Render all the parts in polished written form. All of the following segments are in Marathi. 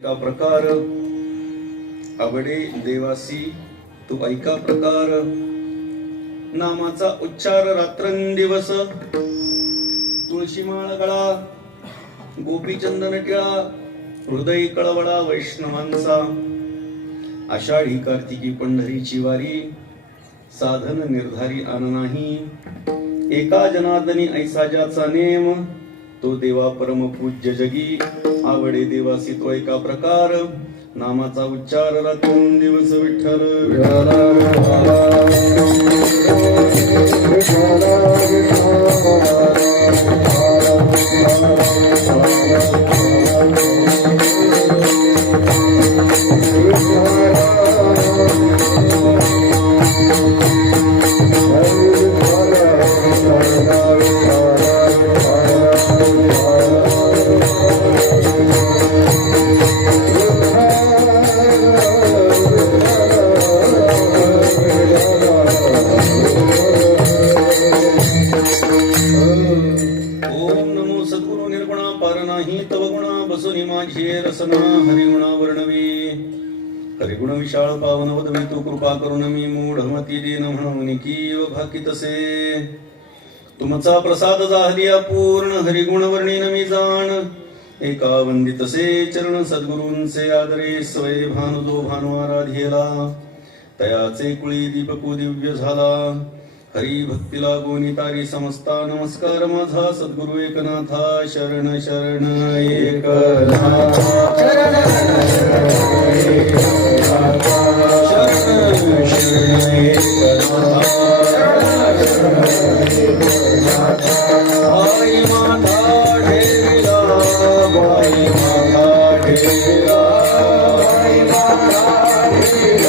का प्रकार आवडे देवासी तू ऐका प्रकार नामाचा उच्चार रात्रंदिवस तुळशी माळ गळा गोपीचंदन टिळा हृदय कळवळा वैष्णवांचा आषाढी कार्तिकी पंढरीची वारी साधन निर्धारी आन नाही एका जनार्दनी ऐसा ज्याचा नेम तो देवा परम पूज्य जगी आवडे देवासी तो एका प्रकार नामाचा उच्चार रात्रंदिवस विठ्ठल हरिगुण विशाळ पावन वदवी तू कृपा करून मी मूढमती दीन म्हणून कीव भाकितसे तुमचा प्रसाद जाहलिया पूर्ण हरिगुण वर्णिन मी जाण एका वंदितसे चरण सद्गुरूंचे आदरे स्वय भानु जो भानु आराध्येला तयाचे कुळी दीपकू दिव्य झाला हरी भक्ती लागोनी तारी समस्ता नमस्कार माझा सद्गुरु एकनाथा शरण शरण एकनाथ शरण शरण एकनाथ बाई माता ढेला बाई माता ढेला बाई माता ढेला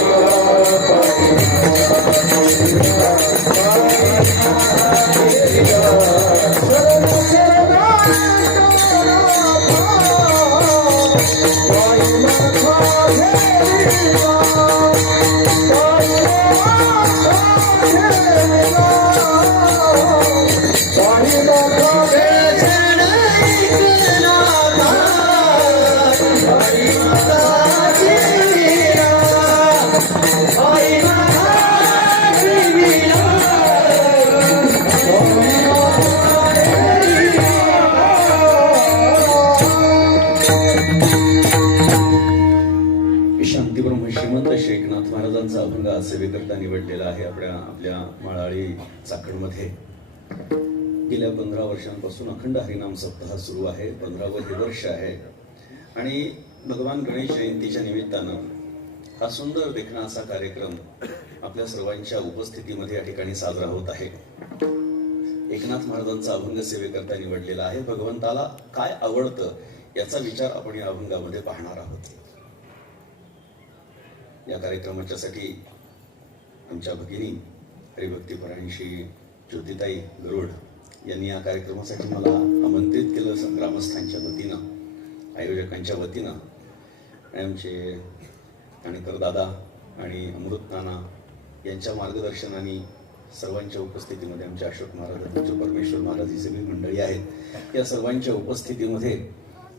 एकनाथ महाराजांचा अभंग सेवेकरता निवडलेला आहे आपल्या माळाळी चाकणमध्ये. गेल्या 15 वर्षांपासून अखंड हरिनाम सप्ताह सुरू आहे. 15वे हे वर्ष आहे आणि भगवान गणेश जयंतीच्या निमित्तानं हा सुंदर देखणा असा कार्यक्रम आपल्या सर्वांच्या उपस्थितीमध्ये या ठिकाणी साजरा होत आहे. एकनाथ महाराजांचा अभंग सेवेकरता निवडलेला आहे. भगवंताला काय आवडतं याचा विचार आपण या अभंगामध्ये पाहणार आहोत. या कार्यक्रमाच्यासाठी आमच्या भगिनी हरिभक्तीपरायण श्री ज्योतिताई गरुड यांनी या कार्यक्रमासाठी मला आमंत्रित केलं. ग्रामस्थांच्या वतीनं, आयोजकांच्या वतीनं आणि आमचे ठाणेकर दादा आणि अमृत नाना यांच्या मार्गदर्शनाने सर्वांच्या उपस्थितीमध्ये आमचे अशोक महाराज, आमचे परमेश्वर महाराज ही सगळी मंडळी आहेत. या सर्वांच्या उपस्थितीमध्ये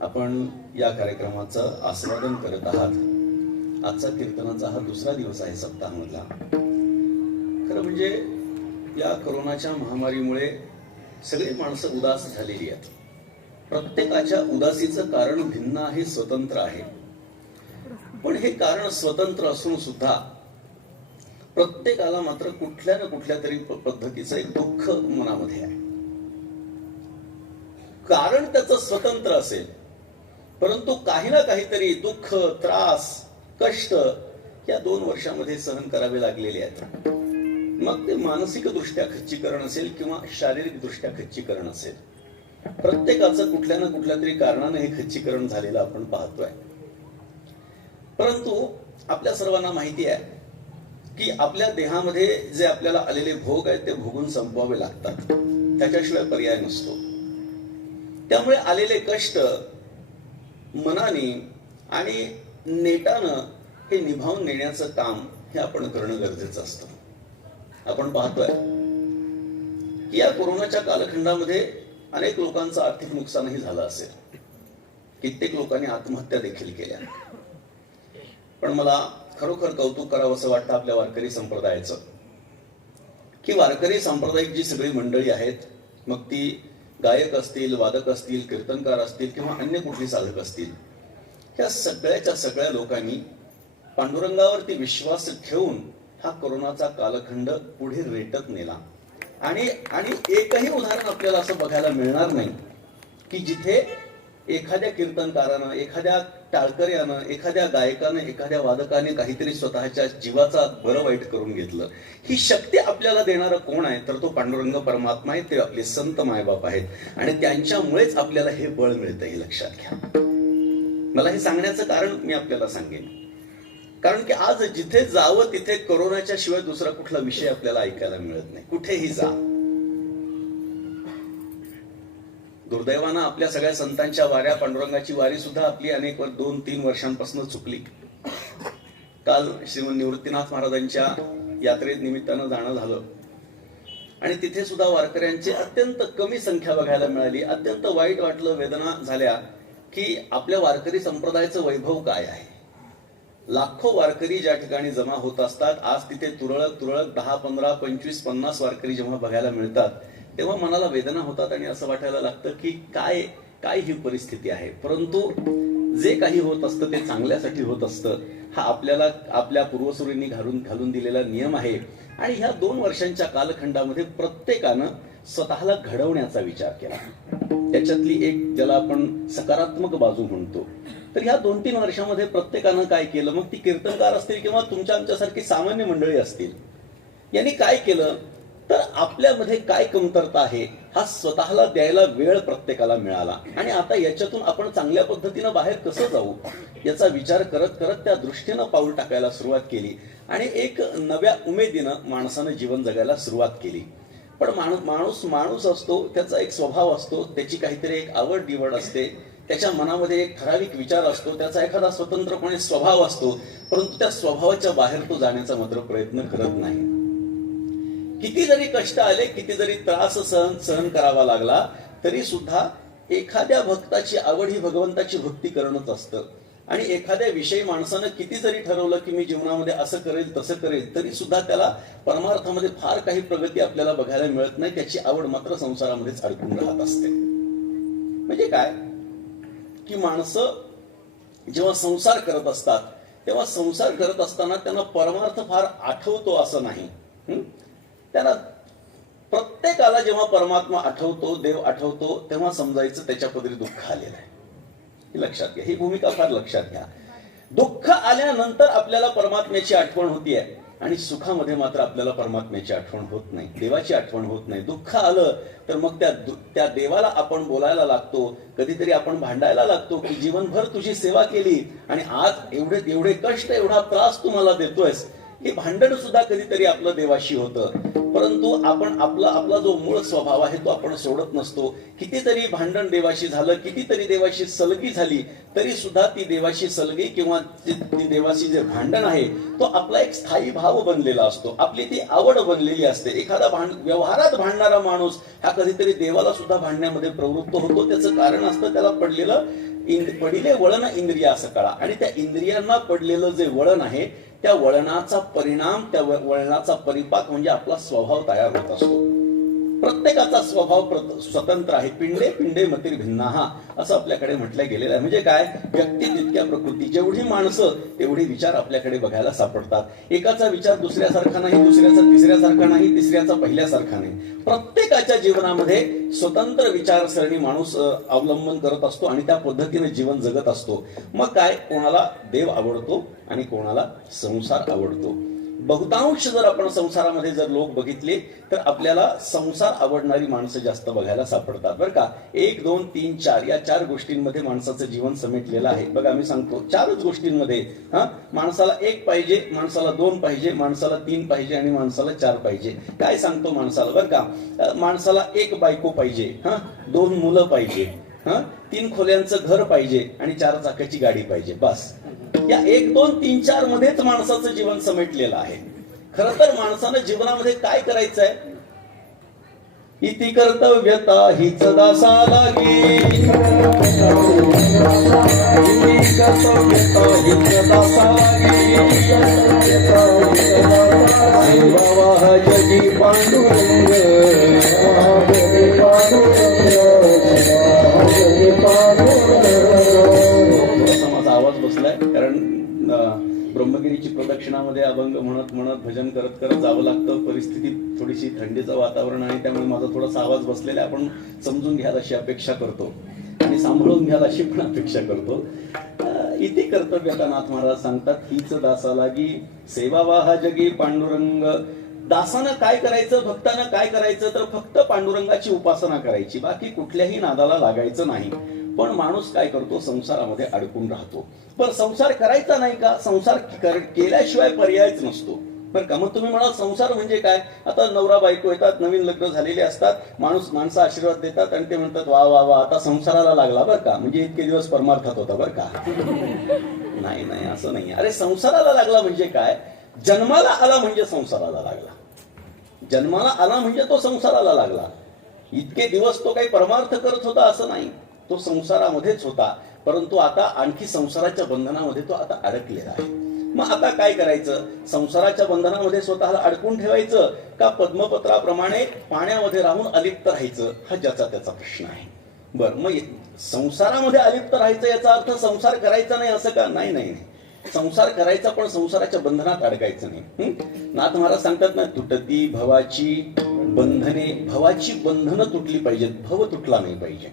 आपण या कार्यक्रमाचं आस्वादन करत आहात. आजचा कीर्तनाचा हा दुसरा दिवस आहे सप्ताहामधला. खरं म्हणजे या कोरोनाच्या महामारीमुळे सगळी माणसं उदास झालेली आहेत. प्रत्येकाच्या उदासीचं कारण भिन्न आहे, स्वतंत्र आहे. पण हे कारण स्वतंत्र असून सुद्धा प्रत्येकाला मात्र कुठल्या ना कुठल्या तरी पद्धतीचं एक दुःख मनामध्ये आहे. कारण त्याचं स्वतंत्र असेल परंतु काही ना काहीतरी दुःख, त्रास, कष्ट या 2 वर्षामध्ये सहन करावे लागलेले आहेत. मग ते मानसिक दृष्ट्या खच्चीकरण असेल किंवा शारीरिक दृष्ट्या खच्चीकरण असेल, प्रत्येकाचं कुठल्या ना कुठल्या तरी कारणाने हे खच्चीकरण झालेलं आपण पाहतोय. परंतु आपल्या सर्वांना माहिती आहे की आपल्या देहामध्ये जे आपल्याला आलेले भोग आहेत ते भोगून संपवावे लागतात. त्याच्याशिवाय पर्याय नसतो. त्यामुळे आलेले कष्ट मनाने आणि नेटानं हे निभावून नेण्याचं काम हे आपण करणं गरजेचं असतं. आपण पाहतोय की या कोरोनाच्या कालखंडामध्ये अनेक लोकांचं आर्थिक नुकसानही झालं असेल. कित्येक लोकांनी आत्महत्या देखील केल्या. पण मला खरोखर कौतुक करावं असं वाटतं आपल्या वारकरी संप्रदायाचं, की वारकरी संप्रदायिक जी सगळी मंडळी आहेत, मग ती गायक असतील, वादक असतील, कीर्तनकार असतील किंवा अन्य कुठली साधक असतील, ह्या सगळ्याच्या सगळ्या लोकांनी पांडुरंगावरती विश्वास ठेवून हा कोरोनाचा कालखंड पुढे रेटत नेला. आणि एकही उदाहरण आपल्याला असं बघायला मिळणार नाही की जिथे एखाद्या कीर्तनकारानं, एखाद्या टाळकऱ्यानं, एखाद्या गायकानं, एखाद्या वादकाने काहीतरी स्वतःच्या जीवाचा बरं वाईट करून घेतलं. ही शक्ती आपल्याला देणारं कोण आहे? तर तो पांडुरंग परमात्मा आहे, ते आपले संत मायबाप आहेत आणि त्यांच्यामुळेच आपल्याला हे बळ मिळतं, हे लक्षात घ्या. मला हे सांगण्याचं कारण मी आपल्याला सांगेन, कारण की आज जिथे जावं तिथे कोरोनाच्या शिवाय दुसरा कुठला विषय आपल्याला ऐकायला मिळत नाही. कुठेही जा, दुर्दैवानं आपल्या सगळ्या संतांच्या वाऱ्या, पांडुरंगाची वारी सुद्धा आपली अनेक 2-3 वर्षांपासून चुकली. काल श्रीमंत निवृत्तीनाथ महाराजांच्या यात्रेत निमित्तानं जाणं झालं आणि तिथे सुद्धा वारकऱ्यांची अत्यंत कमी संख्या बघायला मिळाली. अत्यंत वाईट वाटलं, वेदना झाल्या की आपल्या वारकरी संप्रदायाचं वैभव काय आहे. लाखो वारकरी ज्या ठिकाणी जमा होत असतात, आज तिथे तुरळक 10, 15, 25, 50 वारकरी जेव्हा बघायला मिळतात तेव्हा मनाला वेदना होतात आणि असं वाटायला लागतं की काय ही परिस्थिती आहे. परंतु जे काही होत असतं ते चांगल्यासाठी होत असतं. हा आपल्याला आपल्या पूर्वसुरींनी घालून दिलेला नियम आहे. आणि ह्या 2 वर्षांच्या कालखंडामध्ये प्रत्येकानं स्वतःला घडवण्याचा विचार केला. त्याच्यातली एक ज्याला आपण सकारात्मक बाजू म्हणतो, तर ह्या 2-3 वर्षामध्ये प्रत्येकानं काय केलं, मग ती कीर्तनकार असतील किंवा तुमच्या आमच्यासारखी सामान्य मंडळी असतील, यांनी काय केलं तर आपल्यामध्ये काय कमतरता आहे हा स्वतःला द्यायला वेळ प्रत्येकाला मिळाला. आणि आता याच्यातून आपण चांगल्या पद्धतीनं बाहेर कसं जाऊ याचा विचार करत करत त्या दृष्टीनं पाऊल टाकायला सुरुवात केली आणि एक नव्या उमेदीनं माणसानं जीवन जगायला सुरुवात केली. पण माणूस असतो, त्याचा एक स्वभाव असतो, त्याची काहीतरी एक आवड निवड असते, त्याच्या मनामध्ये एक ठराविक विचार असतो, त्याचा एखादा स्वतंत्रपणे स्वभाव असतो, परंतु त्या स्वभावाच्या बाहेर तो जाण्याचा मात्र प्रयत्न करत नाही. किती जरी कष्ट आले, किती जरी त्रास सहन करावा लागला, तरी सुद्धा एखाद्या भक्ताची आवड ही भगवंताची भक्ती करणंच असतं. आणि एखाद्या विषयी माणसानं किती जरी ठरवलं की मी जीवनामध्ये असं करेल तसं करेल, तरी सुद्धा त्याला परमार्थामध्ये फार काही प्रगती आपल्याला बघायला मिळत नाही. त्याची आवड मात्र संसारामध्येच अडकून राहत असते. म्हणजे काय की माणसं जेव्हा संसार करत असतात तेव्हा संसार करत असताना त्यांना परमार्थ फार आठवतो असं नाही. त्यांना प्रत्येकाला जेव्हा परमात्मा आठवतो, देव आठवतो, तेव्हा समजायचं त्याच्या पदरी दुःख आलेलं आहे. हे लक्षात घ्या, ही भूमिका फार लक्षात घ्या. दुःख आल्यानंतर आपल्याला परमात्म्याची आठवण होतीये आणि सुखामध्ये मात्र आपल्याला परमात्म्याची आठवण होत नाही, देवाची आठवण होत नाही. दुःख आलं तर मग त्या देवाला आपण बोलायला लागतो, कधीतरी आपण भांडायला लागतो की जीवनभर तुझी सेवा केली आणि आज एवढे कष्ट, एवढा त्रास तू मला देतोयस. हे भांडण सुद्धा कधीतरी आपलं देवाशी होतं, परंतु आपण आपला जो मूळ स्वभाव आहे तो आपण सोडत नसतो. कितीतरी भांडण देवाशी झालं, कितीतरी देवाशी सलगी झाली, तरी सुद्धा ती देवाशी सलगी किंवा ती देवाशी जे भांडण आहे तो आपला एक स्थायी भाव बनलेला असतो, आपली ती आवड बनलेली असते. एखादा व्यवहारात भांडणारा माणूस हा कधीतरी देवाला सुद्धा भांडण्यामध्ये प्रवृत्त होतो. त्याचं कारण असतं त्याला पडले वळण इंद्रिय असं कळा. आणि त्या इंद्रियांना पडलेलं जे वळण आहे त्या वळणाचा परिणाम, त्या वळणाचा परिपाक म्हणजे आपला स्वभाव तयार होत असतो. प्रत्येकाचा स्वभाव स्वतंत्र आहे. पिंडे पिंडे मतिर भिन्नाहा असं आपल्याकडे म्हटलं गेलेलं आहे. म्हणजे काय, व्यक्ती तितक्या प्रकृती. जेवढी माणसं तेवढे विचार आपल्याकडे बघायला सापडतात. एकाचा विचार दुसऱ्यासारखा नाही, दुसऱ्याचा तिसऱ्यासारखा नाही, तिसऱ्याचा पहिल्यासारखा नाही. प्रत्येकाच्या जीवनामध्ये स्वतंत्र विचारसरणी माणूस अवलंबन करत असतो आणि त्या पद्धतीने जीवन जगत असतो. मग काय, कोणाला देव आवडतो आणि कोणाला संसार आवडतो. बहुतांश जर आपण संसारामध्ये जर लोक बघितले तर आपल्याला संसार आवडणारी माणसं जास्त बघायला सापडतात बरं का. 1, 2, 3, 4 या 4 गोष्टींमध्ये माणसाचं जीवन समेटलेलं आहे. बघा मी सांगतो 4च गोष्टींमध्ये. माणसाला 1 पाहिजे, माणसाला 2 पाहिजे, माणसाला 3 पाहिजे आणि माणसाला 4 पाहिजे. काय सांगतो माणसाला बरं का, माणसाला 1 बायको पाहिजे, 2 मुलं पाहिजे, 3 खोल्यांचं घर पाहिजे आणि 4 चाकाची गाडी पाहिजे. बस या 1, 2, 3, 4 मध्येच माणसाचं जीवन समेटलेलं आहे. खरं तर माणसानं जीवनामध्ये काय करायचंय, इति कर्तव्यता हीच दासा लागे, इति कर्तव्यता हीच दासा लागे, सेवावा जगी पांडुरंग, थोडासा माझा आवाज बसलाय कारण ब्रह्मगिरीची प्रदक्षिणामध्ये अभंग म्हणत म्हणत भजन करत करत जावं लागतं. परिस्थिती थोडीशी थंडीचं वातावरण आहे, त्यामुळे माझा थोडासा आवाज बसलेला आहे. आपण समजून घ्याल अशी अपेक्षा करतो आणि सांभाळून घ्याल अशी पण अपेक्षा करतो. इथे कर्तव्यता नाथ महाराज सांगतात, हीच दासा लागी सेवावा हा जगी पांडुरंग. दासानं काय करायचं, भक्तानं काय करायचं, तर फक्त पांडुरंगाची उपासना करायची, बाकी कुठल्याही नादाला लागायचं नाही. पण माणूस काय करतो, संसारामध्ये अडकून राहतो. पण संसार करायचा नाही का, संसार केल्याशिवाय पर्यायच नसतो बरं का. मग तुम्ही म्हणाल संसार म्हणजे काय, आता नवरा बायको येतात, नवीन लग्न झालेले असतात, माणसं आशीर्वाद देतात आणि ते म्हणतात वा वा वा आता संसाराला लागला बरं का, म्हणजे इतके दिवस परमार्थात होता बरं का. नाही नाही, असं नाही. अरे संसाराला लागला म्हणजे काय, जन्माला आला म्हणजे संसाराला लागला, जन्माला आला म्हणजे तो संसाराला लागला. इतके दिवस तो काही परमार्थ करत होता असं नाही, तो संसारामध्येच होता, परंतु आता आणखी संसाराच्या बंधनामध्ये तो आता अडकलेला आहे. मग आता काय करायचं, संसाराच्या बंधनामध्ये स्वतःला अडकून ठेवायचं का पद्मपत्राप्रमाणे पाण्यामध्ये राहून अलिप्त राहायचं, हा ज्याचा त्याचा प्रश्न आहे. बरं, मग संसारामध्ये अलिप्त राहायचं याचा अर्थ संसार करायचा नाही असं का, नाही नाही, संसार करायचा पण संसाराच्या बंधनात अडकायचं नाही. नाथ महाराज सांगतात ना, तुटती भवाची बंधने, भवाची बंधनं तुटली पाहिजेत, भव तुटला नाही पाहिजे.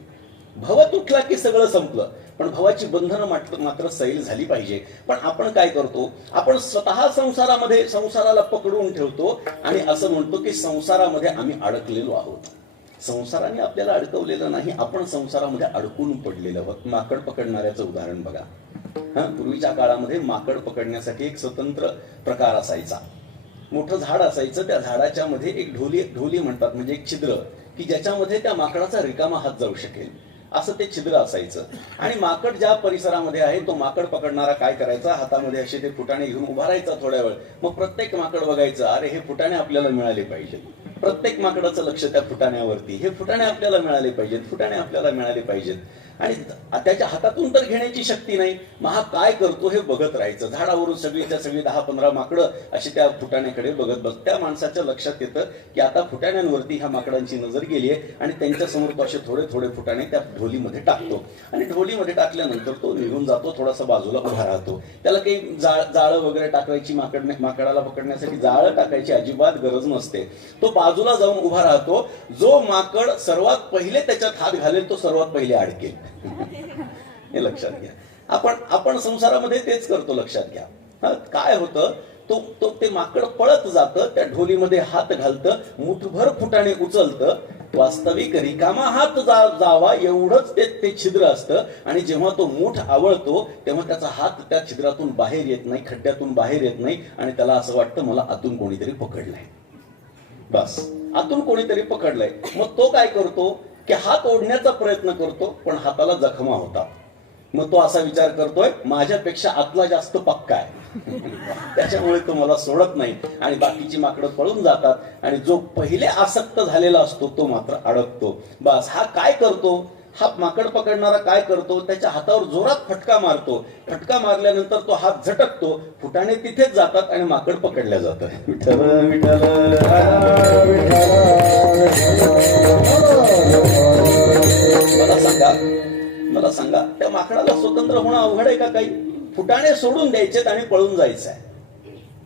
भव तुटला की सगळं संपलं, पण भवाची बंधनं मात्र सैल झाली पाहिजे. पण आपण काय करतो, आपण स्वतः संसाराला पकडून ठेवतो आणि असं म्हणतो की संसारामध्ये आम्ही अडकलेलो आहोत. संसाराने आपल्याला अडकवलेलं नाही, आपण संसारामध्ये अडकून पडलेलो आहोत. माकड पकडणाऱ्याचं उदाहरण बघा. पूर्वीच्या काळामध्ये माकड पकडण्यासाठी एक स्वतंत्र प्रकार असायचा. मोठं झाड असायचं, त्या झाडाच्या मध्ये एक ढोली म्हणतात, म्हणजे एक छिद्र की ज्याच्यामध्ये त्या माकडाचा रिकामा हात जाऊ शकेल असं ते छिद्र असायचं. आणि माकड ज्या परिसरामध्ये आहे, तो माकड पकडणारा काय करायचा, हातामध्ये असे ते फुटाणे घेऊन उभा राहायचा थोड्या वेळ. मग प्रत्येक माकड बघायचं, अरे हे फुटाणे आपल्याला मिळाले पाहिजे. प्रत्येक माकडाचं लक्ष त्या फुटाण्यावरती, हे फुटाणे आपल्याला मिळाले पाहिजेत, फुटाणे आपल्याला मिळाले पाहिजेत. आणि त्याच्या हातातून तर घेण्याची शक्ती नाही, मग हा काय करतो हे बघत राहायचं. झाडावरून सगळी 10-15 माकडं अशी त्या फुटाण्याकडे बघत त्या माणसाच्या लक्षात येतं की आता फुटाण्यांवरती ह्या माकडांची नजर गेली आहे आणि त्यांच्या समोर तो असे थोडे थोडे फुटाणे त्या ढोलीमध्ये टाकतो. आणि ढोलीमध्ये टाकल्यानंतर तो निघून जातो, थोडासा बाजूला उभा राहतो. त्याला काही जाळं वगैरे टाकायची, माकडाला पकडण्यासाठी जाळं टाकायची अजिबात गरज नसते. तो बाजूला जाऊन उभा राहतो. जो माकड सर्वात पहिले त्याच्यात हात घालेल तो सर्वात पहिले अडकेल. हे लक्षात घ्या. आपण संसारामध्ये तेच करतो, लक्षात घ्या. काय होतं, तो ते माकड पळत जातं, त्या ढोलीमध्ये हात घालतं, मुठभर फुटाणे उचलतं. वास्तविक रिकामा हात जावा एवढंच ते छिद्र असतं. आणि जेव्हा तो मूठ आवळतो तेव्हा त्याचा हात त्या छिद्रातून बाहेर येत नाही, खड्ड्यातून बाहेर येत नाही. आणि त्याला असं वाटतं मला आतून कोणीतरी पकडलंय, बस आतून कोणीतरी पकडलंय. मग तो काय करतो की हात ओढण्याचा प्रयत्न करतो, पण हाताला जखमा होता. मग तो असा विचार करतोय माझ्यापेक्षा आतला जास्त पक्का आहे, त्याच्यामुळे तो मला सोडत नाही. आणि बाकीची माकडं पळून जातात आणि जो पहिले आसक्त झालेला असतो तो मात्र अडकतो. बस हा काय करतो, हा माकड पकडणारा काय करतो, त्याच्या हातावर जोरात फटका मारतो. फटका मारल्यानंतर तो हात झटकतो, फुटाणे तिथेच जातात आणि माकड पकडल्या जातं. विठ्ठल विठ्ठल मला सांगा त्या माकडाला स्वतंत्र होणं अवघड आहे का काही? फुटाणे सोडून द्यायचेत आणि पळून जायचं आहे.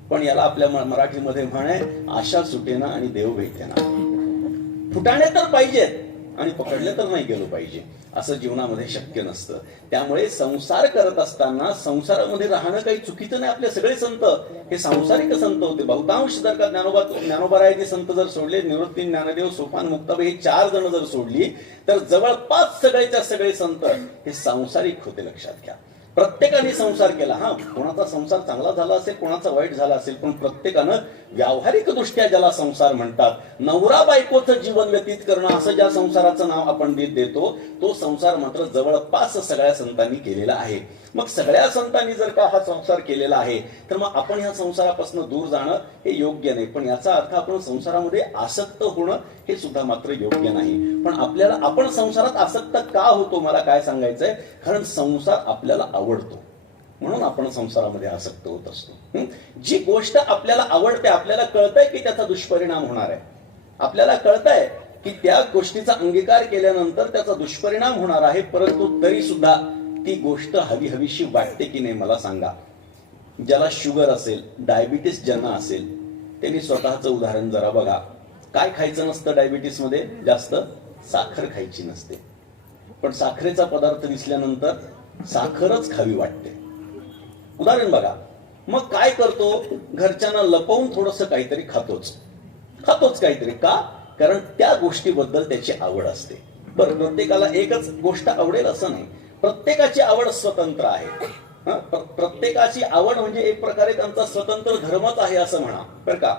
पण याला आपल्या मराठीमध्ये म्हण आहे, आशा सुटेना आणि देव भेटेना. फुटाणे तर पाहिजेत आणि पकडले तर नाही गेलो पाहिजे, असं जीवनामध्ये शक्य नसतं. त्यामुळे संसार करत असताना संसारामध्ये राहणं काही चुकीचं नाही. आपले सगळे संत हे सांसारिक संत होते. बहुतांश जर का ज्ञानोबारायाचे संत जर सोडले, निवृत्ती, ज्ञानदेव, सोपान, मुक्ताबाई हे 4 जण जर सोडली, तर जवळपास सगळेच्या सगळे संत हे सांसारिक होते. लक्षात घ्या, प्रत्येकाने संसार केला. कोणाचा संसार चांगला झाला असेल, कोणाचा वाईट झाला असेल, पण प्रत्येकानं व्यावहारिक दृष्ट्या ज्याला संसार म्हणतात, नवरा बायकोचं जीवन व्यतीत करणं असं ज्या संसाराचं नाव आपण देतो, तो संसार मात्र जवळपास सगळ्या संतांनी केलेला आहे. मग सगळ्या संतांनी जर का हा संसार केलेला आहे तर मग आपण ह्या संसारापासून दूर जाणं हे योग्य नाही. पण याचा अर्थ आपण संसारामध्ये आसक्त होणं हे सुद्धा मात्र योग्य नाही. पण आपल्याला आपण संसारात आसक्त का होतो मला काय सांगायचंय, कारण संसार आपल्याला आवडतो म्हणून आपण संसारामध्ये आसक्त होत असतो. जी गोष्ट आपल्याला आवडते, आपल्याला कळतंय की त्याचा दुष्परिणाम होणार आहे, आपल्याला कळतंय की त्या गोष्टीचा अंगीकार केल्यानंतर त्याचा दुष्परिणाम होणार आहे, परंतु तरी सुद्धा ती गोष्ट हवी हवीशी वाटते की नाही मला सांगा. ज्याला शुगर असेल, डायबिटीस ज्यांना असेल त्यांनी स्वतःचं उदाहरण जरा बघा. काय खायचं नसतं डायबिटीस मध्ये, जास्त साखर खायची नसते, पण साखरेचा पदार्थ दिसल्यानंतर साखरच खावी वाटते. उदाहरण बघा. मग काय करतो, घरच्यांना लपवून थोडस काहीतरी खातोच काहीतरी. का? कारण त्या गोष्टीबद्दल त्याची आवड असते. बरं, प्रत्येकाला एकच गोष्ट आवडेल असं नाही, प्रत्येकाची आवड स्वतंत्र आहे. प्रत्येकाची आवड म्हणजे एक प्रकारे त्यांचा स्वतंत्र धर्मच आहे असं म्हणा, बरं का.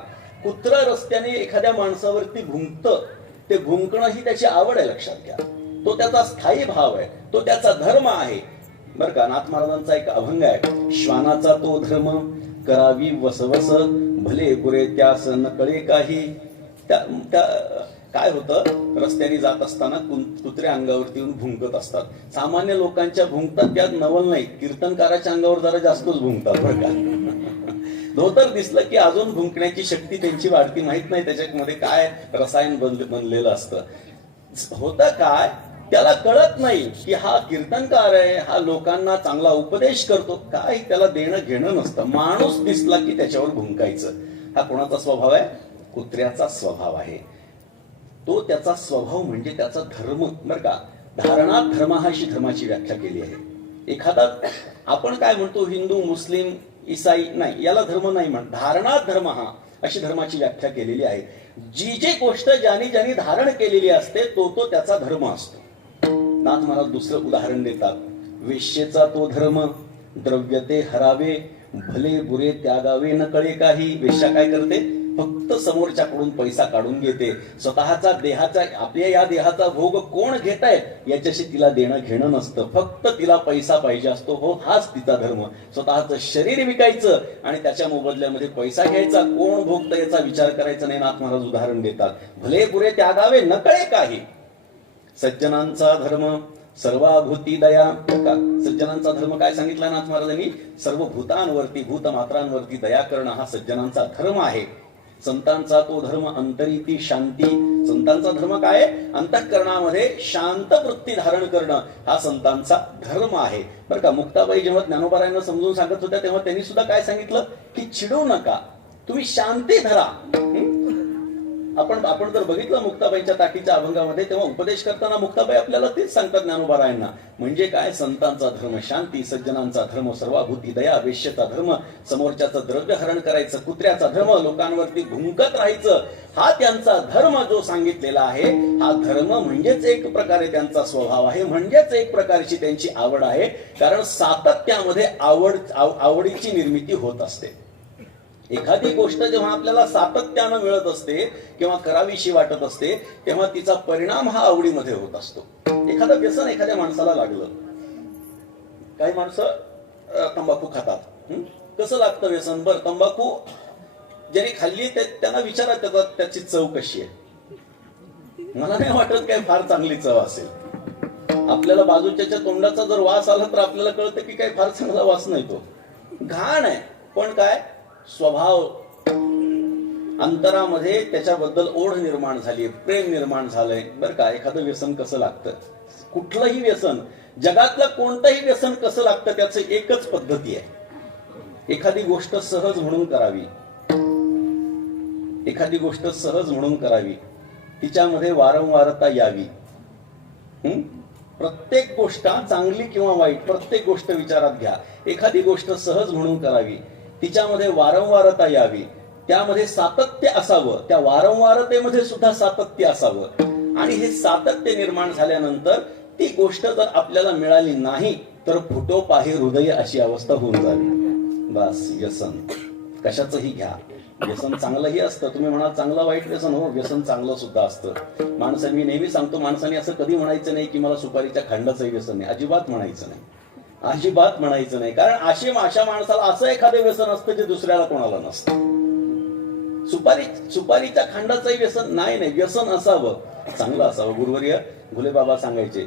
कुत्रा रस्त्याने एखाद्या माणसावरती भुंकतं, ते भुंकणं ही त्याची आवड आहे, लक्षात घ्या. तो त्याचा स्थायी भाव आहे, तो त्याचा धर्म आहे, बरं का. नाथ महाराजांचा एक अभंग आहे, श्वानाचा तो धर्म करावी वसवस भले गुरे त्यास न कळे काही. त्या काय होतं, रस्त्याने जात असताना कुत्रे अंगावरती येऊन भुंकत असतात. सामान्य लोकांच्या भुंकतात त्यात नवल नाही, कीर्तनकाराच्या अंगावर जरा जास्तच भुंकतात, बरं का. धोतर दिसलं की अजून भुंकण्याची शक्ती त्यांची वाढती, माहित नाही त्याच्यामध्ये काय रसायन बनलेलं असतं. होतं काय, त्याला कळत नाही की हा कीर्तनकार आहे, हा लोकांना चांगला उपदेश करतो, काय त्याला देणं घेणं नसतं. माणूस दिसला की त्याच्यावर भुंकायचं. हा कोणाचा स्वभाव आहे? कुत्र्याचा स्वभाव आहे. तो त्याचा स्वभाव म्हणजे त्याचा धर्म, बरं का. धारणात धर्म हा अशी धर्माची व्याख्या केली आहे. एखादा आपण काय म्हणतो, हिंदू, मुस्लिम, ईसाई, नाही, याला धर्म नाही म्हणत. धारणात धर्म हा अशी धर्माची व्याख्या केलेली आहे. जी गोष्ट ज्यानी धारण केलेली असते तो त्याचा धर्म असतो. नाथ महाराज दुसरं उदाहरण देतात, वेश्येचा तो धर्म द्रव्य ते हरावे भले बुरे त्यागावे न कळे काही. वेश्या काय करते, फक्त समोरच्याकडून पैसा काढून घेते. स्वतःचा देहाचा, आपल्या या देहाचा भोग कोण घेत आहे याच्याशी तिला देणं घेणं नसतं, फक्त तिला पैसा पाहिजे असतो. हो, हाच तिचा धर्म. स्वतःचं शरीर विकायचं आणि त्याच्या मोबदल्यामध्ये पैसा घ्यायचा, कोण भोगतं याचा विचार करायचा नाही. नाथ महाराज उदाहरण देतात, भले पुरे त्यागावे न कळे काही. सज्जनांचा धर्म सर्वाभूती दया. सज्जनांचा धर्म काय सांगितला नाथ महाराजांनी? सर्व भूतांवरती, भूतमात्रांवरती दया करणं हा सज्जनांचा धर्म आहे. संतांचा तो धर्म अंतरीती शांती. संतांचा धर्म काय? अंतःकरणामध्ये शांत वृत्ती धारण करणं हा संतांचा धर्म आहे, बरं का. मुक्ताबाई जेव्हा ज्ञानोबारायांना समजून सांगत होत्या तेव्हा त्यांनी सुद्धा काय सांगितलं की चिडू नका, तुम्ही शांती धरा. आपण जर बघितलं मुक्ताबाईंच्या ताटीच्या अभंगामध्ये, तेव्हा उपदेश करताना मुक्ताबाई आपल्याला तेच सांगतात ज्ञानोबारायांना. म्हणजे काय? संतांचा धर्म शांती, सज्जनांचा धर्म सर्वाभूती दया, वेश्येचा धर्म समोरच्याचं द्रव्य हरण करायचं, कुत्र्याचा धर्म लोकांवरती भुंकत राहायचं, हा त्यांचा धर्म जो सांगितलेला आहे. हा धर्म म्हणजेच एक प्रकारे त्यांचा स्वभाव आहे, म्हणजेच एक प्रकारची त्यांची आवड आहे. कारण सातत्यामध्ये आवडीची निर्मिती होत असते. एखादी गोष्ट जेव्हा आपल्याला सातत्यानं मिळत असते किंवा करावीशी वाटत असते तेव्हा तिचा परिणाम हा आवडीमध्ये होत असतो. एखादं व्यसन एखाद्या माणसाला लागलं, काही माणसं तंबाखू खातात, कसं लागतं व्यसन? बरं, तंबाखू ज्याने खाल्ली त्यांना विचारा त्याची चव कशी आहे. मला नाही वाटत काय फार चांगली चव असेल. आपल्याला बाजूच्या तोंडाचा जर वास आला तर आपल्याला कळतं की काय फार चांगला वास नाही, तो घाण आहे. पण काय स्वभाव, अंतरामध्ये त्याच्याबद्दल ओढ निर्माण झाली, प्रेम निर्माण झालंय, बरं का. एखादं व्यसन कसं लागतं? कुठलंही व्यसन, जगातलं कोणतंही व्यसन कसं लागतं त्याचं एकच पद्धती आहे. एखादी गोष्ट सहज म्हणून करावी, एखादी गोष्ट सहज म्हणून करावी, तिच्यामध्ये वारंवारता यावी. प्रत्येक गोष्ट चांगली किंवा वाईट, प्रत्येक गोष्ट विचारात घ्या. एखादी गोष्ट सहज म्हणून करावी, तिच्यामध्ये वारंवारता यावी, त्यामध्ये सातत्य असावं, त्या वारंवारतेमध्ये सुद्धा सातत्य असावं. आणि हे सातत्य निर्माण झाल्यानंतर ती गोष्ट जर आपल्याला मिळाली नाही तर फुटो पाहे हृदय अशी अवस्था होऊन जावी. बस, व्यसन कशाचंही घ्या, व्यसन चांगलंही असतं. तुम्ही म्हणा चांगलं वाईट व्यसन, हो, व्यसन चांगलं सुद्धा असतं. मी नेहमी सांगतो, माणसाने असं कधी म्हणायचं नाही की मला सुपारीच्या खंडाचंही व्यसन नाही, अजिबात म्हणायचं नाही. अजिबात म्हणायचं नाही. कारण अशा माणसाला असं एखादं व्यसन असतं जे दुसऱ्याला कोणाला नसतं. सुपारीच्या खांडाचंही व्यसन नाही, व्यसन असावं, चांगलं असावं. गुरुवर्य घुले बाबा सांगायचे,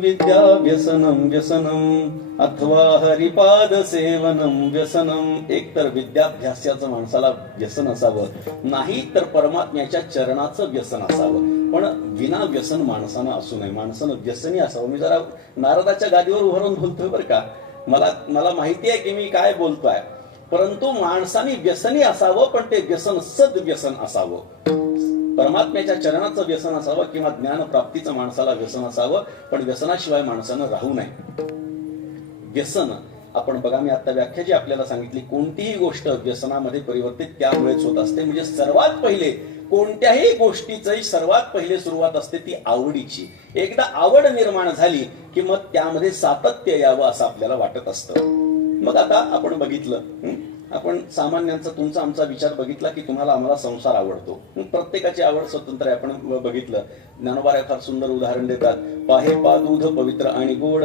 विद्या व्यसनम व्यसनम अथवा हरिपाद सेवनम व्यसनम. एक तर विद्याभ्यासाचं माणसाला व्यसन असावं, नाही तर परमात्म्याच्या चरणाचं व्यसन असावं. पण विना व्यसन माणसानं असू नये, माणसानं व्यसनी असावं. मी जरा नारदाच्या गादीवर उभारून बोलतोय बरं का, मला माहिती आहे की मी काय बोलतोय, परंतु माणसाने व्यसनी असावं, पण ते व्यसन सद्व्यसन असावं. परमात्म्याच्या चरणाचं व्यसन असावं किंवा ज्ञानप्राप्तीचं माणसाला व्यसन असावं, पण व्यसनाशिवाय माणसानं राहू नये. व्यसन आपण बघा, मी आता व्याख्या जी आपल्याला सांगितली, कोणतीही गोष्ट व्यसनामध्ये परिवर्तित त्यामुळेच होत असते. म्हणजे सर्वात पहिले कोणत्याही गोष्टीची सर्वात पहिले सुरुवात असते ती आवडीची. एकदा आवड निर्माण झाली की मग त्यामध्ये सातत्य यावं असं आपल्याला वाटत असतं. मग आता आपण बघितलं, आपण सामान्यांचा तुमचा आमचा विचार बघितला की तुम्हाला आम्हाला संसार आवडतो. प्रत्येकाची आवड स्वतंत्र आहे. आपण बघितलं, ज्ञानोबा फार सुंदर उदाहरण देतात. पाहे पा दूध पवित्र आणि गोड,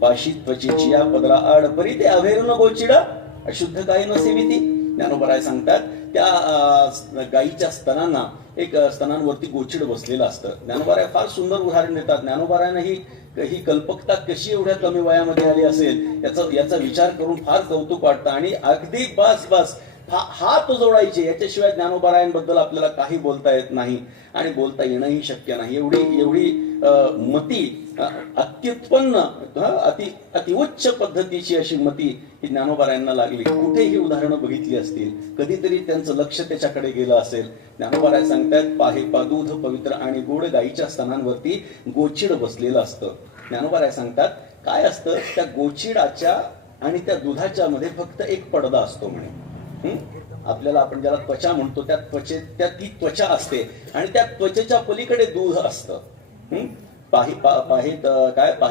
पाशी त्वचेची या पदरा आड, परी ते अभेरून गोचिड, अशुद्ध काय न सेविती. ज्ञानोबराय सांगतात, त्या गायीच्या स्तनांना एक स्तनांवरती गोचिड बसलेलं असतं. ज्ञानोबराय फार सुंदर उदाहरण देतात. ज्ञानोबरायांना ही कल्पकता कशी एवढ्या कमी वयामध्ये आली असेल याचा विचार करून फार कौतुक वाटतं. आणि अगदी बस हात जोडायचे, याच्याशिवाय ज्ञानोबरायांबद्दल आपल्याला काही बोलता येत नाही आणि बोलता येणंही शक्य नाही. एवढी मती अत्युत्पन्न अति उच्च पद्धतीची अशी मती ही ज्ञानोबरायांना लागली. कुठे ही उदाहरणं बघितली असतील, कधीतरी त्यांचं लक्ष त्याच्याकडे गेलं असेल. ज्ञानोबराय सांगतात, पाहे पा दूध पवित्र आणि गोड, गायीच्या स्तनांवरती गोचिड बसलेलं असतं. ज्ञानोबराय सांगतात, काय असतं त्या गोचिडाच्या आणि त्या दुधाच्या मध्ये फक्त एक पडदा असतो म्हणे. आपल्याला आपण ज्याला त्वचा म्हणतो त्या ती त्वचा असते आणि त्या त्वचेच्या पलीकडे दूध असतं. पाहे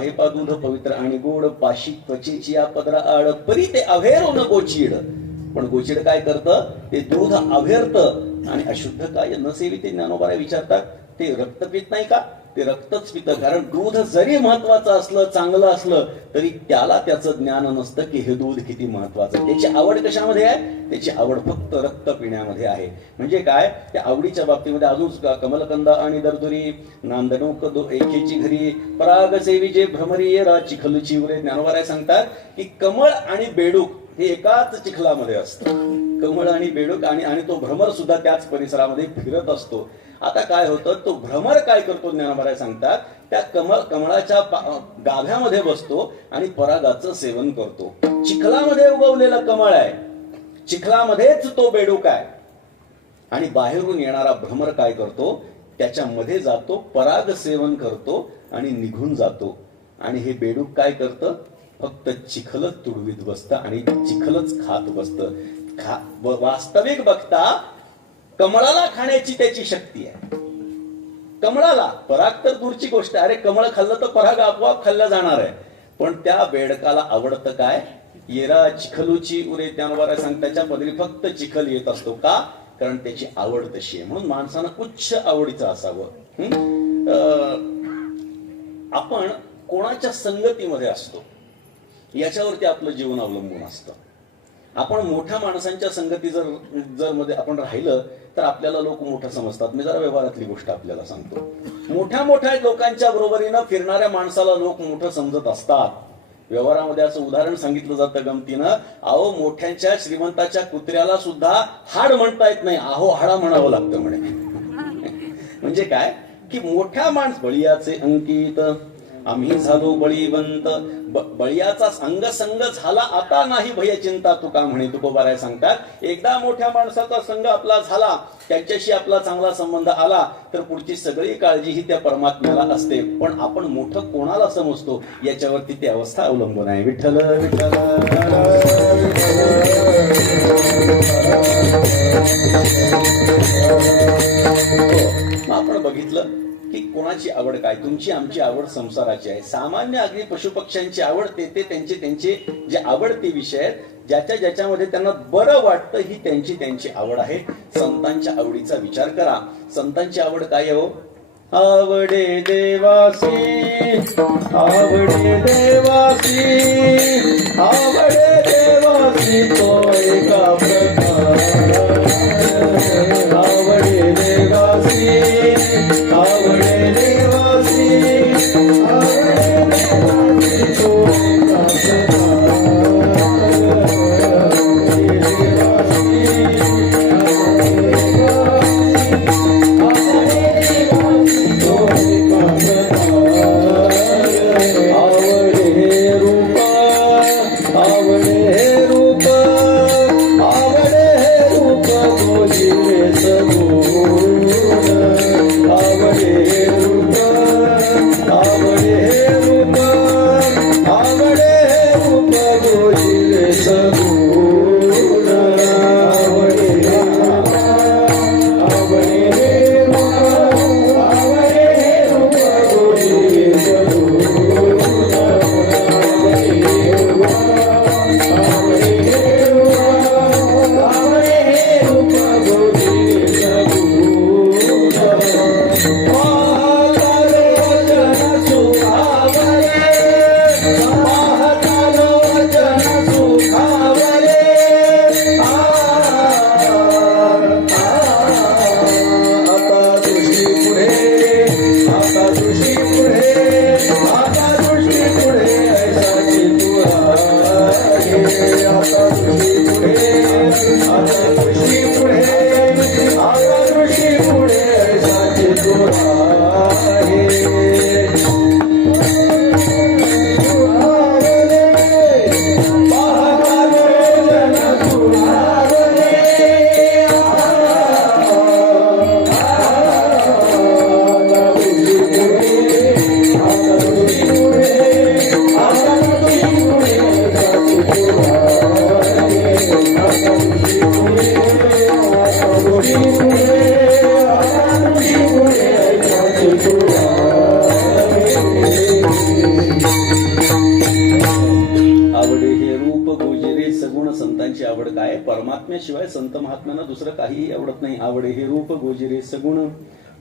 पा दूध पवित्र आणि गोड, पाशी त्वचेची या पदरा आड, परी ते अभेरो न गोचिड. पण गोचिड काय करतं, ते दूध अभेरतं आणि अशुद्ध काय न सेविते. ज्ञानोबराय विचारतात, ते रक्त पित नाही का? ते रक्तच पितं. कारण दूध जरी महत्वाचं असलं, चांगलं असलं, तरी त्याला त्याचं ज्ञान नसतं की हे दूध किती महत्वाचं. त्याची आवड कशामध्ये आहे? त्याची आवड फक्त रक्त पिण्यामध्ये आहे. म्हणजे काय, त्या आवडीच्या बाबतीमध्ये अजून कमलकंदा आणि दरदुरी, नांदणूक एकेची घरी, पराग सेविजे भ्रमरीय रा चिखलची उरे. ज्ञानोबराय सांगतात की कमळ आणि बेडूक हे एकाच चिखलामध्ये असतं. कमळ आणि बेडूक आणि तो भ्रमर सुद्धा त्याच परिसरामध्ये फिरत असतो. आता काय होतं, तो भ्रमर काय करतो, ज्ञानोबराय सांगतात, त्या कमळाच्या गाभ्यामध्ये बसतो आणि परागाचं सेवन करतो. चिखलामध्ये उगवलेलं कमळ आहे, चिखलामध्येच तो बेडूक आहे. आणि बाहेरून येणारा भ्रमर काय करतो, त्याच्यामध्ये जातो, पराग सेवन करतो आणि निघून जातो. आणि हे बेडूक काय करतं, फक्त चिखलच तुडवीत बसतं आणि चिखलच खात बसतं. वास्तविक बघता कमळाला खाण्याची त्याची शक्ती आहे. कमळाला, पराग तर दूरची गोष्ट आहे, अरे कमळ खाल्लं तर पराग आपोआप खाल्लं जाणार आहे. पण त्या बेडकाला आवडतं काय, येरा चिखलूची उरे. ज्ञानोबराय सांगतात, त्याच्या पदरी फक्त चिखल येत असतो. का? कारण त्याची आवड तशी आहे. म्हणून माणसानं उच्च आवडीचं असावं. आपण कोणाच्या संगतीमध्ये असतो याच्यावरती आपलं जीवन अवलंबून असतं. आपण मोठ्या माणसांच्या संगती जर मध्ये आपण राहिलं तर आपल्याला लोक मोठं समजतात. मी जरा व्यवहारातली गोष्ट आपल्याला सांगतो. मोठ्या लोकांच्या बरोबरीनं फिरणाऱ्या माणसाला लोक मोठं समजत असतात. व्यवहारामध्ये असं उदाहरण सांगितलं जातं गमतीनं, अहो मोठ्यांच्या श्रीमंताच्या कुत्र्याला सुद्धा हाड म्हणता येत नाही, अहो हाडा म्हणावं लागतं म्हणे. म्हणजे काय की मोठ्या बळीयाचे अंकित आम्ही झालो बळीवंत. बळीयाचा अंगसंग झाला आता नाही भय चिंता तुका म्हणे. तुकोबाराय सांगतात, एकदा मोठ्या माणसाचा संघ आपला झाला, त्याच्याशी आपला चांगला संबंध आला तर पुढची सगळी काळजी ही त्या परमात्म्याला असते. पण आपण मोठं कोणाला समजतो याच्यावरती ती अवस्था अवलंबून आहे. विठ्ठल विठ्ठल. आपण बघितलं की कोणाची आवड काय, तुमची आमची आवड संसाराची आहे. सामान्य अगदी पशुपक्ष्यांची आवड ते त्यांचे जे आवडते विषय आहेत, ज्याच्यामध्ये त्यांना बरं वाटतं, ही त्यांची आवड आहे. संतांच्या आवडीचा विचार करा. संतांची आवड काय आहे हो? आवडे देवासी, आवडे देवासी, आवडे देवासी तो एका प्रकार, आवडे देवासी, आवडे देवासी, आवडे देवासी तो एका संतांची आवड काय? परमात्म्याशिवाय संत महात्म्यांना दुसरं काहीही आवडत नाही. आवडे हे रूप गोजिरे सगुण,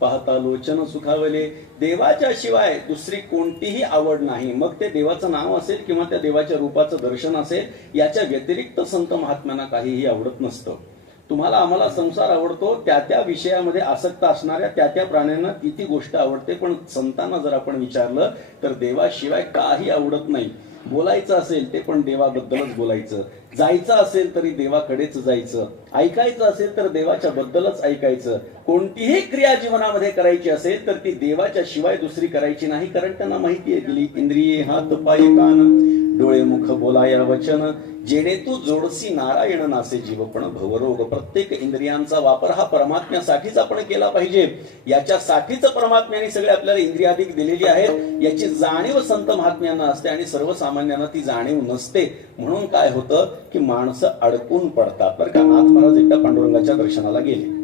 पाहता लोचन सुखावले. देवाच्या शिवाय दुसरी कोणतीही आवड नाही. मग ते देवाचं नाव असेल किंवा त्या देवाच्या रूपाचं दर्शन असेल, याच्या व्यतिरिक्त संत महात्म्यांना काहीही आवडत नसतं. तुम्हाला आम्हाला संसार आवडतो, त्या त्या विषयामध्ये आसक्त असणाऱ्या त्या त्या प्राण्यांना ती ती गोष्ट आवडते. पण संतांना जर आपण विचारलं तर देवाशिवाय काही आवडत नाही. बोलायचं असेल ते पण देवाबद्दलच बोलायचं, जायचं असेल तरी देवाकडेच जायचं, ऐकायचं असेल तर देवाच्या बद्दलच ऐकायचं. कोणतीही क्रिया जीवनामध्ये करायची असेल तर ती देवाच्या शिवाय दुसरी करायची नाही. कारण त्यांना माहिती आहे, दिली इंद्रिये हात पाय कान डोळे मुख बोलाया वचन, जेणे तू जोडसी नारायण नासे जीवपण भवरोग. प्रत्येक इंद्रियांचा वापर हा परमात्म्यासाठीच आपण केला पाहिजे. याच्यासाठीच परमात्म्याने सगळे आपल्याला इंद्रियाधिक दिलेली आहेत. याची जाणीव संत महात्म्यांना असते आणि सर्वसामान्यांना ती जाणीव नसते. म्हणून काय होतं की माणसं अडकून पडतात. बरं का, नाथ महाराज एकदा पांडुरंगाच्या दर्शनाला गेले.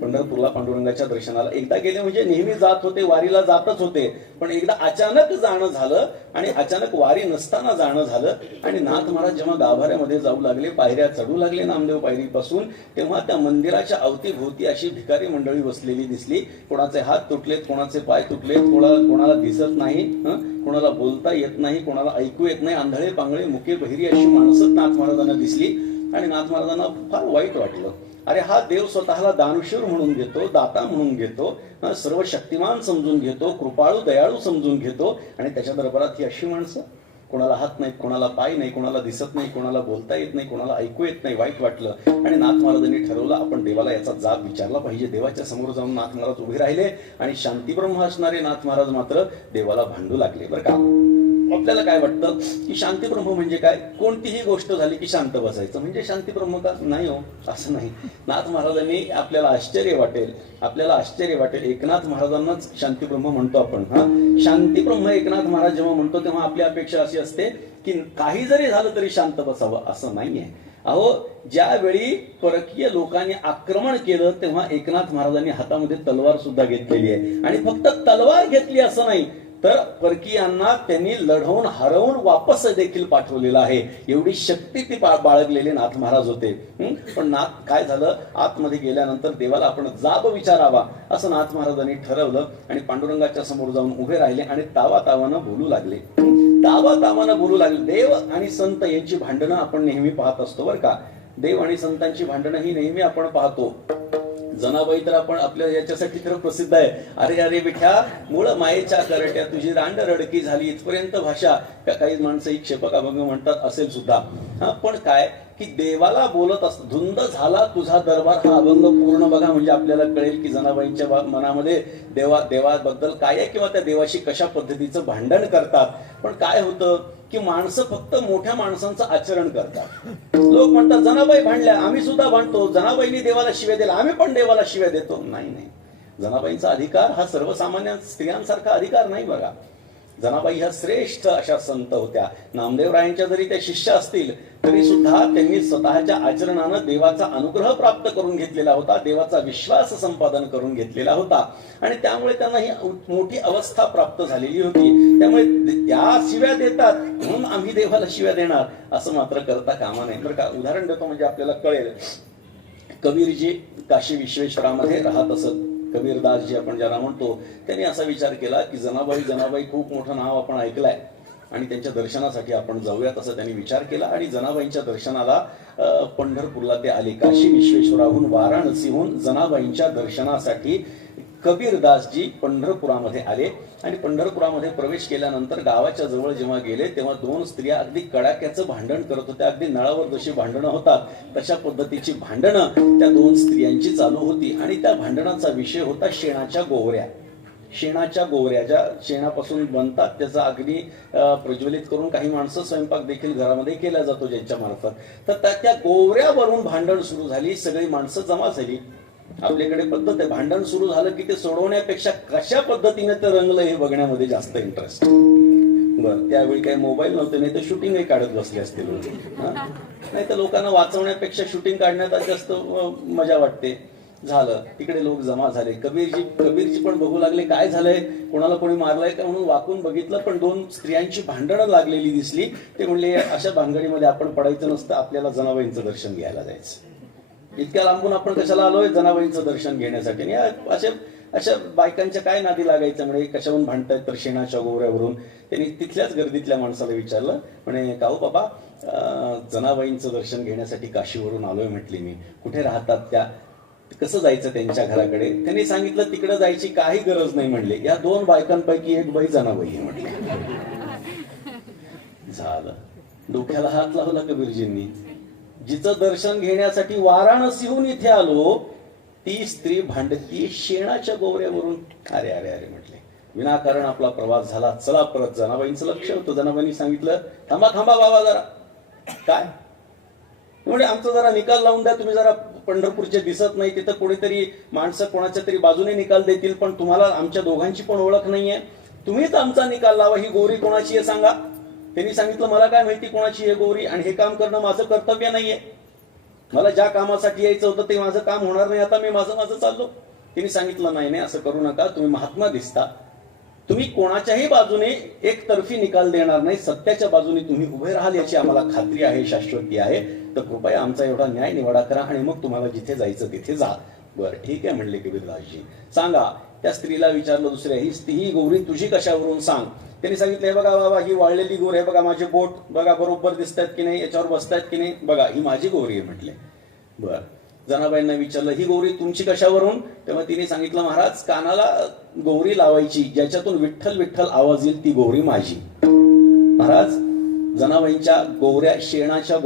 पंढरपूरला पांडुरंगाच्या दर्शनाला एकदा गेले म्हणजे नेहमी जात होते, वारीला जातच होते. पण एकदा अचानक जाणं झालं आणि अचानक वारी नसताना जाणं झालं. आणि नाथ महाराज जेव्हा गाभाऱ्यामध्ये जाऊ लागले, पायऱ्या चढू लागले नामदेव पायरीपासून, तेव्हा त्या मंदिराच्या अवतीभोवती अशी भिकारी मंडळी बसलेली दिसली. कोणाचे हात तुटलेत, कोणाचे पाय तुटलेत, कोणाला दिसत नाही, कोणाला बोलता येत नाही, कोणाला ऐकू येत नाही. आंधळे पांगळे मुके बहिरी अशी माणसं नाथ महाराजांना दिसली. आणि नाथ महाराजांना फार वाईट वाटलं. अरे, हा देव स्वतःला दानशूर म्हणून घेतो, दाता म्हणून घेतो, सर्व शक्तिमान समजून घेतो, कृपाळू दयाळू समजून घेतो, आणि त्याच्या दरबारात ही अशी माणसं, कोणाला हात नाहीत, कोणाला पाय नाही, कोणाला दिसत नाही, कोणाला बोलता येत नाही, कोणाला ऐकू येत नाही. वाईट वाटलं. आणि नाथ महाराजांनी ठरवलं, आपण देवाला याचा जाब विचारला पाहिजे. देवाच्या समोर जाऊन नाथ महाराज उभे राहिले आणि शांतीब्रह्म असणारे नाथ महाराज मात्र देवाला भांडू लागले. बरं का, आपल्याला काय वाटतं की शांतीब्रह्म म्हणजे काय? कोणतीही गोष्ट झाली की शांत बसायचं म्हणजे शांतीब्रह्म का? नाही हो, असं नाही. नाथ महाराजांनी आपल्याला आश्चर्य वाटेल, एकनाथ महाराजांनाच शांतीब्रह्म म्हणतो आपण. शांतीब्रह्म एकनाथ महाराज जेव्हा म्हणतो तेव्हा आपली अपेक्षा अशी असते की काही जरी झालं तरी शांत बसावं, असं नाहीये. अहो, ज्यावेळी परकीय लोकांनी आक्रमण केलं तेव्हा एकनाथ महाराजांनी हातामध्ये तलवार सुद्धा घेतलेली आहे. आणि फक्त तलवार घेतली असं नाही, तर परकीयांना त्यांनी लढवून हरवून वापस देखील पाठवलेलं आहे. एवढी शक्ती ती बाळगलेले नाथ महाराज होते. पण नाथ काय झालं, आतमध्ये गेल्यानंतर देवाला आपण जाब विचारावा असं नाथ महाराजांनी ठरवलं आणि पांडुरंगाच्या समोर जाऊन उभे राहिले आणि तावातावानं बोलू लागले. तावातावानं बोलू लागले. देव आणि संत यांची भांडणं आपण नेहमी पाहत असतो बरं का. देव आणि संतांची भांडणं ही नेहमी आपण पाहतो. जनाबाई तर आपण आपल्या याच्यासाठी तर प्रसिद्ध आहे. अरे अरे विठ्या मूळ मायेच्या करट्या तुझी रांड रडकी झाली, इथपर्यंत भाषा काही माणसं ही क्षेपक अभंग म्हणतात असेल सुद्धा. पण काय की देवाला बोलत असत. धुंद झाला तुझा दरबार हा अभंग पूर्ण बघा म्हणजे आपल्याला कळेल की जनाबाईंच्या मनामध्ये देवाबद्दल काय आहे किंवा त्या देवाशी कशा पद्धतीचं भांडण करतात. पण काय होतं की माणसं फक्त मोठ्या माणसांचं आचरण करतात. लोक म्हणतात जनाबाई भांडल्या, आम्ही सुद्धा भांडतो. जनाबाईंनी देवाला शिव्या दिल्या, आम्ही पण देवाला शिव्या देतो. नाही नाही, जनाबाईंचा अधिकार हा सर्वसामान्य स्त्रियांसारखा अधिकार नाही बघा. जनाबाई ह्या श्रेष्ठ अशा संत होत्या. नामदेवरायांच्या जरी त्या शिष्य असतील तरी सुद्धा त्यांनी स्वतःच्या आचरणानं देवाचा अनुग्रह प्राप्त करून घेतलेला होता, देवाचा विश्वास संपादन करून घेतलेला होता आणि त्यामुळे त्यांना ही मोठी अवस्था प्राप्त झालेली होती. त्यामुळे त्या शिव्या देतात म्हणून आम्ही देवाला शिव्या देणार असं मात्र करता कामा नये बरं का. उदाहरण देतो म्हणजे आपल्याला कळेल. कबीरजी काशी विश्वेश्वरामध्ये राहत असत. कबीरदासजी आपण ज्याला म्हणतो, त्यांनी असा विचार केला की जनाबाई खूप मोठं नाव आपण ऐकलंय आणि त्यांच्या दर्शनासाठी आपण जाऊयात असं त्यांनी विचार केला आणि जनाबाईंच्या दर्शनाला पंढरपूरला ते आले. काशी विश्वेश्वराहून वाराणसीहून जनाबाईंच्या दर्शनासाठी कबीरदासजी पंढरपुरामध्ये आले आणि पंढरपुरामध्ये प्रवेश केल्यानंतर गावाच्या जवळ जेव्हा गेले तेव्हा दोन स्त्रिया अगदी कडाक्याचं भांडण करत होत्या. अगदी नळावर जशी भांडणं होतात तशा पद्धतीची भांडणं त्या दोन स्त्रियांची चालू होती आणि त्या भांडणाचा विषय होता शेणाच्या गोवऱ्या. शेणाच्या गोवऱ्या ज्या शेणापासून बनतात त्याचा अग्नी प्रज्वलित करून काही माणसं स्वयंपाक देखील घरामध्ये केला जातो ज्यांच्या मार्फत. तर त्या गोवऱ्यावरून भांडण सुरू झाली. सगळी माणसं जमा झाली. आपल्याकडे पद्धत आहे, भांडण सुरू झालं की ते सोडवण्यापेक्षा कशा पद्धतीने ते रंगलं हे बघण्यामध्ये जास्त इंटरेस्ट. बरं, त्यावेळी काही मोबाईल नव्हते, नाही तर शूटिंगही काढत बसले असते लोक. नाही तर लोकांना वाचवण्यापेक्षा शूटिंग काढण्यात जास्त मजा वाटते. झालं, तिकडे लोक जमा झाले. कबीरजी पण बघू लागले काय झालंय, कोणाला कोणी मारलंय का म्हणून वाकून बघितलं पण दोन स्त्रियांची भांडणं लागलेली दिसली. ते म्हणले अशा भानगडीमध्ये आपण पडायचं नसतं, आपल्याला जनाबाईंचं दर्शन घ्यायला जायचं. इतक्या लांबून आपण कशाला आलोय जनाबाईंचं दर्शन घेण्यासाठी. अशा बायकांच्या काय नादी लागायचं म्हणजे कशावरून भांडतायत तर शेणाच्या गोवऱ्यावरून. त्यांनी तिथल्याच गर्दीतल्या माणसाला विचारलं, म्हणे का हो बाबा जनाबाईंचं दर्शन घेण्यासाठी काशीवरून आलोय म्हटली मी. कुठे राहतात त्या, कसं जायचं त्यांच्या घराकडे. त्यांनी सांगितलं तिकडे जायची काही गरज नाही म्हणले. या दोन बायकांपैकी एक बाई जनाबाई आहे म्हटले. झालं, डोक्याला हात लावला कबीरजींनी. जिचं दर्शन घेण्यासाठी वाराणसीहून इथे आलो ती स्त्री भांडती शेणाच्या गोवऱ्यावरून. अरे अरे अरे म्हटले, विनाकारण आपला प्रवास झाला, चला परत. जनाबाईंचं लक्ष होतं. जनाबाईंनी सांगितलं थांबा बाबा जरा. काय म्हणजे आमचा जरा निकाल लावून द्या तुम्ही. जरा पंढरपूरचे दिसत नाही, तिथं कोणीतरी माणसं कोणाच्या तरी बाजूने निकाल देतील पण तुम्हाला आमच्या दोघांची पण ओळख नाहीये. तुम्हीच आमचा निकाल लावा. ही गोरी कोणाची आहे सांगा. त्यांनी सांगितलं मला काय माहिती कोणाची आहे गोरी, आणि हे काम करणं माझं कर्तव्य नाहीये. मला ज्या कामासाठी यायचं होतं ते माझं काम होणार नाही, आता मी माझं चाललो. त्यांनी सांगितलं नाही असं करू नका, तुम्ही महात्मा दिसता, तुम्ही कोणाच्याही बाजूने एकतर्फी निकाल देणार नाही, सत्याच्या बाजूने तुम्ही उभे राहाल याची आम्हाला खात्री आहे, शाश्वती आहे. तर कृपया आमचा एवढा न्याय निवाडा करा आणि मग तुम्हाला जिथे जायचं तिथे जा. बरं ठीक आहे म्हणले कबीरदासजी. सांगा. त्या स्त्रीला विचारलं दुसऱ्या, ही गौरी तुझी कशावरून सांग. त्यांनी सांगितलं हे बघा बाबा ही वाळलेली गोरी आहे बघा, माझे बोट बघा बरोबर दिसतात की नाही, याच्यावर बसतायत की नाही बघा, ही माझी गोरी आहे म्हटले. बरं, जनाबाईंना विचारलं ही गौरी तुमची कशावरून. तेव्हा तिने सांगितलं महाराज कानाला गौरी लावायची ज्याच्यातून विठ्ठल विठ्ठल आवाज येईल ती गौरी माझी. महाराज जनाबाईंच्या गोवऱ्या शेणाच्या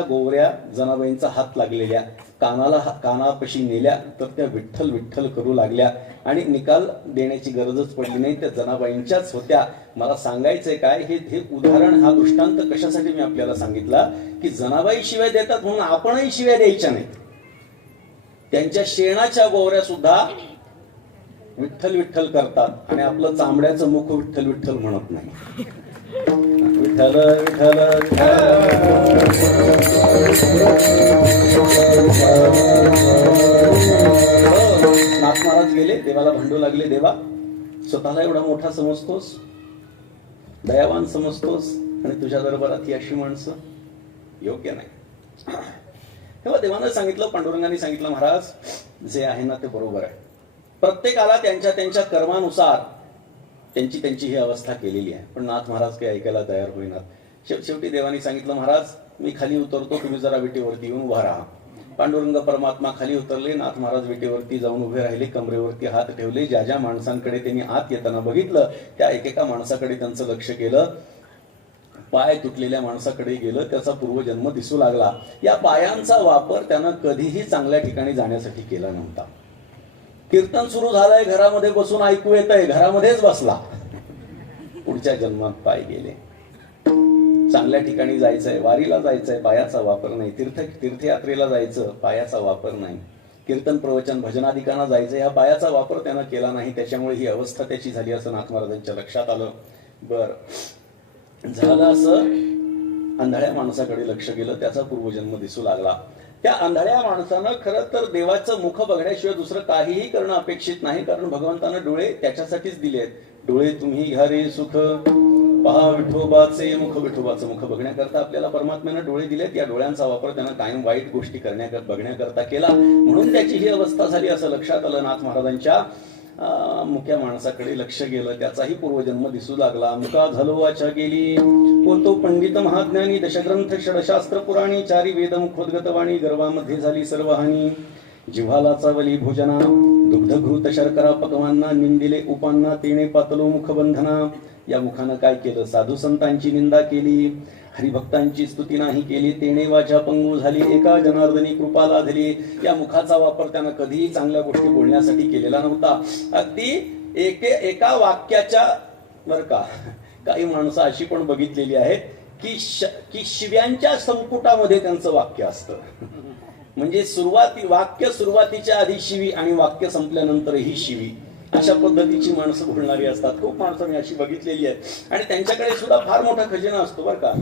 गोवऱ्या जनाबाईंचा हात लागलेल्या, कानापाशी नेल्या तर त्या विठ्ठल विठ्ठल करू लागल्या आणि निकाल देण्याची गरजच पडली नाही, त्या जनाबाईंच्याच होत्या. मला सांगायचंय काय, हे उदाहरण हा दृष्टांत कशासाठी मी आपल्याला सांगितला की जनाबाई शिव्या देतात म्हणून आपणही शिव्या द्यायच्या नाहीत. त्यांच्या शेणाच्या गोवऱ्या सुद्धा विठ्ठल विठ्ठल करतात आणि आपलं चांबड्याचं मुख विठ्ठल विठ्ठल म्हणत नाही. विठ्ठल विठ्ठल नाथ महाराज गेले, देवाला भांडू लागले. देवा स्वतःला एवढा मोठा समजतोस, दयावान समजतोस, आणि तुझ्या दरबारात ही अशी माणसं? योग्य नाही. तेव्हा देवानं सांगितलं, पांडुरंगाने सांगितलं, महाराज जे आहे ना ते बरोबर आहे. प्रत्येकाला त्यांच्या त्यांच्या कर्मानुसार त्यांची त्यांची ही अवस्था केलेली आहे. पण नाथ महाराज काही ऐकायला तयार होईनात. शेवटी देवानी सांगितलं, महाराज मी खाली उतरतो, तुम्ही जरा विटेवरती येऊन उभा राहा. पांडुरंग परमात्मा खाली उतरले. नाथ महाराज विटेवरती जाऊन उभे राहिले, कमरेवरती हात ठेवले. ज्या ज्या माणसांकडे त्यांनी आत येताना बघितलं त्या एकेका माणसाकडे त्यांचं लक्ष गेलं. पाय तुटलेल्या माणसाकडे गेलं, त्याचा पूर्वजन्म दिसू लागला. या पायांचा वापर त्यानं कधीही चांगल्या ठिकाणी जाण्यासाठी केला नव्हता. कीर्तन सुरू झालंय, घरामध्ये बसून ऐकू येतंय, घरामध्येच बसला. पुढच्या जन्मात पाय गेले. चांगल्या ठिकाणी जायचंय, वारीला जायचंय, पायाचा वापर नाही. तीर्थयात्रेला जायचं, पायाचा वापर नाही. कीर्तन प्रवचन भजनादिकांना जायचं, ह्या पायाचा वापर त्यानं केला नाही. त्याच्यामुळे ही अवस्था त्याची झाली असं नाथ महाराजांच्या लक्षात आलं. झालं असं, आंधळ्या माणसाकडे लक्ष गेलं, त्याचा पूर्वजन्म दिसू लागला. त्या आंधळ्या माणसानं खरं तर देवाचं मुख बघण्याशिवाय दुसरं काहीही करणं अपेक्षित नाही. कारण भगवंतानं डोळे त्याच्यासाठीच दिलेत. डोळे तुम्ही घ्या रे सुख, पहा विठोबाचे मुख. विठोबाचं मुख बघण्याकरता आपल्याला परमात्म्यानं डोळे दिलेत. या डोळ्यांचा वापर त्यानं कायम वाईट गोष्टी बघण्याकरता केला, म्हणून त्याची ही अवस्था झाली असं लक्षात आलं. नाथ महाराजांच्या मुक्या माणसाकडे लक्ष गेलं, त्याचाही पूर्वजन्म दिसू लागला. मुका झालो वाचा गेली, कोतो पंडित महाज्ञानी, दशग्रंथ षडशास्त्र पुराणी, चारी वेद मुखोद्गतवाणी, गर्वामध्ये झाली सर्व हानी. जिव्हाला चावली भोजना, दुग्धघृत शर्करा पकवांना, निंदिले उपांना, तेणे पातलो मुखबंधना. या मुखानं काय केलं? साधू संतांची निंदा केली, हरिभक्तांची स्तुती नाही केली. तेणे वाचा पंगू झाली, एका जनार्दनी कृपा लाधली. या मुखाचा वापर त्यानं कधीही चांगल्या गोष्टी बोलण्यासाठी केलेला नव्हता. अगदी एका वाक्याच्या वर का काही माणसं अशी पण बघितलेली आहेत की शिव्यांच्या संपुटामध्ये त्यांचं वाक्य असतं. म्हणजे वाक्य सुरुवातीच्या आधी शिवी आणि वाक्य संपल्यानंतरही शिवी, अशा पद्धतीची माणसं बोलणारी असतात. खूप माणसं मी अशी बघितलेली आहेत. आणि त्यांच्याकडे सुद्धा फार मोठा खजिना असतो बरं का,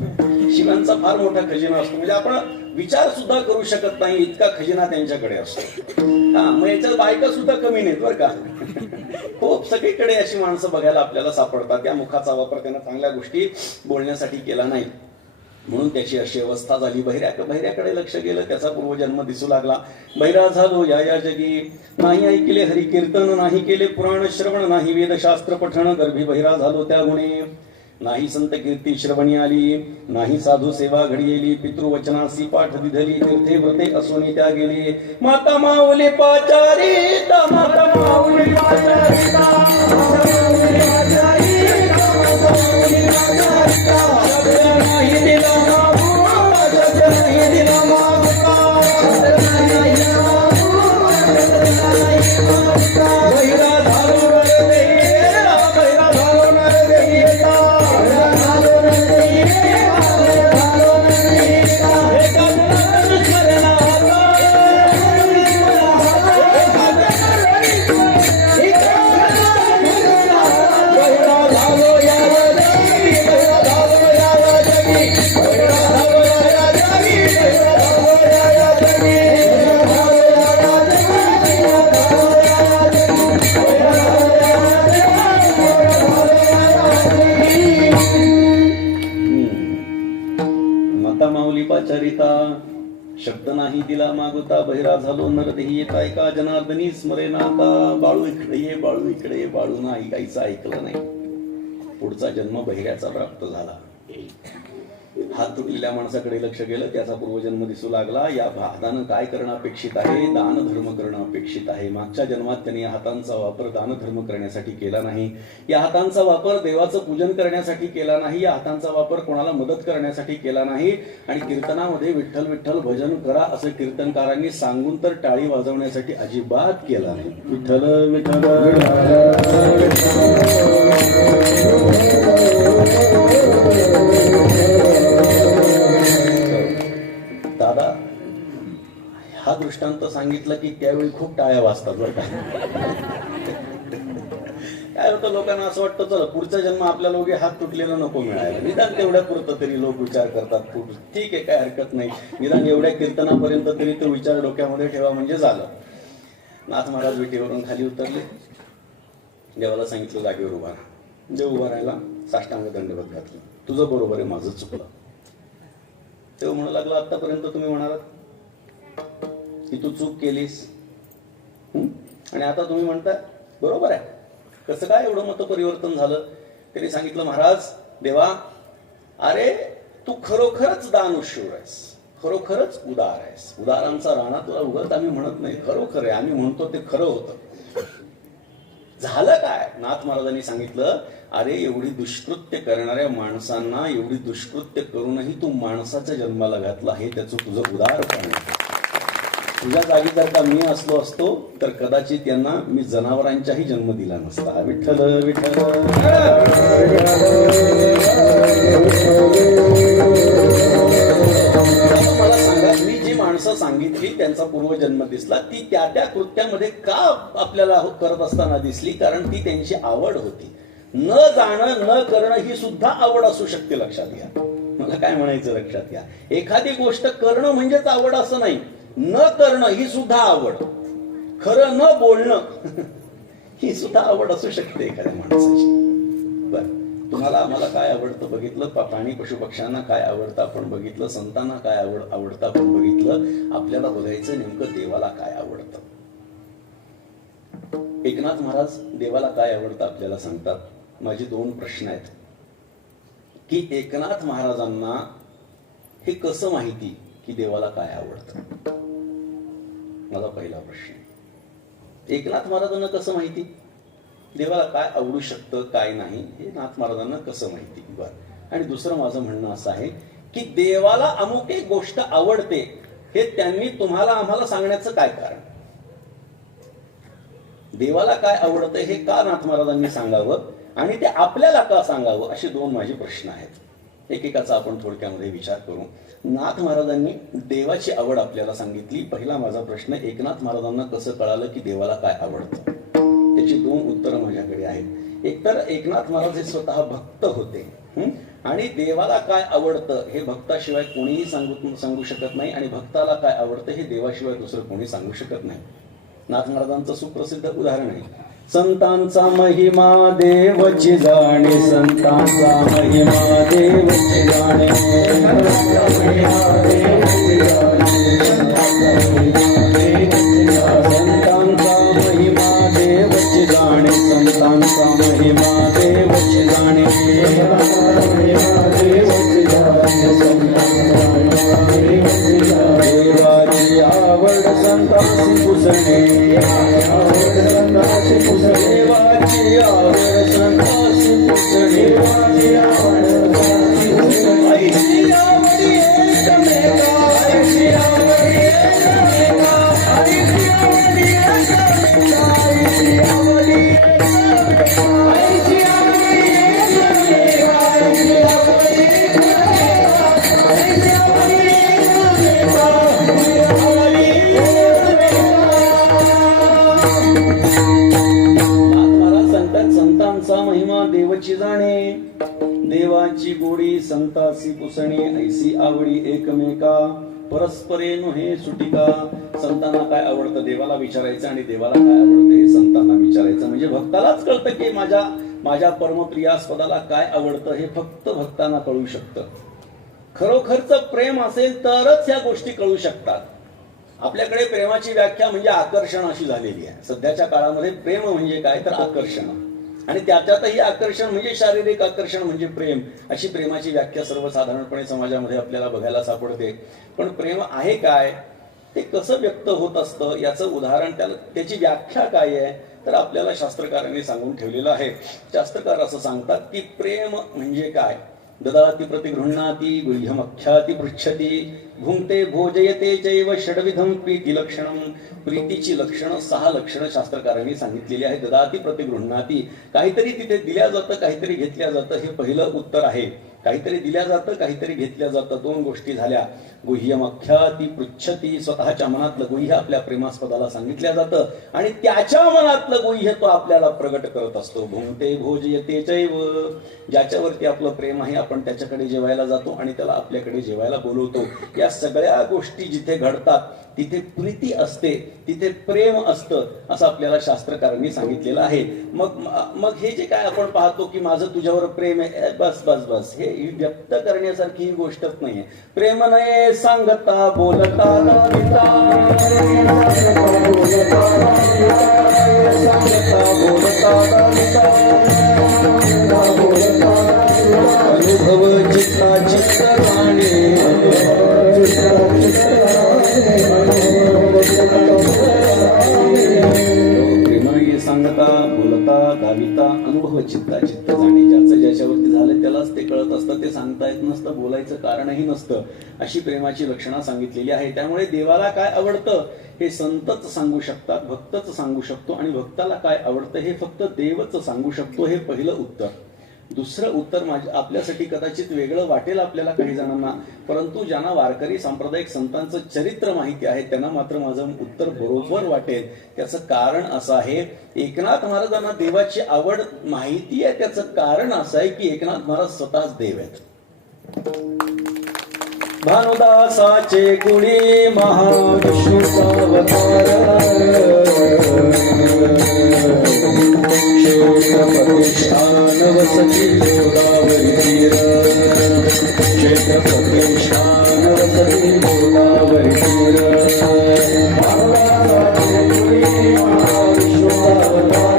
शिवांचा फार मोठा खजिना असतो. म्हणजे आपण विचार सुद्धा करू शकत नाही इतका खजिना त्यांच्याकडे असतो. मग याच्यात बायका सुद्धा कमी नाहीत बरं का. खूप सगळीकडे अशी माणसं बघायला आपल्याला सापडतात. त्या मुखाचा वापर त्यांना चांगल्या गोष्टी बोलण्यासाठी केला नाही, म्हणून त्याची अशी अवस्था झाली. बहिऱ्याकडे लक्ष गेलं, त्याचा पूर्वजन्म दिसू लागला. बहिरा झालो या जगी, नाही ऐकले हरी कीर्तन, नाही केले पुराण श्रवण, नाही वेदशास्त्र पठण, गर्भी बहिरा झालो त्या गुणे. नाही संत कीर्ती श्रवणी आली, नाही साधू सेवा घडीली, पितृवचनासी पाठ दिधली, तीर्थे व्रते असोनी त्या गेले. माता माऊली पाचारिता, माता माऊली पाचारिता, नाही दिला शब्द नाही दिला मागुता, बहिरा झालो नरदेही, येता एका जनार्दनी स्मरे नाता. बाळू इकडे ये, बाळू इकडे ये, बाळू ना ऐकायचं ऐकलं नाही. पुढचा जन्म बहिऱ्याचा प्राप्त झाला. हात तुटलेल्या माणसाकडे लक्ष गेलं, त्याचा पूर्वजन्म दिसू लागला. या हातानं काय करणं अपेक्षित आहे? दान धर्म करणं अपेक्षित आहे. मागच्या जन्मात त्यांनी या हातांचा वापर दान धर्म करण्यासाठी केला नाही. या हातांचा वापर देवाचं पूजन करण्यासाठी केला नाही. या हातांचा वापर कोणाला मदत करण्यासाठी केला नाही. आणि कीर्तनामध्ये विठ्ठल विठ्ठल भजन करा असं कीर्तनकारांनी सांगून तर टाळी वाजवण्यासाठी अजिबात केला नाही. विठ्ठल विठ्ठल दादा, हा दृष्टांत सांगितलं की त्यावेळी खूप टाळ्या वाजतात बरं का. काय होतं, लोकांना असं वाटतं चला पुढचा जन्म आपल्याला उगे हात तुटलेला नको मिळायला, निदान तेवढ्या पुरतं तरी लोक विचार करतात. ठीक आहे, काय हरकत नाही, निदान एवढ्या कीर्तनापर्यंत तरी तो विचार डोक्यामध्ये ठेवा म्हणजे झालं. नाथ महाराज विटेवरून खाली उतरले. देवाला सांगितलं जागेवर उभा राहा. देव उभा राहायला, साष्टांग दंडवत घातलं. तुझं बरोबर आहे, माझं चुकलं. तेव्हा म्हणू लागला, आतापर्यंत तुम्ही म्हणालात की तू चूक केलीस, आणि आता तुम्ही म्हणता बरोबर आहे. कसं काय एवढं मत परिवर्तन झालं? त्यांनी सांगितलं, महाराज देवा, अरे तू खरोखरच दानशूर आहेस, खरोखरच उदार आहेस. उदारांचा राणा तुला उगत आम्ही म्हणत नाही, खरोखर आहे. आम्ही म्हणतो ते खरं होतं. झालं काय? नाथ महाराजांनी सांगितलं, अरे एवढी दुष्कृत्य करणाऱ्या माणसांना एवढी दुष्कृत्य करूनही तू माणसाच्या जन्माला घातला, हे त्याचं तुझं उदारपण आहे. तुझ्या जागी जर का मी असलो असतो तर कदाचित यांना मी जनावरांचाही जन्म दिला नसता. विठ्ठल विठ्ठल. मला सांगा, मी जी माणसं सांगितली त्यांचा पूर्वजन्म दिसला, ती त्या त्या कृत्यामध्ये का आपल्याला करत असताना दिसली? कारण ती त्यांची आवड होती. न जाणं न करणं ही सुद्धा आवड असू शकते, लक्षात घ्या. मला काय म्हणायचं लक्षात घ्या. एखादी गोष्ट करणं म्हणजेच आवड असं नाही, न करणं ही सुद्धा आवड. खरं न बोलणं ही सुद्धा आवड असू शकते एखाद्या माणसाची. बर, तुम्हाला आम्हाला काय आवडतं बघितलं, प्राणी पशु पक्ष्यांना काय आवडतं आपण बघितलं, संतांना काय आवडतं आपण बघितलं. आपल्याला बघायचं नेमकं देवाला काय आवडतं. एकनाथ महाराज देवाला काय आवडतं आपल्याला सांगतात. माझे 2 प्रश्न आहेत की एकनाथ महाराजांना हे कसं माहिती की देवाला काय आवडतं. माझा पहिला प्रश्न, एकनाथ महाराजांना कसं माहिती देवाला काय आवडू शकतं काय नाही, हे नाथ महाराजांना कसं माहिती. बरं, आणि दुसरं माझं म्हणणं असं आहे की देवाला अमुक एक गोष्ट आवडते हे त्यांनी तुम्हाला आम्हाला सांगण्याचं काय कारण. देवाला काय आवडतं हे का नाथ महाराजांनी सांगावं आणि ते आपल्याला का सांगावं, असे 2 माझे प्रश्न आहेत. एकेकाचा आपण थोडक्यामध्ये विचार करू. नाथ महाराजांनी देवाची आवड आपल्याला सांगितली. पहिला माझा प्रश्न, एकनाथ महाराजांना कसं कळालं की देवाला काय आवडतं. त्याची 2 उत्तरं माझ्याकडे आहेत. एकतर एकनाथ महाराज हे स्वतः भक्त होते आणि देवाला काय आवडतं हे भक्ताशिवाय कोणीही सांगू शकत नाही, आणि भक्ताला काय आवडतं हे देवाशिवाय दुसरं कोणी सांगू शकत नाही. नाथ महाराजांचं सुप्रसिद्ध उदाहरण आहे, संतांचा महिमा देवची जाणे, संतांचा महिमा देवची जाणे, संतांचा महिमा देवची जाणे, संतांचा महिमा देवची जाणे. देवाची आवड संतांची पुसणे, देवाची आवड संतांची पुसणे, ऐशी आवडी एकमेका, ऐशी आवडी एकमेका, ऐशी आवडी एकमेका, ऐशी आवडी एकमेका, ऐशी आवडी एकमेका, ऐशी आवडी एकमेका, ऐशी आवडी संतांचा महिमा देवची जाणे, देवाची गोडी संतासी पुसणे, ऐसी आवडी एकमेका, परस्परे नोहे सुटिका. संतांना काय आवडतं देवाला विचारायचं आणि देवाला काय आवडतं हे संतांना विचारायचं. म्हणजे भक्तालाच कळतं की माझ्या परमप्रियास्पदाला काय आवडतं हे फक्त भक्तांना कळू शकतं. खरोखरचं प्रेम असेल तरच ह्या गोष्टी कळू शकतात. आपल्याकडे प्रेमाची व्याख्या म्हणजे आकर्षण अशी झालेली आहे. सध्याच्या काळामध्ये प्रेम म्हणजे काय तर आकर्षण, आणि त्याच्यातही आकर्षण म्हणजे शारीरिक आकर्षण म्हणजे प्रेम, अशी प्रेमाची व्याख्या सर्वसाधारणपणे समाजामध्ये आपल्याला बघायला सापडते. पण प्रेम आहे काय, ते कसं व्यक्त होत असतं याचं उदाहरण, त्याची व्याख्या काय आहे तर आपल्याला शास्त्रकारांनी सांगून ठेवलेलं आहे. शास्त्रकार असं सांगतात की प्रेम म्हणजे काय, ददाति प्रतिगृह्णाति गुह्यमख्याति पृच्छति भुंक्ते भोजयते चैव षड्विधम प्रीति लक्षणम. प्रीतीची लक्षणं 6 लक्षणं शास्त्रकारांनी सांगितलेली आहे. ददाति प्रतिगृह्णाति, काहीतरी तिथे दिल्या जातं काहीतरी घेतल्या जातं, हे पहिलं उत्तर आहे. काहीतरी दिल्या जातं काहीतरी घेतल्या जातं, 2 गोष्टी झाल्या. गुह्यमख्याति पृच्छति, स्वतःच्या मनातलं गुह्य आपल्या प्रेमास्पदाला सांगितल्या जातं आणि त्याच्या मनातलं गुह्य तो आपल्याला प्रगट करत असतो. भुंक्ते भोजयते चैव, ज्याच्यावरती आपलं प्रेम आहे आपण त्याच्याकडे जेवायला जातो आणि त्याला आपल्याकडे जेवायला बोलवतो. या सगळ्या गोष्टी जिथे घडतात तिथे प्रीती असते, तिथे प्रेम असतं, असं आपल्याला शास्त्रकारांनी सांगितलेलं आहे. मग मग हे जे काय आपण पाहतो की माझं तुझ्यावर प्रेम आहे, बस बस बस, हे व्यक्त करण्यासारखी ही गोष्टच नाहीये. प्रेम नये सांगता बोलता अनुभव चित्ता चित्त प्रेमाने सांगता बोलता गाविता अनुभव चित्ता चित्त जाणे. ज्याचं ज्याच्यावरती झालं त्यालाच ते कळत असतं, ते सांगता येत नसतं, बोलायचं कारणही नसतं. अशी प्रेमाची लक्षणं सांगितलेली आहे. त्यामुळे देवाला काय आवडतं हे संतच सांगू शकतात, भक्तच सांगू शकतो, आणि भक्ताला काय आवडतं हे फक्त देवच सांगू शकतो. हे पहिलं उत्तर. दुसरं उत्तर आपल्यासाठी कदाचित वेगळं वाटेल आपल्याला काही जणांना, परंतु ज्यांना वारकरी सांप्रदायिक संतांचं चरित्र माहिती आहे त्यांना मात्र माझं उत्तर बरोबर वाटेल. त्याचं कारण असं आहे, एकनाथ महाराजांना देवाची आवड माहिती आहे. त्याचं कारण असं आहे की एकनाथ महाराज स्वतःच देव आहेत. भानुदासाचे कुणी महाविष्णूचा अवतार, क्षेत्रप्रतिष्ठान वसती गोदावरी तीर, क्षेत्रप्रतिष्ठान वसती गोदावरी तीर. भानुदासाचे कुणी महाविष्णूचा अवतार,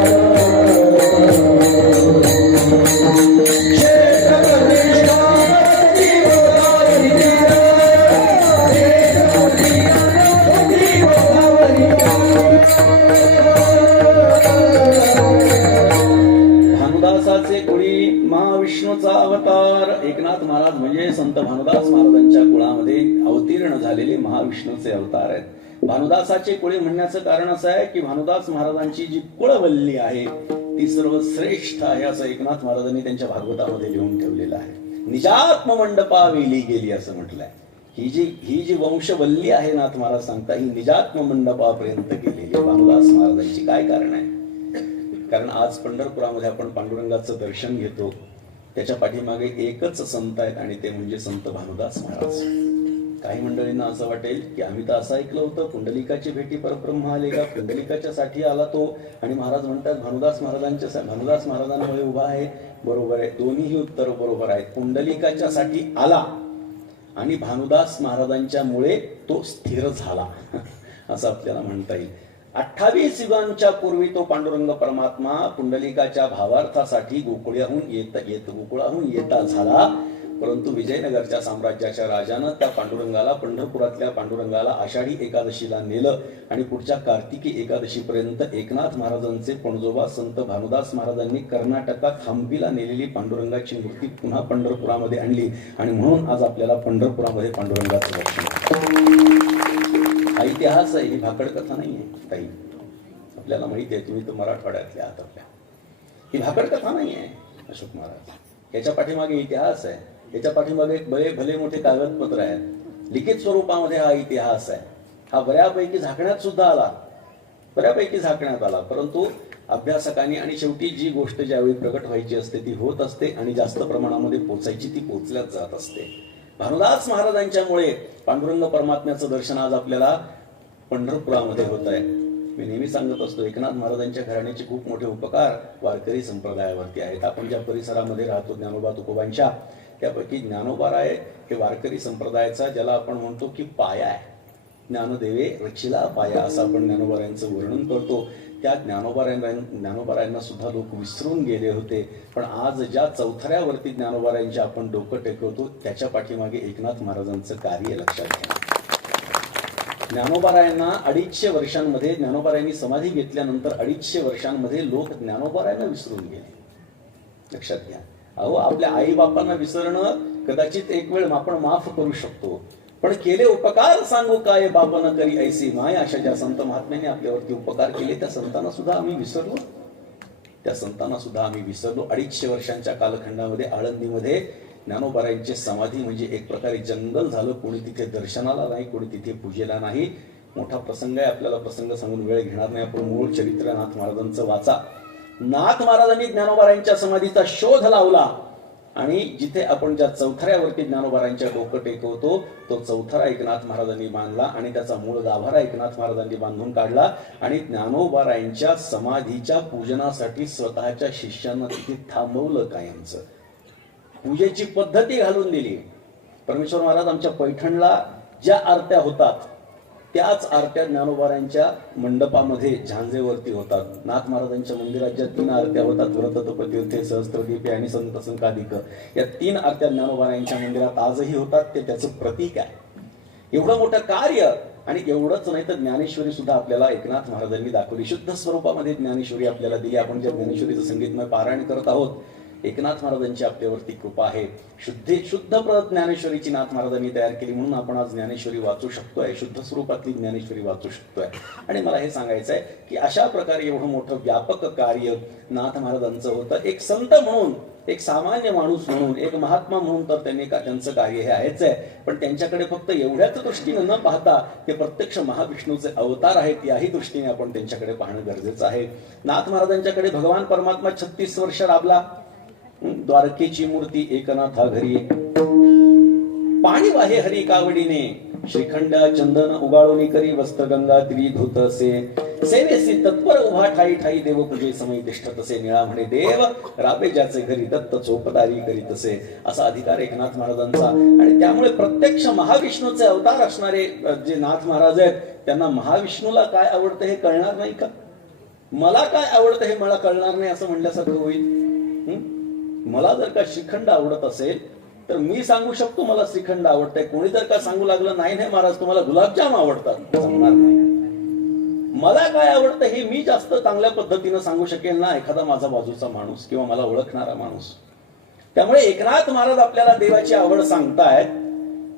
महाविष्णूचा अवतार. एकनाथ महाराज म्हणजे संत भानुदास महाराजांच्या कुळामध्ये अवतीर्ण झालेले महाविष्णूचे अवतार आहेत. भानुदासाचे कुळे म्हणण्याचं कारण असं आहे की भानुदास महाराजांची जी कुळवल्ली आहे ती सर्वश्रेष्ठ आहे असं एकनाथ महाराजांनी त्यांच्या भागवतामध्ये लिहून ठेवलेलं आहे. निजात्म मंडपा वेली गेली असं म्हटलंय. ही जी वंशवल्ली आहे नाथ महाराज सांगता, ही निजात्म मंडपापर्यंत गेलेली भानुदास महाराजांची. काय कारण आहे? कारण आज पंढरपुरामध्ये आपण पांडुरंगाचं दर्शन घेतो, त्याच्या पाठीमागे एकच संत आहेत आणि ते म्हणजे संत भानुदास महाराज. काही मंडळींना असं वाटेल की आम्ही तर असं ऐकलं होतं, पुंडलिकाची भेटी परब्रह्म आले का, पुंडलिकाच्या साठी आला तो, आणि महाराज म्हणतात भानुदास महाराजांमुळे उभा आहे. बरोबर आहे, दोन्हीही उत्तर बरोबर आहेत. पुंडलिकाच्या साठी आला आणि भानुदास महाराजांच्या मुळे तो स्थिर झाला असं आपल्याला म्हणता येईल. 28 युगांच्या पूर्वी तो पांडुरंग परमात्मा पुंडलिकाच्या भावार्थासाठी गोकुळाहून येता झाला. परंतु विजयनगरच्या साम्राज्याच्या राजानं त्या पांडुरंगाला, पंढरपुरातल्या पांडुरंगाला आषाढी एकादशीला नेलं आणि पुढच्या कार्तिकी एकादशी पर्यंत एकनाथ महाराजांचे पणजोबा संत भानुदास महाराजांनी कर्नाटकात हंपीला नेलेली पांडुरंगाची मूर्ती पुन्हा पंढरपुरामध्ये आणली, आणि म्हणून आज आपल्याला पंढरपुरामध्ये पांडुरंगाचं दर्शन. हा इतिहास आहे, ही भाकड कथा नाहीये ताई. आपल्याला माहिती आहे, तुम्ही तर मराठवाड्यातल्या आहात. आपल्या ही भाकड कथा नाहीये अशोक महाराज. याच्या पाठीमागे इतिहास आहे, याच्या पाठीमागे भले मोठे कागदपत्र आहेत, लिखित स्वरूपामध्ये हा इतिहास आहे. हा बऱ्यापैकी झाकण्यात आला, परंतु अभ्यासकांनी, आणि शेवटी जी गोष्ट ज्यावेळी प्रकट व्हायची असते ती होत असते आणि जास्त प्रमाणामध्ये पोचायची ती पोचल्याच जात असते. भानुदास महाराजांच्यामुळे पांडुरंग परमात्म्याचं दर्शन आज आपल्याला पंढरपुरामध्ये होत आहे. मी नेहमी सांगत असतो, एकनाथ महाराजांच्या घराण्याचे खूप मोठे उपकार वारकरी संप्रदायावरती आहेत. आपण ज्या परिसरामध्ये राहतो ज्ञानोबा तुकोबांच्या, त्यापैकी ज्ञानोबाराय हे वारकरी संप्रदायाचा, ज्याला आपण म्हणतो की पाया आहे. ज्ञानदेवे रचिला पाया असं आपण ज्ञानोबारायांचं वर्णन करतो. त्या ज्ञानोबारायांना सुद्धा लोक विसरून गेले होते, पण आज ज्या चौथऱ्यावरती ज्ञानोबारायांचे आपण डोकं टेकवतो त्याच्या पाठीमागे एकनाथ महाराजांचं कार्य लक्षात घ्या. ज्ञानोबारायांना 250 वर्षांमध्ये, ज्ञानोबारायांनी समाधी घेतल्यानंतर 250 वर्षांमध्ये लोक ज्ञानोबारायांना विसरून गेले. लक्षात घ्या. अहो, आपल्या आई बापांना विसरणं कदाचित एक वेळ आपण माफ करू शकतो, पण केले उपकार सांगू काय बापन करी ऐसी माय, अशा ज्या संत महात्म्यांनी आपल्यावरती उपकार केले त्या संतांना सुद्धा आम्ही विसरलो. 250 वर्षांच्या कालखंडामध्ये आळंदीमध्ये ज्ञानोबारायांची समाधी म्हणजे एक प्रकारे जंगल झालं. कोणी तिथे दर्शनाला नाही, कोणी तिथे पूजेला नाही. मोठा प्रसंग आहे, आपल्याला प्रसंग सांगून वेळ घेणार नाही. आपण मूळ चरित्र नाथ महाराजांचं वाचा. नाथ महाराजांनी ज्ञानोबारायांच्या समाधीचा शोध लावला आणि जिथे आपण ज्या चौथऱ्यावरती ज्ञानोबारांच्या डोकं टेकवतो तो चौथरा एकनाथ महाराजांनी बांधला आणि त्याचा मूळ गाभारा एकनाथ महाराजांनी बांधून काढला आणि ज्ञानोबारांच्या समाधीच्या पूजनासाठी स्वतःच्या शिष्यांना तिथे थांबवलं कायमचं. पूजेची पद्धती घालून दिली. परमेश्वर महाराज आमच्या पैठणला ज्या आरत्या होतात त्याच आरत्या ज्ञानोबारांच्या मंडपामध्ये झांजेवरती होतात. नाथ महाराजांच्या मंदिरात ज्या 3 आरत्या होतात, व्रत तप तीर्थे सहस्त्रदीपे आणि संत संकादिक, या 3 आरत्या ज्ञानोबारांच्या मंदिरात आजही होतात. ते त्याचं प्रतीक आहे. एवढं मोठं कार्य. आणि एवढंच नाही तर ज्ञानेश्वरी सुद्धा आपल्याला एकनाथ महाराजांनी दाखवली. शुद्ध स्वरूपामध्ये ज्ञानेश्वरी आपल्याला दिली. आपण ज्या ज्ञानेश्वरीचं संगीतमय पारायण करत आहोत, एकनाथ महाराजांची आपल्यावरती कृपा आहे. शुद्ध प्रत ज्ञानेश्वरीची नाथ महाराजांनी तयार केली म्हणून आपण आज ज्ञानेश्वरी वाचू शकतोय. शुद्ध स्वरूपातली ज्ञानेश्वरी वाचू शकतोय. आणि मला हे सांगायचं आहे की अशा प्रकारे एवढं मोठं व्यापक कार्य नाथ महाराजांचं होतं. एक संत म्हणून, एक सामान्य माणूस म्हणून, एक महात्मा म्हणून तर त्यांचं कार्य हे आहेच आहे. पण त्यांच्याकडे फक्त एवढ्याच दृष्टीने न पाहता ते प्रत्यक्ष महाविष्णूचे अवतार आहेत याही दृष्टीने आपण त्यांच्याकडे पाहणं गरजेचं आहे. नाथ महाराजांच्याकडे भगवान परमात्मा 36 वर्ष राबला. द्वारकेची मूर्ती एकनाथा घरी, पाणी वाहे हरी कावडीने, श्रीखंड चंदन उगाळून करी, वस्त्र गंगा त्री धुत असे, सेवेसी तत्पर उभा ठाई ठाई देव पूजे समय तिष्ठत असे, निळा म्हणे देव राबे ज्याचे घरी, दत्त चोपदारी करीत असे. असा अधिकार एकनाथ महाराजांचा. आणि त्यामुळे प्रत्यक्ष महाविष्णूचे अवतार असणारे जे नाथ महाराज आहेत त्यांना महाविष्णूला काय आवडतं हे कळणार नाही का? मला काय आवडतं हे मला कळणार नाही असं म्हणल्यासारखं होईल. मला जर का श्रीखंड आवडत असेल तर मी सांगू शकतो मला श्रीखंड आवडतंय. कोणी जर का सांगू लागलं नाही नाही महाराज तुम्हाला गुलाबजाम आवडतात, सांगणार नाही. मला काय आवडतं हे मी जास्त चांगल्या पद्धतीनं सांगू शकेल ना एखादा माझा बाजूचा माणूस किंवा मला ओळखणारा माणूस. त्यामुळे एकनाथ महाराज आपल्याला देवाची आवड सांगतायत.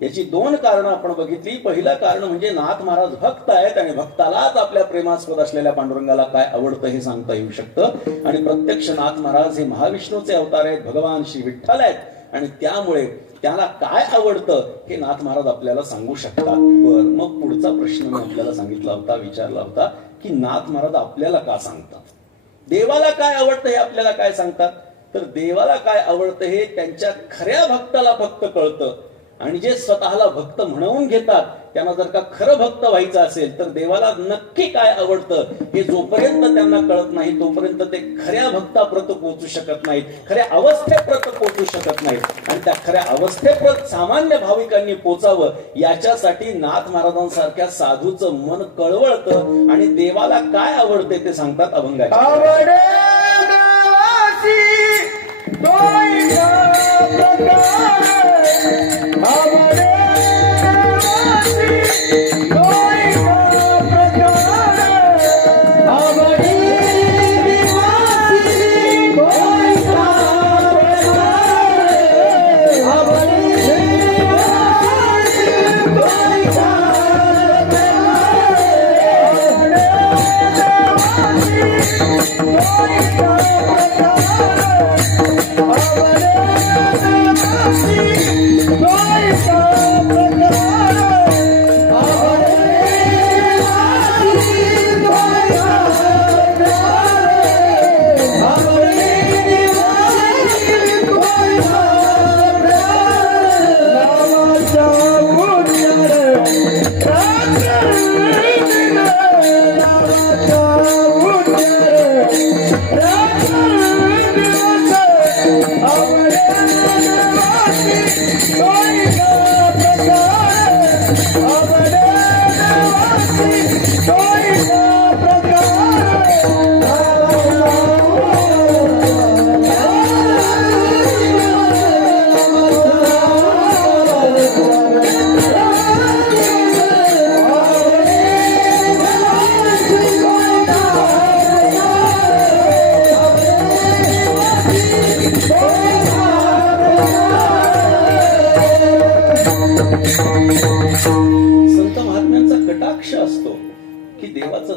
याची 2 कारणं आपण बघितली. पहिलं कारण म्हणजे नाथ महाराज भक्त आहेत आणि भक्तालाच आपल्या प्रेमास्पद असलेल्या पांडुरंगाला काय आवडतं हे सांगता येऊ शकतं. आणि प्रत्यक्ष नाथ महाराज हे महाविष्णूचे अवतार आहेत, भगवान श्री विठ्ठल आहेत. आणि त्यामुळे त्याला काय आवडतं हे नाथ महाराज आपल्याला सांगू शकतात. मग पुढचा प्रश्न मी आपल्याला सांगितला होता, विचारला होता की नाथ महाराज आपल्याला का सांगतात? देवाला काय आवडतं हे आपल्याला काय सांगतात? तर देवाला काय आवडतं हे त्यांच्या खऱ्या भक्ताला फक्त कळतं. आणि जे स्वतःला भक्त म्हणवून घेतात त्यांना जर का खरं भक्त व्हायचं असेल तर देवाला नक्की काय आवडतं हे जोपर्यंत त्यांना कळत नाही तोपर्यंत ते खऱ्या भक्ताप्रत पोहोचू शकत नाहीत, खऱ्या अवस्थेप्रत पोहोचू शकत नाहीत. आणि त्या खऱ्या अवस्थेप्रत सामान्य भाविकांनी पोचावं याच्यासाठी नाथ महाराजांसारख्या साधूचं मन कळवळतं आणि देवाला काय आवडते ते सांगतात अभंगाच्या.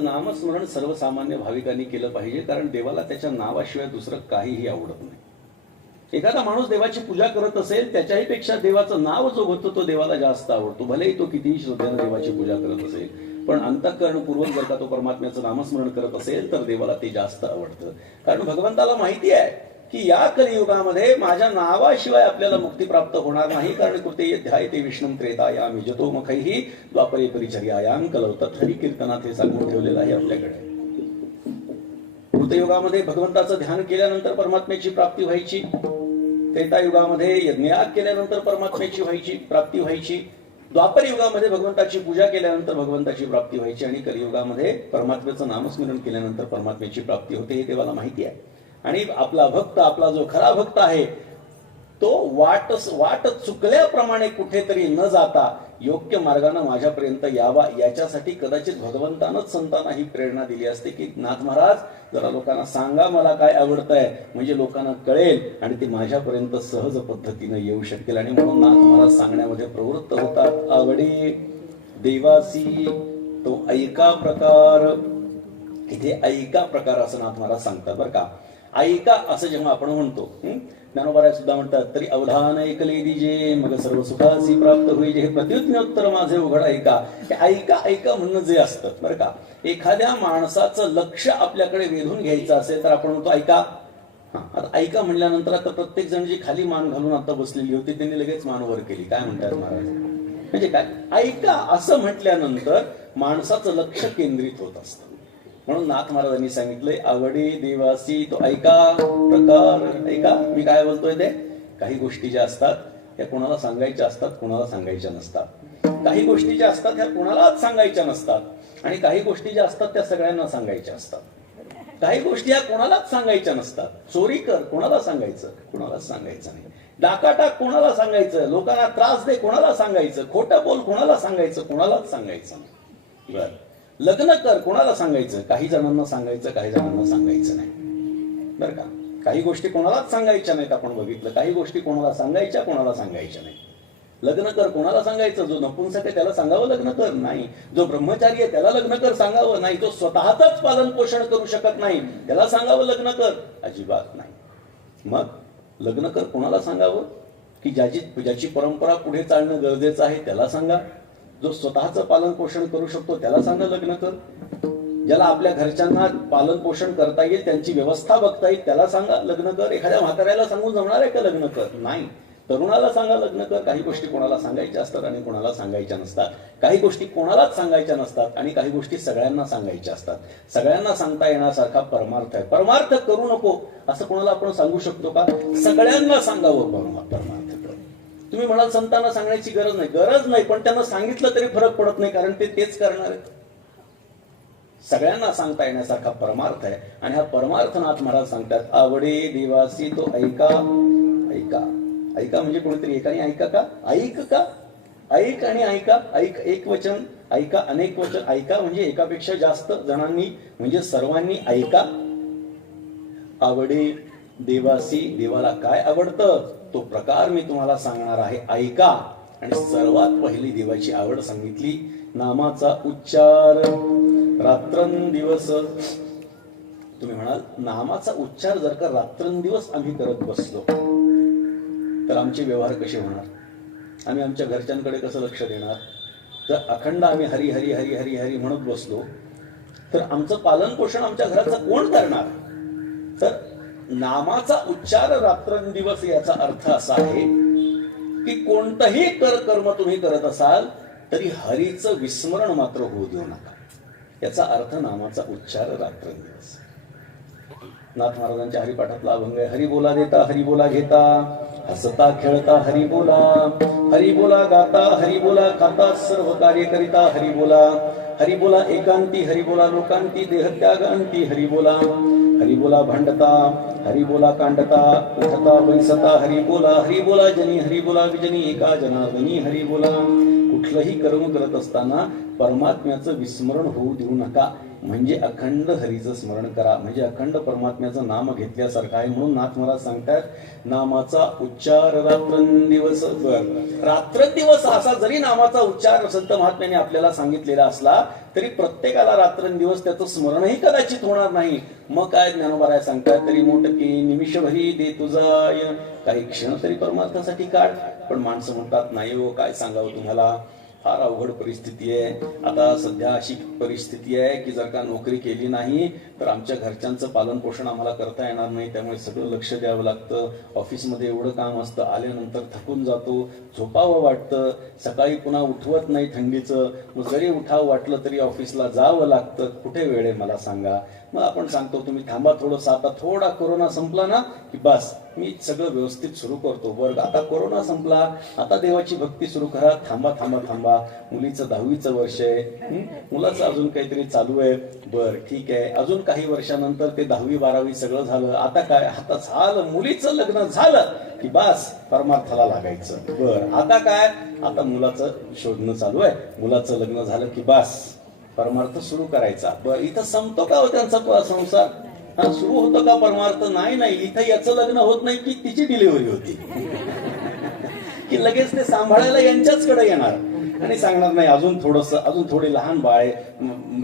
नामस्मरण सर्वसामान्य भाविकांनी केलं पाहिजे, कारण देवाला त्याच्या नावाशिवाय दुसरं काहीही आवडत नाही. एखादा माणूस देवाची पूजा करत असेल त्याच्याही पेक्षा देवाचं नाव जो होतो तो देवाला जास्त आवडतो. भलेही तो कितीही श्रद्धेने देवाची पूजा करत असेल, पण अंतःकरणपूर्वक जर का तो परमात्म्याचं नामस्मरण करत असेल तर देवाला ते जास्त आवडतं. कारण भगवंताला माहिती आहे की या कलियुगामध्ये माझ्या नावाशिवाय आपल्याला मुक्ती प्राप्त होणार नाही, कारण कृते ध्याय ते विष्णू त्रेतायाम यजतो मखैहि द्वापरे परिचर्यायाम कलवतात. हरी कीर्तनात हे सांगून ठेवलेलं आहे आपल्याकडे. कृतयुगामध्ये भगवंताचं ध्यान केल्यानंतर परमात्म्याची प्राप्ती व्हायची, त्रेतायुगामध्ये यज्ञयाग केल्यानंतर परमात्म्याची प्राप्ती व्हायची, द्वापर युगामध्ये भगवंताची पूजा केल्यानंतर भगवंताची प्राप्ती व्हायची, आणि कलियुगामध्ये परमात्म्याचं नामस्मरण केल्यानंतर परमात्म्याची प्राप्ती होते. हे देवाला माहिती आहे. आणि आपला भक्त, आपला जो खरा भक्त आहे, तो वाट चुकल्याप्रमाणे कुठेतरी न जाता योग्य मार्गाने माझ्यापर्यंत यावा, याच्यासाठी कदाचित भगवंतानंच संतांना ही प्रेरणा दिली असते की नाथ महाराज जरा लोकांना सांगा मला काय आवडतंय, म्हणजे लोकांना कळेल आणि ते माझ्यापर्यंत सहज पद्धतीने येऊ शकतील. आणि म्हणून नाथ महाराज सांगण्यामध्ये प्रवृत्त होतात. आवडे देवासी तो ऐका प्रकार. इथे ऐका प्रकार असं नाथ महाराज सांगतात बरं का. ऐका असं जेव्हा आपण म्हणतो, ज्ञानोबा सुद्धा म्हणतात, तरी अवधान ऐकले दिजे मग सर्व सुखासी प्राप्त होईल. हे प्रत्युत्तर माझे उघड ऐका. हे ऐका ऐका म्हणणं जे असतं बरं का, एखाद्या माणसाचं लक्ष आपल्याकडे वेधून घ्यायचं असेल तर आपण म्हणतो ऐका. आता ऐका म्हणल्यानंतर आता प्रत्येक जण जी खाली मान घालून आता बसलेली होती त्यांनी लगेच मान वर केली. काय म्हणतात महाराज, म्हणजे काय ऐका असं म्हटल्यानंतर माणसाचं लक्ष केंद्रित होत असतं. म्हणून नाथ महाराजांनी सांगितलंय आवडे देवासी तो ऐका प्रकार. ऐका मी काय बोलतोय ते. काही गोष्टी ज्या असतात त्या कोणाला सांगायच्या असतात, कोणाला सांगायच्या नसतात. काही गोष्टी ज्या असतात त्या कोणालाच सांगायच्या नसतात, आणि काही गोष्टी ज्या असतात त्या सगळ्यांना सांगायच्या असतात. काही गोष्टी या कोणालाच सांगायच्या नसतात. चोरी कर कोणाला सांगायचं, कोणालाच सांगायचं नाही. डाका टाक कोणाला सांगायचं, लोकांना त्रास दे कोणाला सांगायचं, खोटं बोल कोणाला सांगायचं, कोणालाच सांगायचं नाही. बरं, लग्न कर कोणाला सांगायचं, काही जणांना सांगायचं, काही जणांना सांगायचं नाही. बरं का, काही गोष्टी कोणालाच सांगायच्या नाहीत. आपण बघितलं काही गोष्टी कोणाला सांगायच्या, कोणाला सांगायच्या नाही. लग्न कर कोणाला सांगायचं, जो नपुंसक आहे त्याला सांगावं लग्न कर नाही, जो ब्रह्मचारी आहे त्याला लग्न कर सांगावं नाही, जो स्वतःच पालन पोषण करू शकत नाही त्याला सांगावं लग्न कर, अजिबात नाही. मग लग्न कर कोणाला सांगावं, की ज्याची परंपरा पुढे चालणं गरजेचं आहे त्याला सांगा. जो स्वतःचं पालन पोषण करू शकतो त्याला सांगा लग्न कर. ज्याला आपल्या घरच्यांना पालन पोषण करता येईल, त्यांची व्यवस्था बघता येईल त्याला सांगा लग्न कर. एखाद्या म्हाताऱ्याला सांगून जमणार आहे का लग्न कर, नाही. तरुणाला सांगा लग्न कर. काही गोष्टी कोणाला सांगायच्या असतात आणि कोणाला सांगायच्या नसतात. काही गोष्टी कोणालाच सांगायच्या नसतात आणि काही गोष्टी सगळ्यांना सांगायच्या असतात. सगळ्यांना सांगता येण्यासारखा परमार्थ आहे. परमार्थ करू नको असं कोणाला आपण सांगू शकतो का? सगळ्यांना सांगावं परमार्थ. तुम्ही म्हणाल संतांना सांगण्याची गरज नाही, पण त्यांना सांगितलं तरी फरक पडत नाही, कारण ते तेच करणार आहेत. सगळ्यांना सांगता येण्यासारखा परमार्थ आहे, आणि हा परमार्थ नाथ महाराज सांगतात आवडे देवासी तो ऐका. ऐका ऐका म्हणजे कोणीतरी एकाने ऐका का, ऐक का, ऐक आणि ऐका. ऐक एक वचन, ऐका अनेक वचन. ऐका म्हणजे एकापेक्षा जास्त जणांनी म्हणजे सर्वांनी ऐका. आवडे देवासी, देवाला काय आवडतं तो प्रकार मी तुम्हाला सांगणार आहे, ऐका. आणि सर्वात पहिली देवाची आवड सांगितली नामाचा उच्चार रात्रंदिवस. तुम्ही म्हणाल नामाचा उच्चार जर का रात्रंदिवस आम्ही करत बसलो तर आमचे व्यवहार कसे होणार, आम्ही आमच्या घरच्यांकडे कसं लक्ष देणार? जर अखंड आम्ही हरी हरी हरी हरी हरी म्हणत बसलो तर आमचं पालन पोषण आमच्या घराचं कोण करणार? तर नामाचा उच्चार रात्रंदिवस याचा अर्थ असा आहे की कोणतंही कर्म तुम्ही करत असाल तरी हरीचं विस्मरण मात्र होऊ देऊ नका. याचा अर्थ नामाचा उच्चार रात्रंदिवस. नाथ महाराजांच्या हरिपाठातला अभंग आहे, हरी बोला देता हरी बोला घेता, हसता खेळता हरी बोला, हरी बोला गाता हरी बोला खाता, सर्व कार्य करिता हरी बोला, हरी बोला एकांती हरी बोला लोकांती, देहत्यागांती हरी बोला, हरी बोला भांडता हरी बोला कांडता, उठता बैसता हरी बोला जनी हरी बोला विजनी, एका जनार्दनी हरी बोला. कुठलंही कर्म करत असताना परमात्म्याचं विस्मरण होऊ देऊ नका, म्हणजे अखंड हरीचं स्मरण करा, म्हणजे अखंड परमात्म्याचं नाम घेतल्यासारखं आहे. म्हणून नाथ महाराज सांगतात नामाचा उच्चार रात्रंदिवस. रात्रंदिवस असा जरी नामाचा उच्चार संत महात्म्याने आपल्याला सांगितलेला असला तरी प्रत्येकाला रात्रंदिवस त्याचं स्मरणही कदाचित होणार नाही. मग काय ज्ञानोबा सांगतात, तरी मोठके निमिषभरी दे तुझा, काही क्षण तरी परमार्थासाठी काढ. पण माणसं म्हणतात नाही हो काय सांगावं तुम्हाला, फार अवघड परिस्थिती आहे. आता सध्या अशी परिस्थिती आहे की जर का नोकरी केली नाही तर आमच्या घरच्यांचं पालन पोषण आम्हाला करता येणार नाही. त्यामुळे सगळं लक्ष द्यावं लागतं. ऑफिसमध्ये एवढं काम असतं, आल्यानंतर थकून जातो, झोपावं वाटतं, सकाळी पुन्हा उठवत नाही थंडीचं. मग जरी उठावं वाटलं तरी ऑफिसला जावं लागतं. कुठे वेळ आहे मला सांगा. मग आपण सांगतो तुम्ही थांबा थोडंसं, आता थोडा कोरोना संपला ना की बस मी सगळं व्यवस्थित सुरू करतो. बरं आता कोरोना संपला, आता देवाची भक्ती सुरू करा. थांबा थांबा थांबा, मुलीचं 10वीचं वर्ष आहे, मुलाचं अजून काहीतरी चालू आहे. बरं ठीक आहे, अजून काही वर्षानंतर ते 10वी 12वी सगळं झालं. आता काय, आता झालं मुलीचं लग्न झालं की बस परमार्थाला लागायचं. बरं आता काय, आता मुलाचं शोधणं चालू आहे. मुलाचं लग्न झालं की बस परमार्थ सुरू करायचा. बरं इथं संपतो का हो त्यांचा संसार? हा सुरू होतो का परमार्थ? नाही नाही, इथं याचं लग्न होत नाही की तिची डिलिव्हरी होती की लगेच ते सांभाळायला यांच्याचकडे येणार आणि सांगणार नाही अजून थोडंसं, अजून थोडी लहान बाळ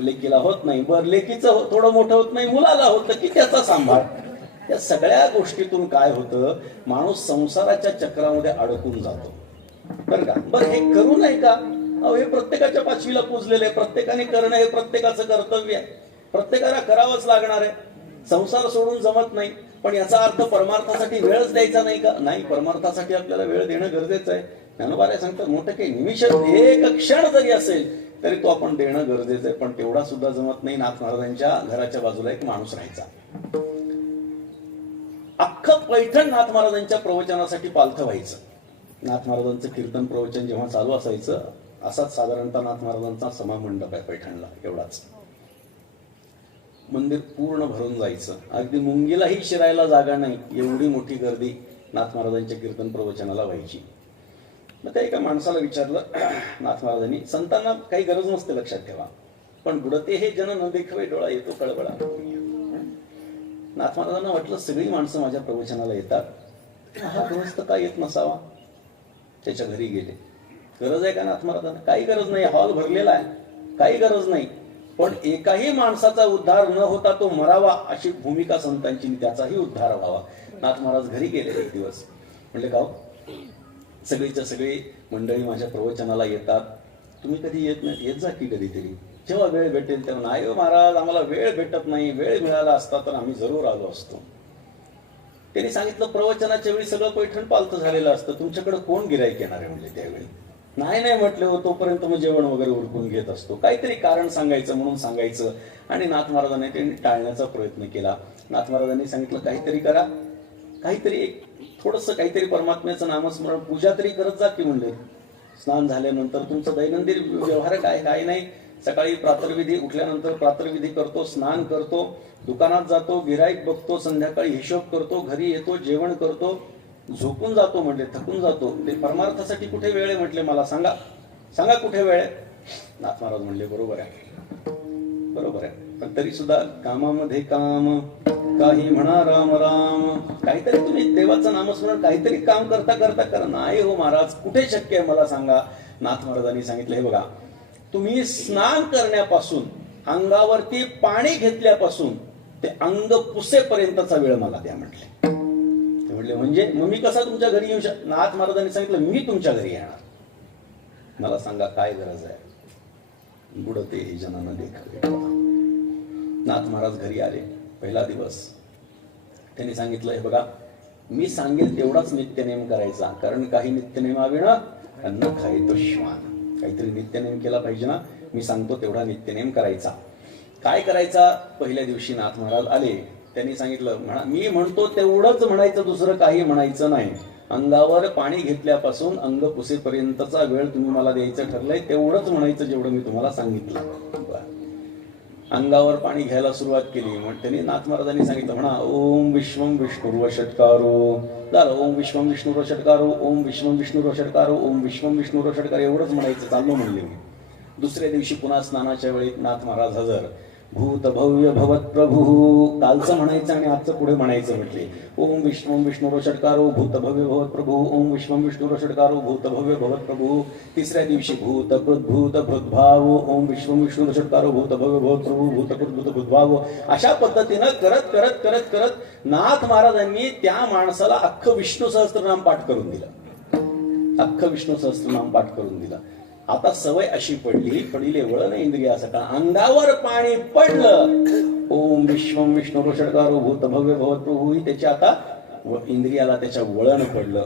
लेकीला होत नाही. बरं लेकीचं थोडं मोठं होत नाही, मुलाला होतं की त्याचा सांभाळ. या सगळ्या गोष्टीतून काय होतं, माणूस संसाराच्या चक्रामध्ये अडकून जातो. बरं का. बरं हे करू नाही का? अहो हे प्रत्येकाच्या पाचवीला पुजलेलं आहे. प्रत्येकाने करणं हे प्रत्येकाचं कर्तव्य आहे. प्रत्येकाला करावंच लागणार आहे. संसार सोडून जमत नाही. पण याचा अर्थ परमार्थासाठी वेळच द्यायचा नाही का? नाही, परमार्थासाठी आपल्याला वेळ देणं गरजेचं आहे. ज्ञानोबा सांगतात मोठं काही निमिष एक क्षण जरी असेल तरी तो आपण देणं गरजेचं आहे. पण तेवढा सुद्धा जमत नाही. नाथ महाराजांच्या घराच्या बाजूला एक माणूस राहायचा. अख्खं पैठण नाथ महाराजांच्या प्रवचनासाठी पालथं व्हायचं. नाथ महाराजांचं कीर्तन प्रवचन जेव्हा चालू असायचं, असाच साधारणतः नाथ महाराजांचा समामंडप आहे पैठणला, एवढाच. मंदिर पूर्ण भरून जायचं. अगदी मुंगीलाही शिरायला जागा नाही, एवढी मोठी गर्दी नाथ महाराजांच्या कीर्तन प्रवचनाला व्हायची. मग त्या एका माणसाला विचारलं नाथ महाराजांनी, संतांना काही गरज नसते लक्षात ठेवा, पण बुडते हे जन न देखवे डोळा येतो कळबळा. नाथ महाराजांना वाटलं सगळी माणसं माझ्या प्रवचनाला येतात, हा गृहस्थ का येत नसावा. त्याच्या घरी गेले. गरज आहे का नाथ महाराजांना? काही गरज नाही, हॉल भरलेला आहे, काही गरज नाही. पण एकाही माणसाचा उद्धार न होता तो मरावा अशी भूमिका संतांची, त्याचाही उद्धार व्हावा. नाथ महाराज घरी गेले एक दिवस. म्हणले का सगळीच्या सगळी मंडळी माझ्या प्रवचनाला येतात, तुम्ही कधी येत नाही? येत जा की कधीतरी, जेव्हा वेळ भेटेल तेव्हा. नाही हो महाराज, आम्हाला वेळ भेटत नाही. वेळ मिळाला असता तर आम्ही जरूर आलो असतो. त्यांनी सांगितलं प्रवचनाच्या वेळी सगळं पैठण पालथं झालेलं असतं, तुमच्याकडे कोण गिराईक येणार आहे म्हणले त्यावेळी. नाही नाही म्हटले हो, तोपर्यंत मग जेवण वगैरे उरकून घेत असतो. काहीतरी कारण सांगायचं म्हणून सांगायचं. आणि नाथ महाराजांनी त्यांनी टाळण्याचा प्रयत्न केला. नाथ महाराजांनी सांगितलं काहीतरी करा, काहीतरी एक थोडंसं काहीतरी परमात्म्याचं नामस्मरण, पूजा तरी करत जा की म्हणले. स्नान झाल्यानंतर तुमचं दैनंदिन व्यवहार काय काय नाही, सकाळी प्रातर्विधी, उठल्यानंतर प्रातर्विधी करतो, स्नान करतो, दुकानात जातो, गिराईक बघतो, संध्याकाळी हिशोब करतो, घरी येतो, जेवण करतो, झोपून जातो म्हणले, थकून जातो. ते परमार्थासाठी कुठे वेळ आहे म्हटले, मला सांगा, सांगा कुठे वेळ आहे. नाथ महाराज म्हणले बरोबर आहे, बरोबर आहे, पण तरी सुद्धा कामामध्ये काम, काही म्हणा राम राम. काहीतरी तुम्ही देवाचं नामस्मरण काहीतरी काम करता करता करा. नाही हो महाराज, कुठे शक्य आहे मला सांगा. नाथ महाराजांनी सांगितलं हे बघा, तुम्ही स्नान करण्यापासून, अंगावरती पाणी घेतल्यापासून ते अंग पुसेपर्यंतचा वेळ मला द्या म्हटले. म्हटले म्हणजे मग मी कसा तुमच्या घरी येऊ शकतो? नाथ महाराजांनी सांगितलं मी तुमच्या घरी येणार, मला सांगा काय गरज आहे. बुडते हे जनानं देखावे. नाथ महाराज घरी आले. पहिला दिवस त्यांनी सांगितलं हे बघा, मी सांगेल तेवढाच नित्यनेम करायचा, कारण काही नित्यनेमाविना अन्न खायतो श्वान. काहीतरी नित्यनेम केला पाहिजे ना, मी सांगतो तेवढा नित्यनेम करायचा. काय करायचा? पहिल्या दिवशी नाथ महाराज आले. त्यांनी सांगितलं मी म्हणतो तेवढंच म्हणायचं, दुसरं काही म्हणायचं नाही. अंगावर पाणी घेतल्यापासून अंग पुसेपर्यंतचा वेळ तुम्ही मला द्यायचं ठरलंय, तेवढंच म्हणायचं जेवढं मी तुम्हाला सांगितलं. अंगावर पाणी घ्यायला सुरुवात केली. मग त्यांनी नाथ महाराजांनी सांगितलं म्हणा ओम विश्वम विष्णुर्व षटकारो. झालं, ओम विश्वम विष्णुर्व षटकारो, ओम विश्वम विष्णुर्व षटकारो, ओम विश्वम विष्णुर्व षटकारो, एवढंच म्हणायचं. चाललो म्हणले मी. दुसऱ्या दिवशी पुन्हा स्नानाच्या वेळी नाथ महाराज हजर. भूत भव्य भवत प्रभू, कालचं म्हणायचं आणि आजचं पुढे म्हणायचं म्हटले. ओम विश्वम विष्णुर्व षटकारो भूत भव्य भवत प्रभू, ओम विश्वम विष्णुर्व षटकारो भूत भव्य भवत प्रभू. तिसऱ्या दिवशी भूत कृत भूत भृद्भाव, ओम विश्वम विष्णुर्व षटकारो भूत भव्य भवत प्रभू, भूत कृत भूत भृद्भाव. अशा पद्धतीनं करत करत करत करत नाथ महाराजांनी त्या माणसाला अख्खं विष्णू सहस्त्रनाम पाठ करून दिलं. अख्खं विष्णू सहस्त्रनाम पाठ करून दिलं. आता सवय अशी पडली वळण इंद्रियासका अंगावर पाणी पडलं ओम विश्वम विष्णू षडकारो भूत भव्य भवतु ही त्याची आता इंद्रियाला त्याच्या वळण पडलं.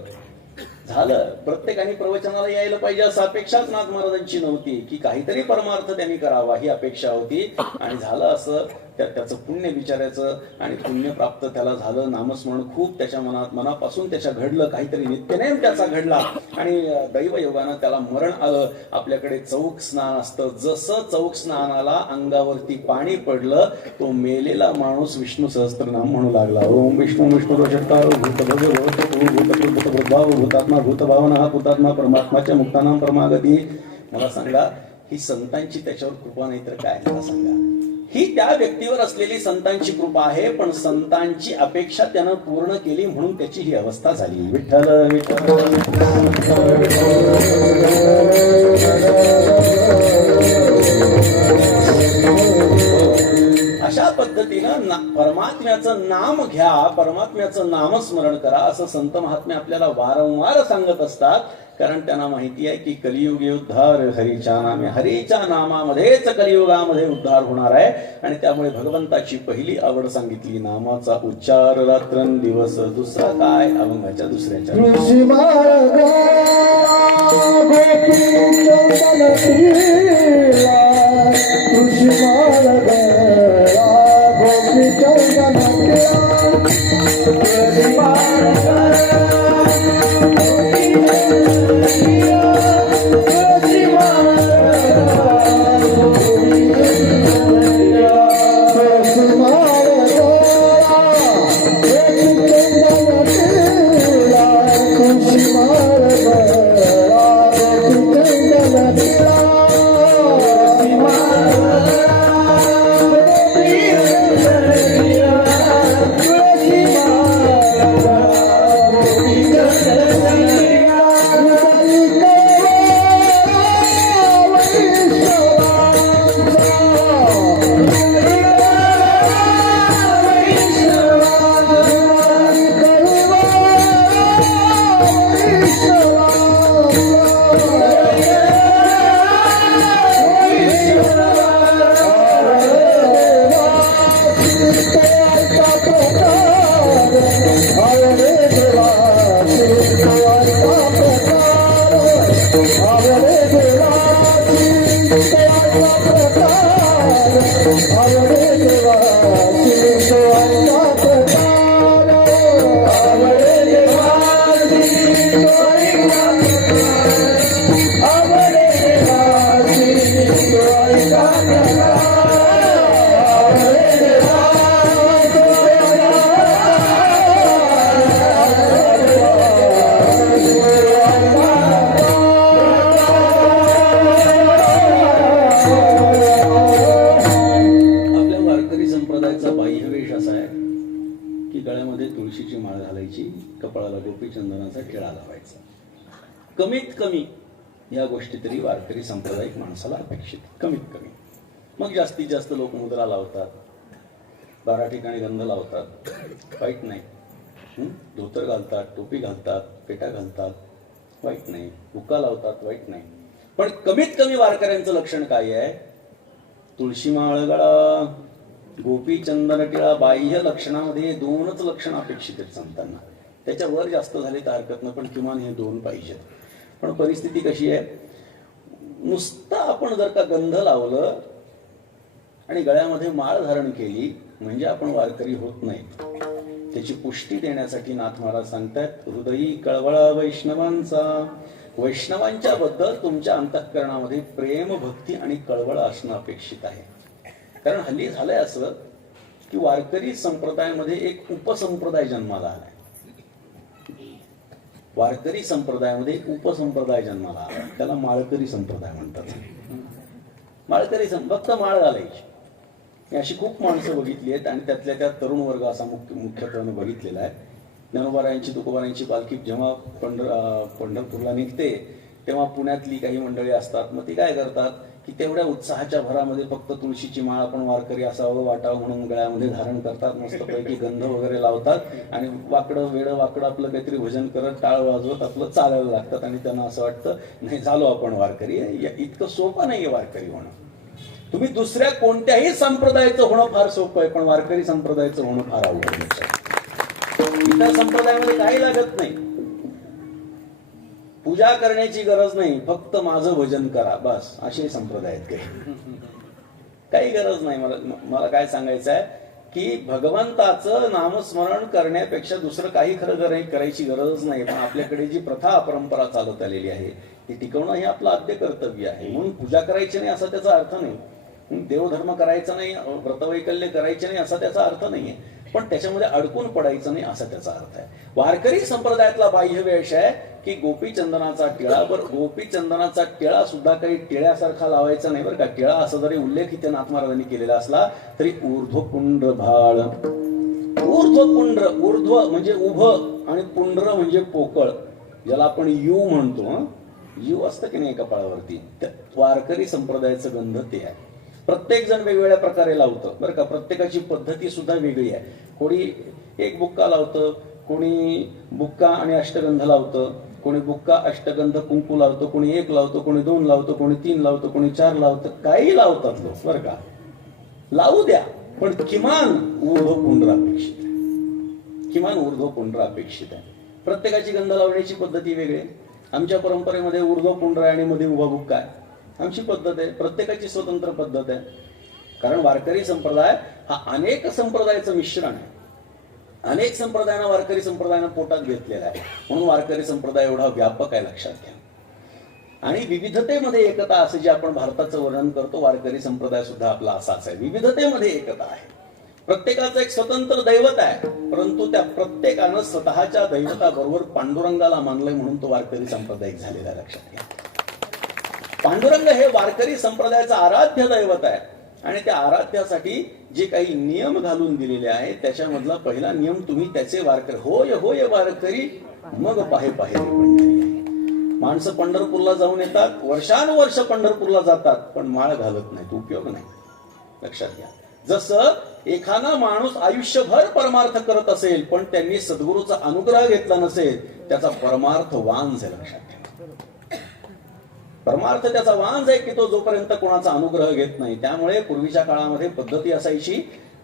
झालं. प्रत्येकाने प्रवचनाला यायला पाहिजे असं अपेक्षाच नाथ महाराजांची नव्हती की काहीतरी परमार्थ त्यांनी करावा ही अपेक्षा होती. आणि झालं असं त्याचं पुण्य विचारायचं आणि पुण्य प्राप्त त्याला झालं. नामस्मरण खूप त्याच्या मनापासून त्याच्या घडलं. काहीतरी नित्यनेम त्याचा घडला आणि दैवयोगानं त्याला मरण आलं. आपल्याकडे चौक स्नान असतं. जसं चौक स्नानाला अंगावरती पाणी पडलं तो मेलेला माणूस विष्णू सहस्त्रनाम म्हणू लागला. ओम विष्णू विष्णू षटकार भूत भव्य भूत भूतात्मा भूतभावना हा भूतात्मा परमात्माच्या मुक्तानाम परमागती. मला सांगा ही संतांची त्याच्यावर कृपा नाही तर काय? मला सांगा. ही त्या व्यक्तीवर असलेली संतांची कृपा आहे. पण संतांची अपेक्षा त्यानं पूर्ण केली म्हणून त्याची ही अवस्था झाली. विठ्ठल विठ्ठल अशा पद्धतीनं परमात्म्याचं नाम घ्या, परमात्म्याचं नामस्मरण करा असं संत महात्मे आपल्याला वारंवार सांगत असतात. कारण त्यांना माहिती आहे की कलियुगी उद्धार हरीच्या नामे, हरीच्या नामामध्येच कलियुगामध्ये उद्धार होणार आहे. आणि त्यामुळे भगवंताची पहिली आवड सांगितली नामाचा उच्चार रात्रंदिवस. दुसरा काय? अभंगाच्या दुसऱ्याच्या कपाळाला गोपीचंदनाचा टिळा लावायचा. कमीत कमी या गोष्टी तरी वारकरी सांप्रदायिक माणसाला अपेक्षित, कमीत कमी. मग जास्तीत जास्त लोक मुद्रा लावतात, 12 ठिकाणी गंध लावतात, वाईट नाही. धोतर घालतात, टोपी घालतात, पेटा घालतात, वाईट नाही. हुक्का लावतात, वाईट नाही. पण कमीत कमी वारकऱ्यांचं लक्षण काय आहे? तुळशी माळ गळा, गोपीचंदन टिळा. बाह्य लक्षणामध्ये 2च लक्षण अपेक्षित आहेत संतांना. त्याच्यावर जास्त झाले तर हरकत नाही, पण किमान हे 2 पाहिजेत. पण परिस्थिती कशी आहे? नुसतं आपण जर का गंध लावलं आणि गळ्यामध्ये माळ धारण केली म्हणजे आपण वारकरी होत नाही. त्याची पुष्टी देण्यासाठी नाथ महाराज सांगतात, हृदयी कळवळा वैष्णवांचा. वैष्णवांच्या बद्दल तुमच्या अंतःकरणामध्ये प्रेम, भक्ती आणि कळवळ असणं अपेक्षित आहे. कारण हल्ली झालंय असं की वारकरी संप्रदायामध्ये एक उपसंप्रदाय जन्माला आलाय. वारकरी संप्रदायामध्ये उपसंप्रदाय जन्माला आला, त्याला माळकरी संप्रदाय म्हणतात. माळकरी फक्त माळ घालायची. मी अशी खूप माणसं बघितली आहेत आणि त्यातल्या त्यात तरुण वर्ग असा मुख्यत्वानं बघितलेला आहे. ज्ञानोबारायांची, तुकोबारायांची पालखी जेव्हा पंढरपूरला निघते तेव्हा पुण्यातली काही मंडळी असतात. मग ती काय करतात, की तेवढ्या उत्साहाच्या भरामध्ये फक्त तुळशीची माळ आपण वारकरी असावं वाटावं म्हणून गळ्यामध्ये धारण करतात, मस्तपैकी गंध वगैरे लावतात आणि वाकडं वेडं वाकडं आपलं काहीतरी भजन करत टाळ वाजवत आपलं चालायला लागतात आणि त्यांना असं वाटतं नाही झालो आपण वारकरी. इतकं सोपं नाहीये वारकरी होणं. तुम्ही दुसऱ्या कोणत्याही संप्रदायाचं होणं फार सोपं आहे, पण वारकरी संप्रदायाचं होणं फार अवघड आहे. इतर संप्रदायामध्ये काही लागत नाही, पूजा करण्याची गरज नाही, फक्त माझं भजन करा बस, असे संप्रदाय आहेत. काही गरज नाही. मला काय सांगायचं आहे की भगवंताचं नामस्मरण करण्यापेक्षा दुसरं काही खरं करायची गरज नाही. पण आपल्याकडे जी प्रथा परंपरा चालत आलेली आहे ती टिकवणं हे आपलं आद्य कर्तव्य आहे. म्हणून पूजा करायची नाही असा त्याचा अर्थ नाही, देवधर्म करायचा नाही, व्रतवैकल्य करायचे नाही असा त्याचा अर्थ नाहीये, पण त्याच्यामध्ये अडकून पडायचं नाही असा त्याचा अर्थ आहे. वारकरी संप्रदायातला बाह्य वेश आहे की गोपीचंदनाचा टिळा. बरं, गोपीचंदनाचा टिळा सुद्धा काही टिळ्यासारखा लावायचा नाही बरं का. टिळा असा जरी उल्लेख इथे नाथ महाराजांनी केलेला असला तरी ऊर्ध्वपुंड्र भाळ. ऊर्ध्वपुंड्र, ऊर्ध्व म्हणजे उभं आणि पुंड्र म्हणजे पोकळ, ज्याला आपण यू म्हणतो. यू असतं की नाही कपाळावरती, वारकरी संप्रदायाचं गंध ते आहे. प्रत्येक जण वेगवेगळ्या प्रकारे लावतं बरं का. प्रत्येकाची पद्धती सुद्धा वेगळी आहे. कोणी एक बुक्का लावतं, कोणी बुक्का आणि अष्टगंध लावतं, कोणी बुक्का अष्टगंध कुंकू लावतो, कोणी 1 लावतो, कोणी 2 लावतो, कोणी 3 लावतो, कोणी 4 लावतं. काही लावतात लोक बरं का. लावू द्या, पण किमान ऊर्ध्वपुंड्र अपेक्षित आहे. किमान ऊर्ध्वपुंड्र अपेक्षित आहे. प्रत्येकाची गंध लावण्याची पद्धती वेगळी आहे. आमच्या परंपरेमध्ये ऊर्ध्वपुंड्र आहे आणि मध्ये उभा बुक्का आहे, आमची पद्धत आहे. प्रत्येकाची स्वतंत्र पद्धत आहे. कारण वारकरी संप्रदाय हा अनेक संप्रदायाचं मिश्रण आहे. अनेक संप्रदायांना वारकरी संप्रदायानं पोटात घेतलेला आहे, म्हणून वारकरी संप्रदाय एवढा व्यापक आहे, लक्षात घ्या. आणि विविधतेमध्ये एकता असं जे आपण भारताचं वर्णन करतो, वारकरी संप्रदाय सुद्धा आपला असाच आहे. विविधतेमध्ये एकता आहे. प्रत्येकाचं एक स्वतंत्र दैवत आहे, परंतु त्या प्रत्येकानं स्वतःच्या दैवताबरोबर पांडुरंगाला मानलंय म्हणून तो वारकरी संप्रदायिक झालेला आहे, लक्षात घ्या. पांडुरंग हे वारकरी संप्रदायाचं आराध्य दैवत आहे आणि त्या आराध्यासाठी जे काही नियम घालून दिलेले आहेत त्याच्यामधला पहिला नियम, तुम्ही त्याचे वारकरी होय होय वारकरी मग पाहे पाहे पंढरी. माणसं पंढरपूरला जाऊन येतात, वर्षानुवर्ष पंढरपूरला जातात, पण माळ घालत नाहीत, उपयोग नाही, लक्षात घ्या. जसं एखादा माणूस आयुष्यभर परमार्थ करत असेल पण त्यांनी सद्गुरूचा अनुग्रह घेतला नसेल, त्याचा परमार्थ वांझ आहे, लक्षात घ्या. परमार्थ त्याचा वांझ आहे की तो जोपर्यंत कोणाचा अनुग्रह घेत नाही. त्यामुळे पूर्वीच्या काळामध्ये पद्धती असायची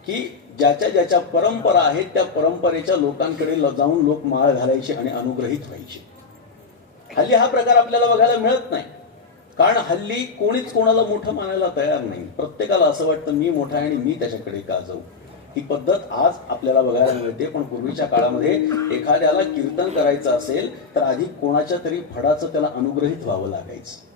की ज्याच्या ज्याच्या परंपरा आहेत त्या परंपरेच्या लोकांकडे जाऊन लोक माळ घालायचे आणि अनुग्रहित व्हायचे. हल्ली हा प्रकार आपल्याला बघायला मिळत नाही, कारण हल्ली कोणीच कोणाला मोठं मानायला तयार नाही. प्रत्येकाला असं वाटतं मी मोठा आहे आणि मी त्याच्याकडे का जाऊ. ही पद्धत आज आपल्याला बघायला मिळते, पण पूर्वीच्या काळामध्ये एखाद्याला कीर्तन करायचं असेल तर आधी कोणाच्या तरी फडाचं त्याला अनुग्रहित व्हावं लागायचं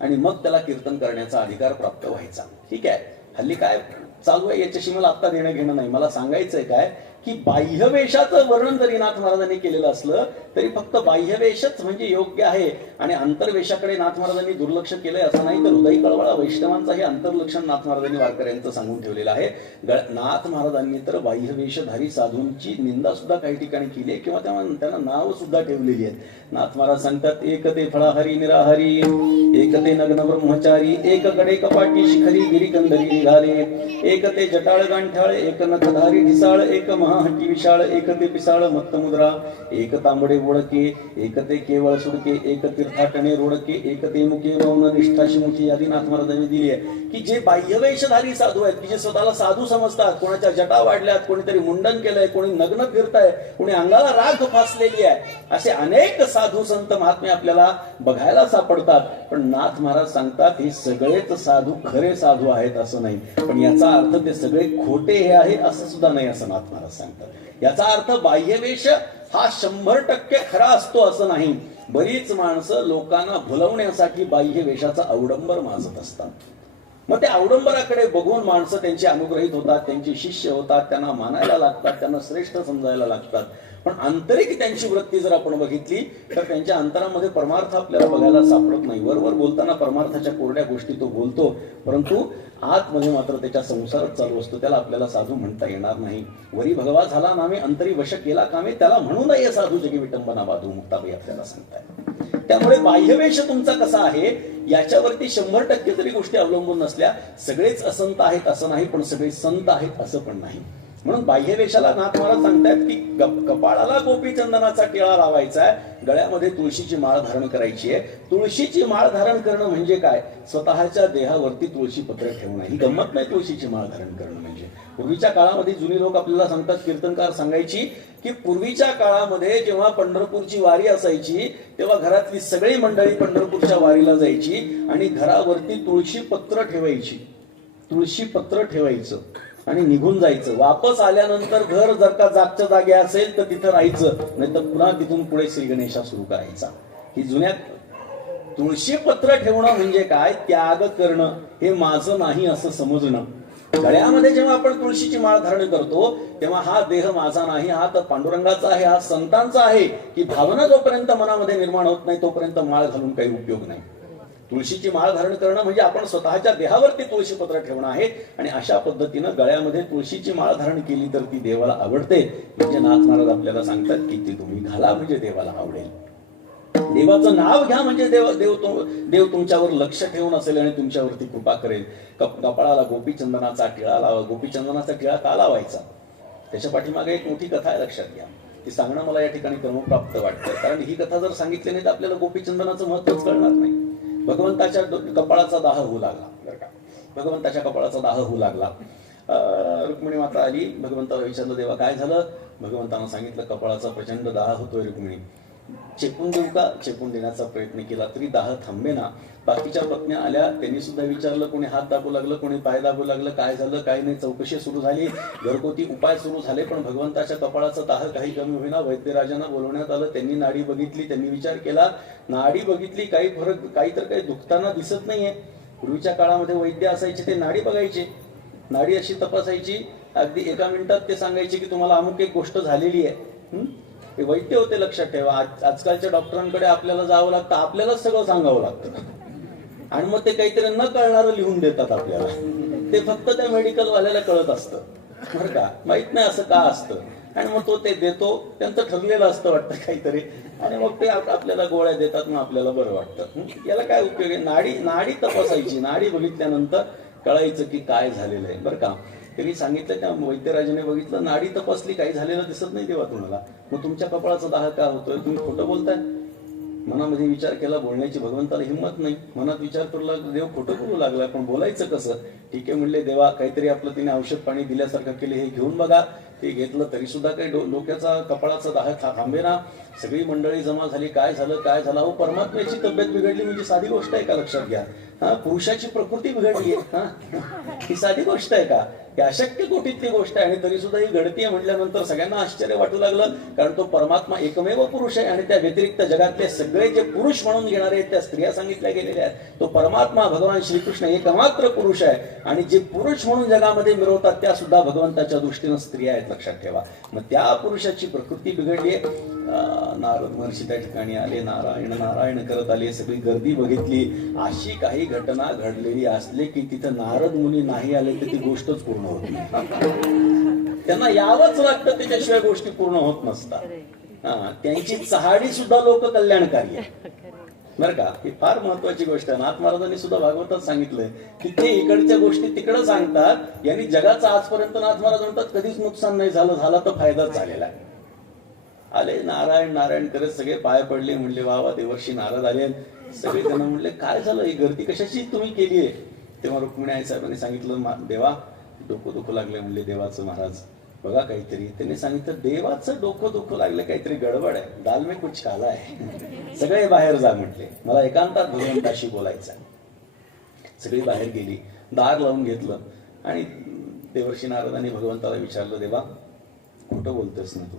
आणि मग त्याला कीर्तन करण्याचा अधिकार प्राप्त व्हायचा. ठीक आहे, हल्ली काय चालू आहे याच्याशी मला आत्ता देणं घेणं नाही. मला सांगायचंय काय की बाह्यवेशाचं वर्णन जरी नाथ महाराजांनी केलेलं असलं तरी फक्त बाह्यवेशच म्हणजे योग्य आहे आणि अंतर्वेशाकडे नाथ महाराजांनी दुर्लक्ष केलंय असं नाही. तर हृदय कळवळा वैष्णवांचा हे अंतर्लक्षण नाथ महाराजांनी वारकऱ्यांचं सांगून ठेवलेलं आहे. नाथ महाराजांनी तर बाह्यवेशधारी साधूंची निंदा सुद्धा काही ठिकाणी केली आहे किंवा त्यांना नाव सुद्धा ठेवलेली आहेत. नाथ महाराज सांगतात, एक ते फळाहरी निराहरी, एक ते नग्न ब्रह्मचारी, एक कडे कपाटी शिखरी गिरीकंदरी निघाले, एक ते जटाळ गांठाळ, एक नखधारी ढिसाळ, एक महाहट्टी विशाळ, एक ते पिसाळ मत्तमुद्रा, एक तांबडे बोळके, एक ते केवळ सुडके, एक तीर्थाटणे रोडके, एक ते मुखे मौन निष्ठाशी मुखी. आदी नाथ महाराजांनी दिली आहे की जे बाह्यवेशधारी साधू आहेत की जे स्वतःला साधू समजतात, कोणाच्या जटा वाढल्यात, कोणीतरी मुंडन केलंय, कोणी नग्न फिरताय, कोणी अंगाला राख फासलेली आहे, असे अनेक साधू संत महात्मे आपल्याला बघायला सापडतात. पण नाथ महाराज सांगतात हे सगळेच साधू खरे साधू आहेत असं नाही, पण याचा अर्थ ते सगळे खोटे हे आहे असं सुद्धा नाही असं नाथ महाराज सांगतात. याचा अर्थ बाह्यवेश हा 100% खरा असतो असं नाही. बरीच माणसं लोकांना भुलवण्यासाठी बाह्यवेशाचा अवडंबर माजत असतात. मग त्या अवडंबराकडे बघून माणसं त्यांची अनुग्रहित होतात, त्यांचे शिष्य होतात, त्यांना मानायला लागतात, त्यांना श्रेष्ठ समजायला लागतात. पण आंतरिक त्यांची वृत्ती जर आपण बघितली तर त्यांच्या अंतरामध्ये परमार्थ आपल्याला बघायला सापडत नाही. वरवर बोलताना परमार्थाच्या कोरड्या गोष्टी तो बोलतो, परंतु आतमध्ये मात्र त्याच्या संसारच चालू असतो. त्याला आपल्याला साधू म्हणता येणार नाही. वरी भगवा झाला नामे अंतरी वश केला कामे, त्याला म्हणू नये साधू जगी विटंबना बाधू. मुक्ताबाई आपल्याला सांगताय. त्यामुळे बाह्यवेश तुमचा कसा आहे याच्यावरती 100% तरी गोष्टी अवलंबून नसल्या. सगळेच असंत आहेत असं नाही, पण सगळे संत आहेत असं पण नाही. म्हणून बाह्यवेशाला नाथ महाराज सांगतायत की कपाळाला गोपीचंदनाचा टिळा लावायचा आहे, गळ्यामध्ये तुळशीची माळ धारण करायची आहे. तुळशीची माळ धारण करणं म्हणजे काय? स्वतःच्या देहावरती तुळशी पत्र ठेवणं. ही गंमत नाही तुळशीची माळ धारण करणं म्हणजे. पूर्वीच्या काळामध्ये जुनी लोक आपल्याला सांगतात, कीर्तनकार सांगायची की पूर्वीच्या काळामध्ये जेव्हा पंढरपूरची वारी असायची तेव्हा घरातली सगळी मंडळी पंढरपूरच्या वारीला जायची आणि घरावरती तुळशी पत्र ठेवायची. तुळशी पत्र ठेवायचं आणि निघून जायचं. वापस आल्यानंतर घर जर का जागच्या जागी असेल तर तिथं राहायचं, नाही तर पुन्हा तिथून पुढे श्री गणेशा सुरू करायचा. ही जुन्या तुळशी पत्र ठेवणं म्हणजे काय? त्याग करणं. हे माझं नाही असं समजणं. गळ्यामध्ये जेव्हा आपण तुळशीची माळ धारण करतो तेव्हा हा देह माझा नाही, हा तर पांडुरंगाचा आहे, हा संतांचा आहे, ही भावना जोपर्यंत मनामध्ये निर्माण होत नाही तोपर्यंत माळ घालून काही उपयोग नाही. तुळशीची माळ धारण करणं म्हणजे आपण स्वतःच्या देहावरती तुळशी पत्र ठेवणं आहे. आणि अशा पद्धतीनं गळ्यामध्ये तुळशीची माळ धारण केली तर ती देवाला आवडते. म्हणजे नाथ महाराज आपल्याला सांगतात की ती तुम्ही घाला म्हणजे देवाला आवडेल. देवाचं नाव घ्या म्हणजे देव तुमच्यावर लक्ष ठेवून असेल आणि तुमच्यावरती कृपा करेल. कपाळाला गोपीचंदनाचा टिळा लावा. गोपीचंदनाचा टिळा का लावायचा? त्याच्या पाठीमागे एक मोठी कथा आहे, लक्षात घ्या. ती सांगणं मला या ठिकाणी क्रमप्राप्त वाटतं, कारण ही कथा जर सांगितली नाही तर आपल्याला गोपीचंदनाचं महत्वच कळणार नाही. भगवंताच्या कपाळाचा दाह होऊ लागला बरं का. भगवंताच्या कपाळाचा दाह होऊ लागला. रुक्मिणी माता आली, भगवंताला विचारलं देवा काय झालं? भगवंतानं सांगितलं कपाळाचा प्रचंड दाह होतोय रुक्मिणी. चेपून देऊ का? चेपून देण्याचा प्रयत्न केला तरी दाह थांबे ना. बाकीच्या पत्न्या आल्या, त्यांनी सुद्धा विचारलं, कोणी हात दाबू लागलं, कोणी पाय दाबू लागलं, काय झालं काय नाही. चौकशी सुरू झाली, घरगुती उपाय सुरू झाले, पण भगवंताच्या कपाळाचा दाह काही कमी होईना. वैद्यराजांना बोलवण्यात आलं, त्यांनी नाडी बघितली, त्यांनी विचार केला, नाडी बघितली, काही फरक काही तर काही दुखताना दिसत नाहीये. पूर्वीच्या काळामध्ये वैद्य असायचे, ते नाडी बघायचे, नाडी अशी तपासायची, अगदी एका मिनिटात ते सांगायचे की तुम्हाला अमुक एक गोष्ट झालेली आहे. हे वैद्य होते, लक्षात ठेवा. आजकालच्या डॉक्टरांकडे आपल्याला जावं लागतं, आपल्यालाच सगळं सांगावं लागतं आणि मग ते काहीतरी न कळणारं लिहून देतात आपल्याला. ते फक्त त्या मेडिकल वाल्याला कळत असतं बरं का, माहित नाही असं का असतं. आणि मग तो ते देतो, त्यांचं ठरलेलं असतं वाटतं काहीतरी, आणि मग ते आपल्याला गोळ्या देतात, मग आपल्याला बरं वाटतं. याला काय उपयोग आहे? नाडी तपासायची. नाडी बघितल्यानंतर कळायचं की काय झालेलं आहे बरं का. त्यांनी सांगितलं, त्या वैद्यराजाने बघितलं, नाडी तपासली, काही झालेलं दिसत नाही देवा तुम्हाला, मग तुमच्या कपाळाचा दाह का होतोय? तुम्ही खोटं बोलताय. मनामध्ये विचार केला, बोलण्याची भगवंताला हिंमत नाही. मनात विचार करू लागला, देव खोटं बोलू लागला, पण बोलायचं कसं? ठीक आहे म्हणले, देवा काहीतरी आपलं तिने औषध पाणी दिल्यासारखं केले, हे घेऊन बघा. ते घेतलं तरी सुद्धा काही डोक्याचा कपाळाचा दाह थांबे ना. सगळी मंडळी जमा झाली, काय झालं काय झालं? अहो परमात्म्याची तब्येत बिघडली म्हणजे साधी गोष्ट आहे का? लक्षात घ्या. पुरुषाची प्रकृती बिघडली आहे, ही साधी गोष्ट आहे का? ही अशक्य कोटीतली गोष्ट आहे, आणि तरी सुद्धा ही घडतीये म्हटल्यानंतर सगळ्यांना आश्चर्य वाटू लागलं. कारण तो परमात्मा एकमेव पुरुष आहे आणि त्या व्यतिरिक्त जगातले सगळे जे पुरुष म्हणून घेणारे आहेत त्या स्त्रिया सांगितल्या गेलेल्या आहेत. तो परमात्मा भगवान श्रीकृष्ण एकमात्र पुरुष आहे, आणि जे पुरुष म्हणून जगामध्ये मिरवतात त्या सुद्धा भगवंताच्या दृष्टीनं स्त्रिया आहेत, लक्षात ठेवा. मग त्या पुरुषाची प्रकृती बिघडली आहे. नारद महर्षी त्या ठिकाणी आले, नारायण नारायण करत आले, सगळी गर्दी बघितली. अशी काही घटना घडलेली असले की तिथं नारद मुनी नाही आले तर ती गोष्टच पूर्ण होत नाही. त्यांना यावंच लागतं, त्याच्याशिवाय गोष्टी पूर्ण होत नसतात. त्यांची चहाडी सुद्धा लोक कल्याणकारी आहे बरं का. ही फार महत्वाची गोष्ट आहे. नाथ महाराजांनी सुद्धा भागवतात सांगितलंय की ते इकडच्या गोष्टी तिकडं सांगतात. यांनी जगाचा आजपर्यंत नाथ महाराज म्हणतात कधीच नुकसान नाही झालं, झाला तर फायदाच झालेला आहे. आले नारायण नारायण करत, सगळे पाय पडले, म्हणले वा वा देवर्षी नारद आले. सगळे त्यांना म्हणले काय झालं, ही गर्दी कशाची तुम्ही केली आहे? तेव्हा रुक्मिणी आई साहेबांनी सांगितलं, देवा डोकं दुखू लागले. म्हणले देवाचं महाराज बघा काहीतरी. त्यांनी सांगितलं देवाचं डोकं दुखू लागलं, काहीतरी गडबड आहे, दाल में कुछ काला आहे. सगळे बाहेर जा म्हटले, मला एकांतात भगवंताशी बोलायचं. सगळी बाहेर गेली, दार लावून घेतलं आणि देवर्षी नारदांनी भगवंताला विचारलं, देवा खोटं बोलतोस ना तू?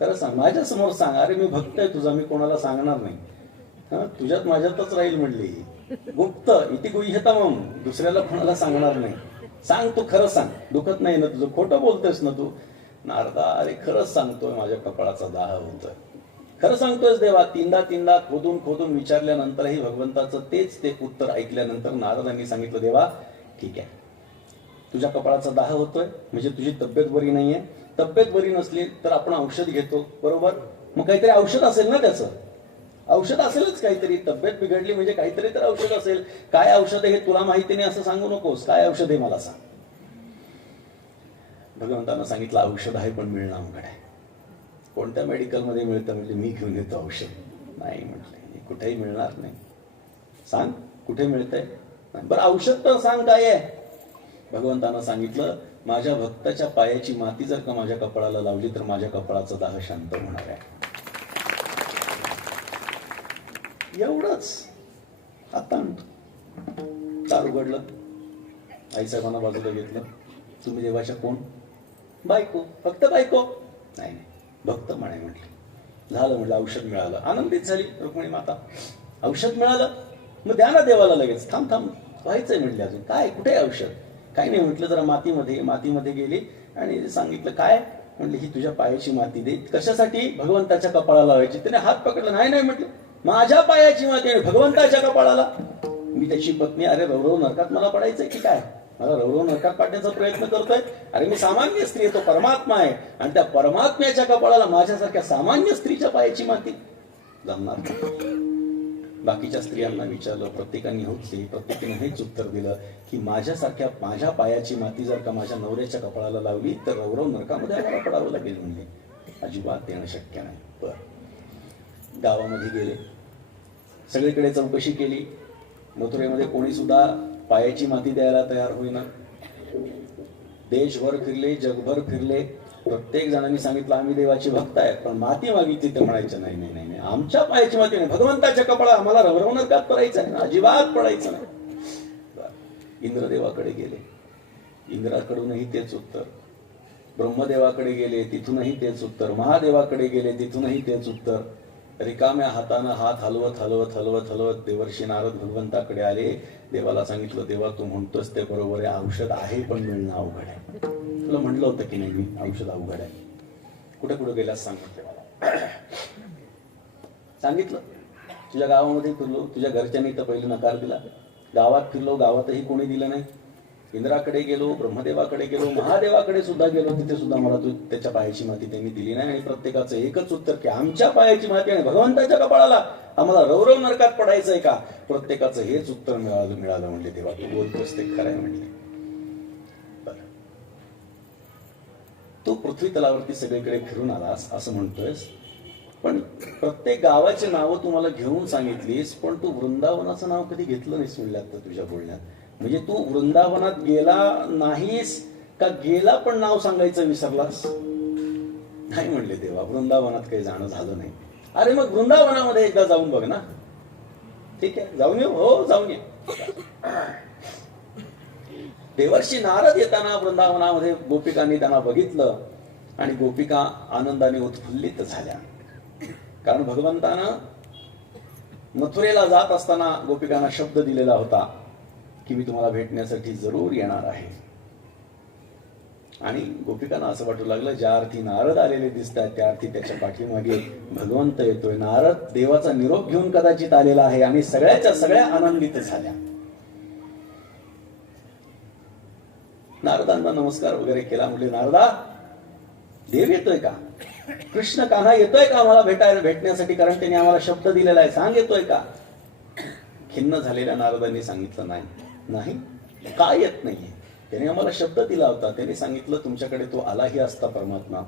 खरं सांग, माझ्या समोर सांग. अरे मी भक्त आहे तुझा, मी कोणाला सांगणार नाही, तुझ्यात माझ्यातच राहील म्हणली. गुप्त इति गुह्यतमम, दुसऱ्याला कोणाला सांगणार नाही. सांग तू, खरं सांग, दुखत नाही ना तुझं? खोटं बोलतोयस ना तू? नारदा, अरे खरंच सांगतोय, माझ्या कपाळाचा दाह होतोय. खरं सांगतोयस देवा? तीनदा खोदून खोदून विचारल्यानंतरही भगवंताचं ते उत्तर ऐकल्यानंतर नारदांनी सांगितलं, देवा ठीक आहे, तुझ्या कपाळाचा दाह होतोय म्हणजे तुझी तब्येत बरी नाहीये. तब्येत बरी नसली तर आपण औषध घेतो बरोबर, मग काहीतरी औषध असेल ना त्याचं. औषध असेलच काहीतरी, तब्येत बिघडली म्हणजे काहीतरी तर औषध असेल. काय औषध आहे हे तुला माहिती नाही असं सांगू नकोस, काय औषध आहे मला सांग. भगवंतांना सांगितलं औषध आहे पण मिळणं अवघड आहे. कोणत्या मेडिकलमध्ये मिळतं म्हणजे मी घेऊन येतो औषध. नाही म्हटले, कुठेही मिळणार नाही. सांग कुठे मिळतंय. बरं औषध तर सांग काय आहे. भगवंतांना सांगितलं माझ्या भक्ताच्या पायाची माती जर का माझ्या कपाळाला लावली तर माझ्या कपाळाचा दाह शांत होणार आहे. एवढंच. आता दार उघडलं, आईसाहेबांना बाजूला घेतलं. तुम्ही देवाच्या कोण? बायको. फक्त बायको? नाही नाही, भक्त म्हणे म्हटलं. झालं म्हटलं, औषध मिळालं. आनंदित झाली रुक्मिणी माता. औषध मिळालं, मग द्या ना देवाला लगेच. थांब थांब, व्हायचंय म्हटले अजून. काय कुठे आहे औषध? काही नाही म्हटलं, जरा मातीमध्ये गेली आणि सांगितलं काय? म्हटलं ही तुझ्या पायाची माती दे. कशासाठी? भगवंताच्या कपाळाला लावायची. त्याने हात पकडला. नाही नाही म्हटलं, माझ्या पायाची माती आणि भगवंताच्या कपाळाला. मी त्याची पत्नी. अरे रवरव नरकात मला पडायचंय की काय? मला रवरव नरकात पाडण्याचा प्रयत्न करतोय. अरे मी सामान्य स्त्री, तो परमात्मा आहे आणि त्या परमात्म्याच्या कपाळाला माझ्यासारख्या सामान्य स्त्रीच्या पायाची माती जमणार. बाकीच्या स्त्रियांना विचारलं, प्रत्येकाने प्रत्येकाने हेच उत्तर दिलं की माझ्या पायाची माती जर का माझ्या नवऱ्याच्या कपाळाला लावली तर रवरव नरकामध्ये आम्हाला पडावं लागेल. म्हणजे अजिबात देणं शक्य नाही. बरं, गावामध्ये गेले, सगळीकडे चौकशी केली. मथुरेमध्ये कोणी सुद्धा पायाची माती द्यायला तयार होईना. देशभर फिरले, जगभर फिरले. प्रत्येक जणांनी सांगितलं आम्ही देवाची भक्त आहे, पण माती मागितली तर म्हणायचं नाही नाही नाही, आमच्या पायाची माती नाही, भगवंताच्या कपाळा आम्हाला रवरव नरकात पडायचं आहे, अजिबात पडायचं नाही. इंद्रदेवाकडे गेले, इंद्राकडूनही तेच उत्तर. ब्रह्मदेवाकडे गेले, तिथूनही तेच उत्तर. महादेवाकडे गेले, तिथूनही तेच उत्तर. रिकाम्या हातानं हात हलवत हलवत हलवत हलवत देवर्षी नारद भगवंताकडे आले. देवाला सांगितलं, देवा तू म्हणतोस ते बरोबर आहे, औषध आहे पण मिळणं अवघड आहे. तुला म्हटलं होतं की नाही मी औषध अवघड आहे. कुठे कुठे गेल्यास सांगितलं मला. सांगितलं तुझ्या गावामध्ये फिरलो, तुझ्या घरच्यांनी तर पहिले नकार दिला. गावात फिरलो, गावातही कोणी दिलं नाही. इंद्राकडे गेलो, ब्रह्मदेवाकडे गेलो, महादेवाकडे सुद्धा गेलो, तिथे सुद्धा मला तू त्याच्या पायाची माती त्यांनी दिली नाही. आणि प्रत्येकाचं एकच उत्तर की आमच्या पायाची माती आणि भगवंताच्या कपाळाला आम्हाला रवरव नरकात पडायचंय का? प्रत्येकाचं हेच उत्तर मिळालं. म्हणले देवा तू बोलतोस ते खरंय. म्हणले तू पृथ्वी तलावरती सगळीकडे फिरून आलास असं म्हणतोयस, पण प्रत्येक गावाची नावं तुम्हाला घेऊन सांगितलीस, पण तू वृंदावनाचं नाव कधी घेतलं नाहीस म्हणलं आता तुझ्या बोलण्यात. म्हणजे तू वृंदावनात गेला नाहीस का गेला पण नाव सांगायचं विसरलास? नाही म्हणले देवा, वृंदावनात काही जाणं झालं नाही. अरे मग वृंदावनामध्ये एकदा जाऊन बघ ना. ठीक आहे, जाऊन येऊ. हो जाऊन ये. देवर्षी नारद येताना वृंदावनामध्ये गोपिकांनी त्यांना बघितलं आणि गोपिका आनंदाने उत्फुल्लित झाल्या. कारण भगवंतानं मथुरेला जात असताना गोपिकांना शब्द दिलेला होता की मी तुम्हाला भेटण्यासाठी जरूर येणार आहे. आणि गोपिकांना असं वाटू लागलं ज्या अर्थी नारद आलेले दिसतात त्या अर्थी त्याच्या पाठीमागे भगवंत येतोय. नारद देवाचा निरोप घेऊन कदाचित आलेला आहे. आणि सगळ्याच्या सगळ्या आनंदित झाल्या. नारदांना नमस्कार वगैरे केला. म्हणजे नारदा, देव येतोय का? कृष्ण कान्हा येतोय का आम्हाला भेटण्यासाठी? कारण त्यांनी आम्हाला शब्द दिलेला आहे, सांग येतोय का? खिन्न झालेल्या नारदांनी सांगितलं नाही. का येत नाहीये? त्याने आम्हाला शब्द दिला होता. त्याने सांगितलं तुमच्याकडे तो आलाही असता परमात्मा,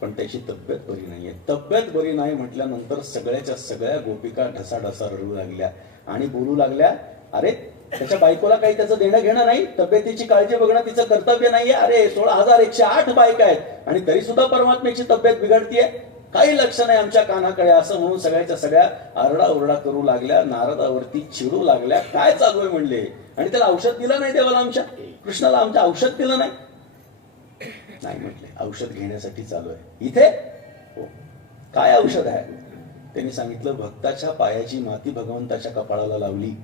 पण त्याची तब्येत बरी नाहीये. तब्येत बरी नाही म्हटल्यानंतर सगळ्याच्या सगळ्या गोपिका ढसाढसा रडू लागल्या आणि बोलू लागल्या, अरे त्याच्या बायकोला काही त्याचं देणं घेणं नाही, तब्येतीची काळजी बघणं तिचं कर्तव्य नाहीये. अरे 16,108 बायका आहेत आणि तरी सुद्धा परमात्म्याची तब्येत बिघडतीये, काही लक्ष नाही आमच्या कानाकडे. असं म्हणून सगळ्याच्या सगळ्या आरडाओरडा करू लागल्या, नारदावरती चिडू लागल्या. काय चालू आहे म्हणले. आणि त्याला औषध दिलं नाही देवाला, आमच्या कृष्णाला आमच्या औषध दिलं नाही. नाही म्हटले, औषध घेण्यासाठी चालू आहे इथे. हो, काय औषध आहे? त्यांनी सांगितलं भक्ताच्या पायाची माती भगवंताच्या कपाळाला लावली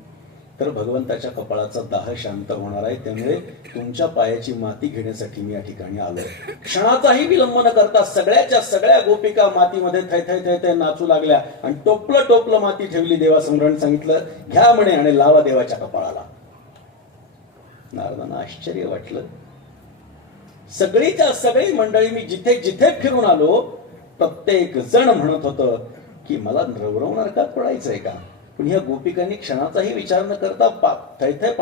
तर भगवंताच्या कपाळाचा दाह शांत होणार आहे. त्यामुळे तुमच्या पायाची माती घेण्यासाठी मी या ठिकाणी आलोय. क्षणाचाही विलंब न करता सगळ्याच्या सगळ्या गोपिका मातीमध्ये थै थै नाचू लागल्या आणि टोपलं माती ठेवली देवासमोर. सांगितलं घ्या म्हणे आणि लावा देवाच्या कपाळाला. नारदांना आश्चर्य वाटलं. सगळीच्या सगळी मंडळी, मी जिथे जिथे फिरून आलो प्रत्येक जण म्हणत होतं की मला रवरव नरकात पडायचंय का? पण ह्या गोपिकांनी क्षणाचाही विचार न करता थैथय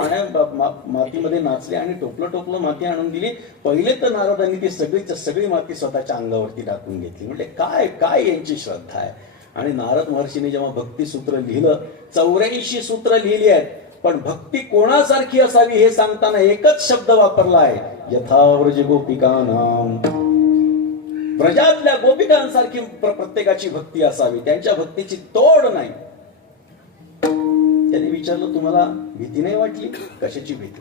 मातीमध्ये नाचले आणि टोपलं टोपलं माती आणून दिली. पहिले तर नारदांनी ती सगळी माती स्वतःच्या अंगावरती टाकून घेतली. म्हणजे काय काय यांची श्रद्धा आहे. आणि नारद महर्षीने जेव्हा भक्ती सूत्र लिहिलं, 84 सूत्र लिहिली आहेत, पण भक्ती कोणासारखी असावी हे सांगताना एकच शब्द वापरला आहे, यथाव्रज गोपिकानाम. व्रजातल्या गोपिकांसारखी प्रत्येकाची भक्ती असावी, त्यांच्या भक्तीची तोड नाही. त्यांनी विचारलं, तुम्हाला भीती नाही वाटली? कशाची भीती?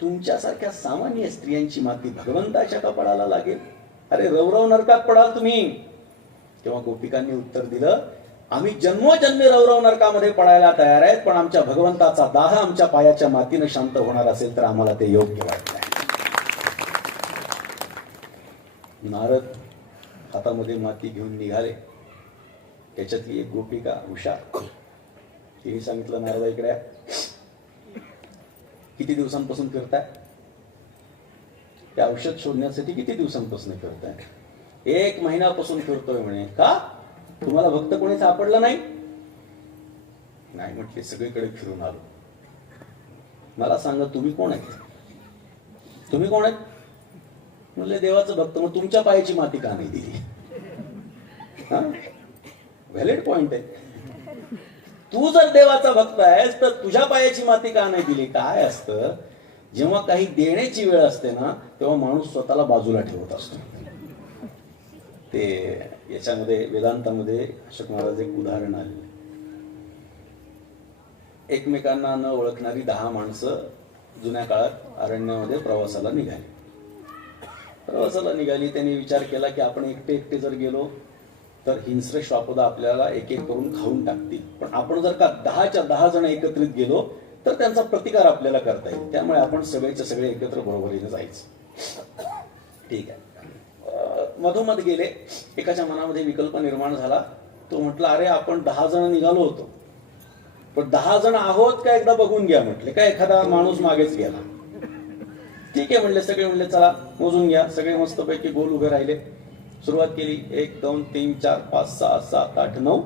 तुमच्यासारख्या सामान्य स्त्रियांची माती भगवंताच्या कपाळाला लागेल? अरे रवरव नरकात पडाल तुम्ही. तेव्हा गोपिकांनी उत्तर दिलं, आम्ही जन्मोजन्मी रवरव नरकामध्ये पडायला तयार आहेत, पण आमच्या भगवंताचा दाह आमच्या पायाच्या मातीनं शांत होणार असेल तर आम्हाला ते योग्य वाटत आहे. नारद हातामध्ये माती घेऊन निघाले. त्याच्यातली एक गोपिका उषा, तिने सांगितलं, नारदा इकडे किती दिवसांपासून फिरताय? ते औषध शोधण्यासाठी किती दिवसांपासून फिरताय? 1 महिन्यापासून फिरतोय म्हणे. का? तुम्हाला भक्त कोणी सापडलं नाही? नाही म्हटले, सगळीकडे फिरून आलो. मला सांगा, तुम्ही कोण आहेत? तुम्ही कोण आहेत? म्हणले, देवाचं भक्त. मग तुमच्या पायाची माती का नाही दिली? हा, व्हॅलिड पॉइंट आहे. तू जर देवाचा भक्त आहेस तर तुझ्या पायाची माती का नाही दिली? काय असतं, जेव्हा काही देण्याची वेळ असते ना, तेव्हा माणूस स्वतःला बाजूला ठेवत असतो. ते याच्यामध्ये वेदांतामध्ये अशोक महाराज एक उदाहरण आले. एकमेकांना न ओळखणारी 10 माणसं जुन्या काळात अरण्यामध्ये प्रवासाला निघाली. त्यांनी विचार केला की आपण एकटे जर गेलो तर हिंस्र श्वापदा आपल्याला एक एक करून खाऊन टाकतील. पण आपण जर का 10च्या 10 जण एकत्रित गेलो तर त्यांचा प्रतिकार आपल्याला करता येईल. त्यामुळे आपण सगळेच्या सगळे एकत्र बरोबरीने जायचं. ठीक आहे. मधोमध गेले. एकाच्या मनामध्ये विकल्प निर्माण झाला. तो म्हटला, अरे आपण 10 जण निघालो होतो, पण 10 जण आहोत का एकदा बघून घ्या म्हटले. काय एखादा माणूस मागेच गेला. ठीक आहे म्हणले. सगळे म्हणले, चला मोजून घ्या. सगळे मस्तपैकी गोल उभे राहिले. सुरुवात केली. 1 2 3 4 5 6 7 8 9.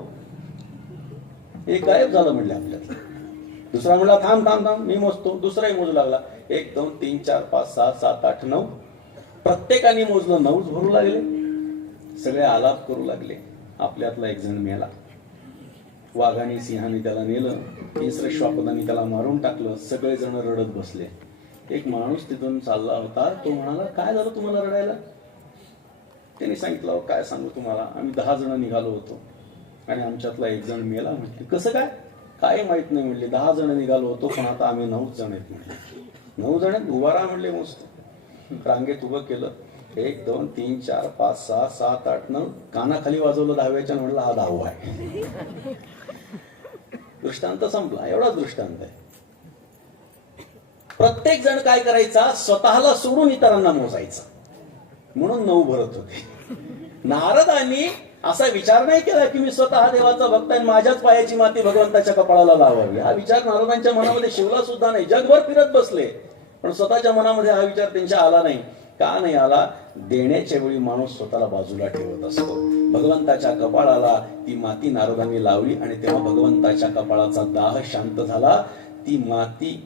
एक गायब झालं म्हणले आपल्याला. दुसरा म्हणला, थांब थांब थांब मी मोजतो. दुसराही मोजू लागला. 1 2 3 4 5 6 7 8 9. प्रत्येकाने मोजलं. 9च भरू लागले. सगळे आलाप करू लागले. आपल्यातला एक जण मेला. वाघाने सिंहाने त्याला नेलं. हिंस्र श्वापदाने त्याला मारून टाकलं. सगळे जण रडत बसले. एक माणूस तिथून चालला होता. तो म्हणाला, काय झालं तुम्हाला रडायला? त्यांनी सांगितलं, काय सांगू तुम्हाला, आम्ही 10 जण निघालो होतो आणि आमच्यातला एक जण मेला. म्हटले, कसं काय? काय माहित नाही म्हणले. 10 जण निघालो होतो, पण आता आम्ही 9 जण आहेत म्हणले. 9 जण आहेत? उभा राहा म्हणले. मस्त रांगेत उभं केलं. 1 2 3 4 5 6 7 8 9. कानाखाली वाजवलं 10व्याच्या. म्हणलं, हा 10वा आहे. दृष्टांत संपला. एवढाच दृष्टांत आहे. प्रत्येक जण काय करायचा, स्वतःला सोडून इतरांना मोजायचा. म्हणून 9 भरत होते. नारदांनी असा विचार नाही केला की मी स्वतः देवाचा भक्त आहे, माझ्याच पायाची माती भगवंताच्या कपाळाला लावावी. हा विचार नारदांच्या मनामध्ये शिवला सुद्धा नाही. जगभर फिरत बसले, पण स्वतःच्या मनामध्ये हा विचार त्यांच्या आला नाही. का नाही आला? देण्याच्या वेळी माणूस स्वतःला बाजूला ठेवत असतो. भगवंताच्या कपाळाला ती माती नारदांनी लावली आणि तेव्हा भगवंताच्या कपाळाचा दाह शांत झाला. ती माती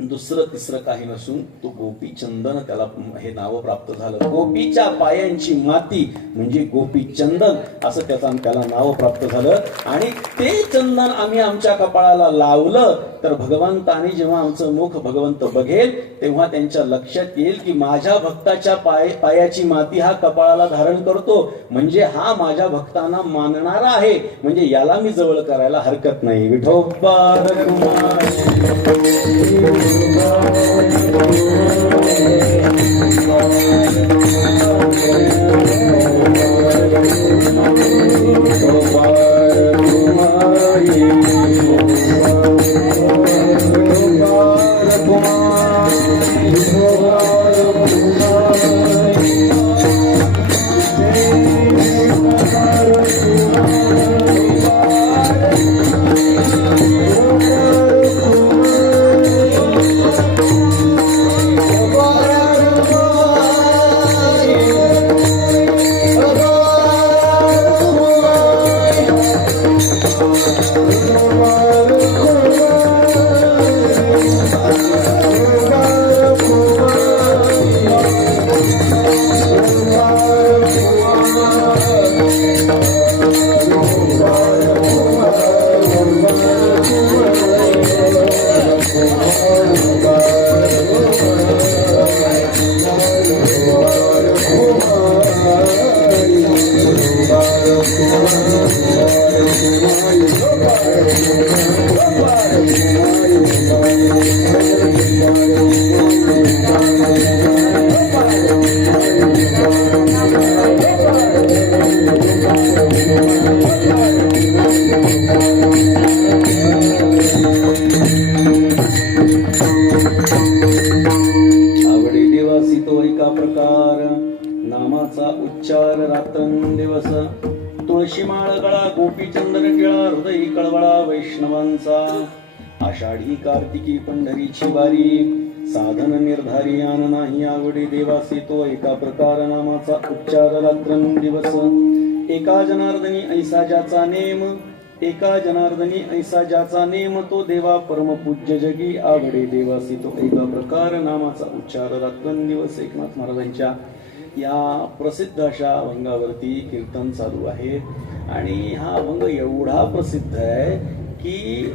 दुसरं तिसरं काही नसून तो गोपी चंदन, त्याला हे नाव प्राप्त झालं. गोपीच्या पायांची माती म्हणजे गोपी चंदन असं त्याला नाव प्राप्त झालं. आणि ते चंदन आम्ही आमच्या कपाळाला लावलं तर भगवंताने जेव्हा आमचं मुख भगवंत बघेल तेव्हा त्यांच्या लक्षात येईल की माझ्या भक्ताच्या पायाची माती हा कपाळाला धारण करतो, म्हणजे हा माझ्या भक्तांना मानणारा आहे, म्हणजे याला मी जवळ करायला हरकत नाही. विठोबा आवडे देवासी तो एका प्रकार नामाचा उच्चार रात्रंदिवस तुळशी माळ गळा गोपीचंदन टिळा हृदयी कळवळा वैष्णवांचा आषाढी कार्तिकी पंढरीची वारी साधन निर्धारी आन नाही आवडे देवासी तो एका प्रकार नामाचा उच्चार रात्रंदिवस एका जनार्दनी ऐसा ज्याचा नेम एका जनार्दनी ऐसा ज्याचा नेम तो देवा परमपूज्य जगी आवडे देवासी तो एका प्रकार नामाचा उच्चार रात्रंदिवस. एकनाथ महाराजांच्या या प्रसिद्ध अशा अभंगावरती कीर्तन चालू आहे आणि हा अभंग एवढा प्रसिद्ध आहे की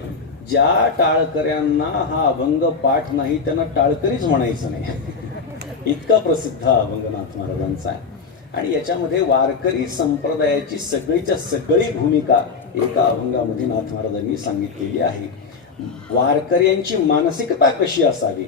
ज्या टाळकऱ्यांना हा अभंग पाठ नाही त्यांना टाळकरीच म्हणायचं नाही इतका प्रसिद्ध हा अभंग नाथ महाराजांचा आहे. आणि याच्यामध्ये वारकरी संप्रदायाची सगळीच्या सगळी भूमिका एका अभंगामध्ये नाथ महाराजांनी सांगितलेली आहे. वारकऱ्यांची मानसिकता कशी असावी,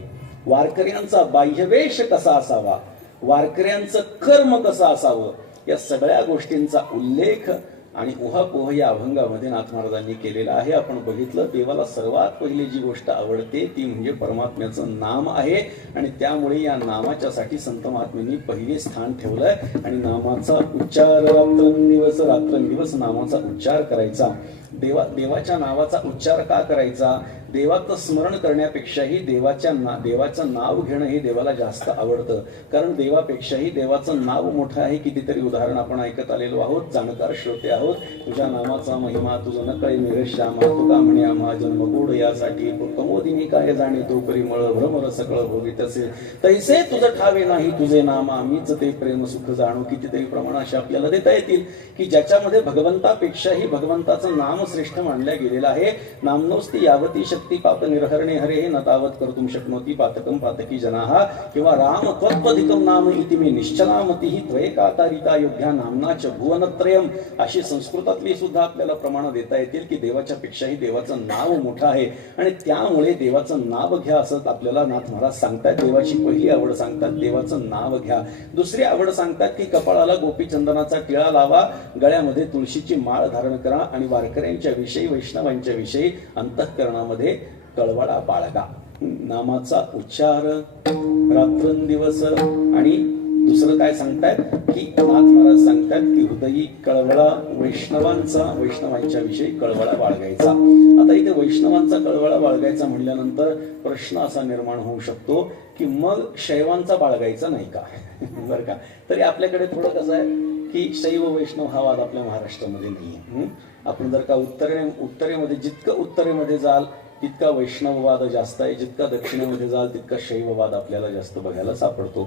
वारकऱ्यांचा बाह्यवेश कसा असावा, वारकऱ्यांचं कर्म कसं असावं, या सगळ्या गोष्टींचा उल्लेख आणि उहापोह या अभंगामध्ये नाथ महाराजांनी केलेला आहे. आपण बघितलं देवाला सर्वात पहिली जी गोष्ट आवडते ती म्हणजे परमात्म्याचं नाम आहे आणि त्यामुळे या नामाच्यासाठी संत महात्म्यांनी पहिले स्थान ठेवलंय आणि नामाचा उच्चार रात्रंदिवस नामाचा उच्चार करायचा. देवाच्या नावाचा उच्चार का करायचा? देवाचं स्मरण करण्यापेक्षाही देवाचं नाव घेणं हे देवाला जास्त आवडतं. कारण देवापेक्षाही देवाचं नाव मोठं आहे. कितीतरी उदाहरण आपण ऐकत आलेलो आहोत, जाणकार श्रोते आहोत. तुझ्या नामाचा महिमा तुझं नकळे निरश्यामा तुका म्हणे आम्हा जन्म गोड यासाठी कमोदिनी काय जाणे तो परिमळ भ्रमर सकळ भोगी तसे तैसे तुझं ठावे नाही तुझे नाम आम्हीच ते प्रेम सुख जाणू. कितीतरी प्रमाण असे आपल्याला देता येतील की ज्याच्यामध्ये भगवंतापेक्षाही भगवंताचं नाम श्रेष्ठ मानल्या गेलेलं आहे. नामनोस्ती यावती शक्ती पाप निर्हरणे हरे न तावत कर्तुम शक्नोती पातकम पातकी जनाहा किंवा राम त्वत्वधिकम नाम इति मे निश्चलामती ही त्वयेकातारिता योग्या नामनाच भुवनत्रयम अशी संस्कृतातली सुद्धा आपल्याला प्रमाण देता येतील की देवाच्या पेक्षाही देवाचं नाव मोठं आहे आणि त्यामुळे देवाचं नाव घ्या असं आपल्याला नाथ महाराज सांगतात. देवाची पहिली आवड सांगतात देवाचं नाव घ्या. दुसरी आवड सांगतात की कपाळाला गोपीचंदनाचा टिळा लावा, गळ्यामध्ये तुळशीची माळ धारण करा आणि वारकऱ्यांच्या विषयी वैष्णवांच्या विषयी अंतःकरणामध्ये कळवळा बाळगा. नामाचा उच्चार रात्रंदिवस. आणि दुसरं काय सांगतायत की नाथ महाराज सांगतात की हृदयी कळवळा वैष्णवांच्या विषयी कळवळा बाळगायचा. आता इथे वैष्णवांचा कळवळा बाळगायचा म्हणल्यानंतर प्रश्न असा निर्माण होऊ शकतो की मग शैवांचा बाळगायचा नाही का बरं का. तरी आपल्याकडे थोडं कसं आहे की शैव वैष्णव हा वाद आपल्या महाराष्ट्रामध्ये नाहीये. आपण जर का उत्तरेमध्ये जितकं उत्तरेमध्ये जाल तितका वैष्णववाद जास्त आहे, जितका दक्षिणेमध्ये जाल तितका शैववाद आपल्याला जास्त बघायला सापडतो.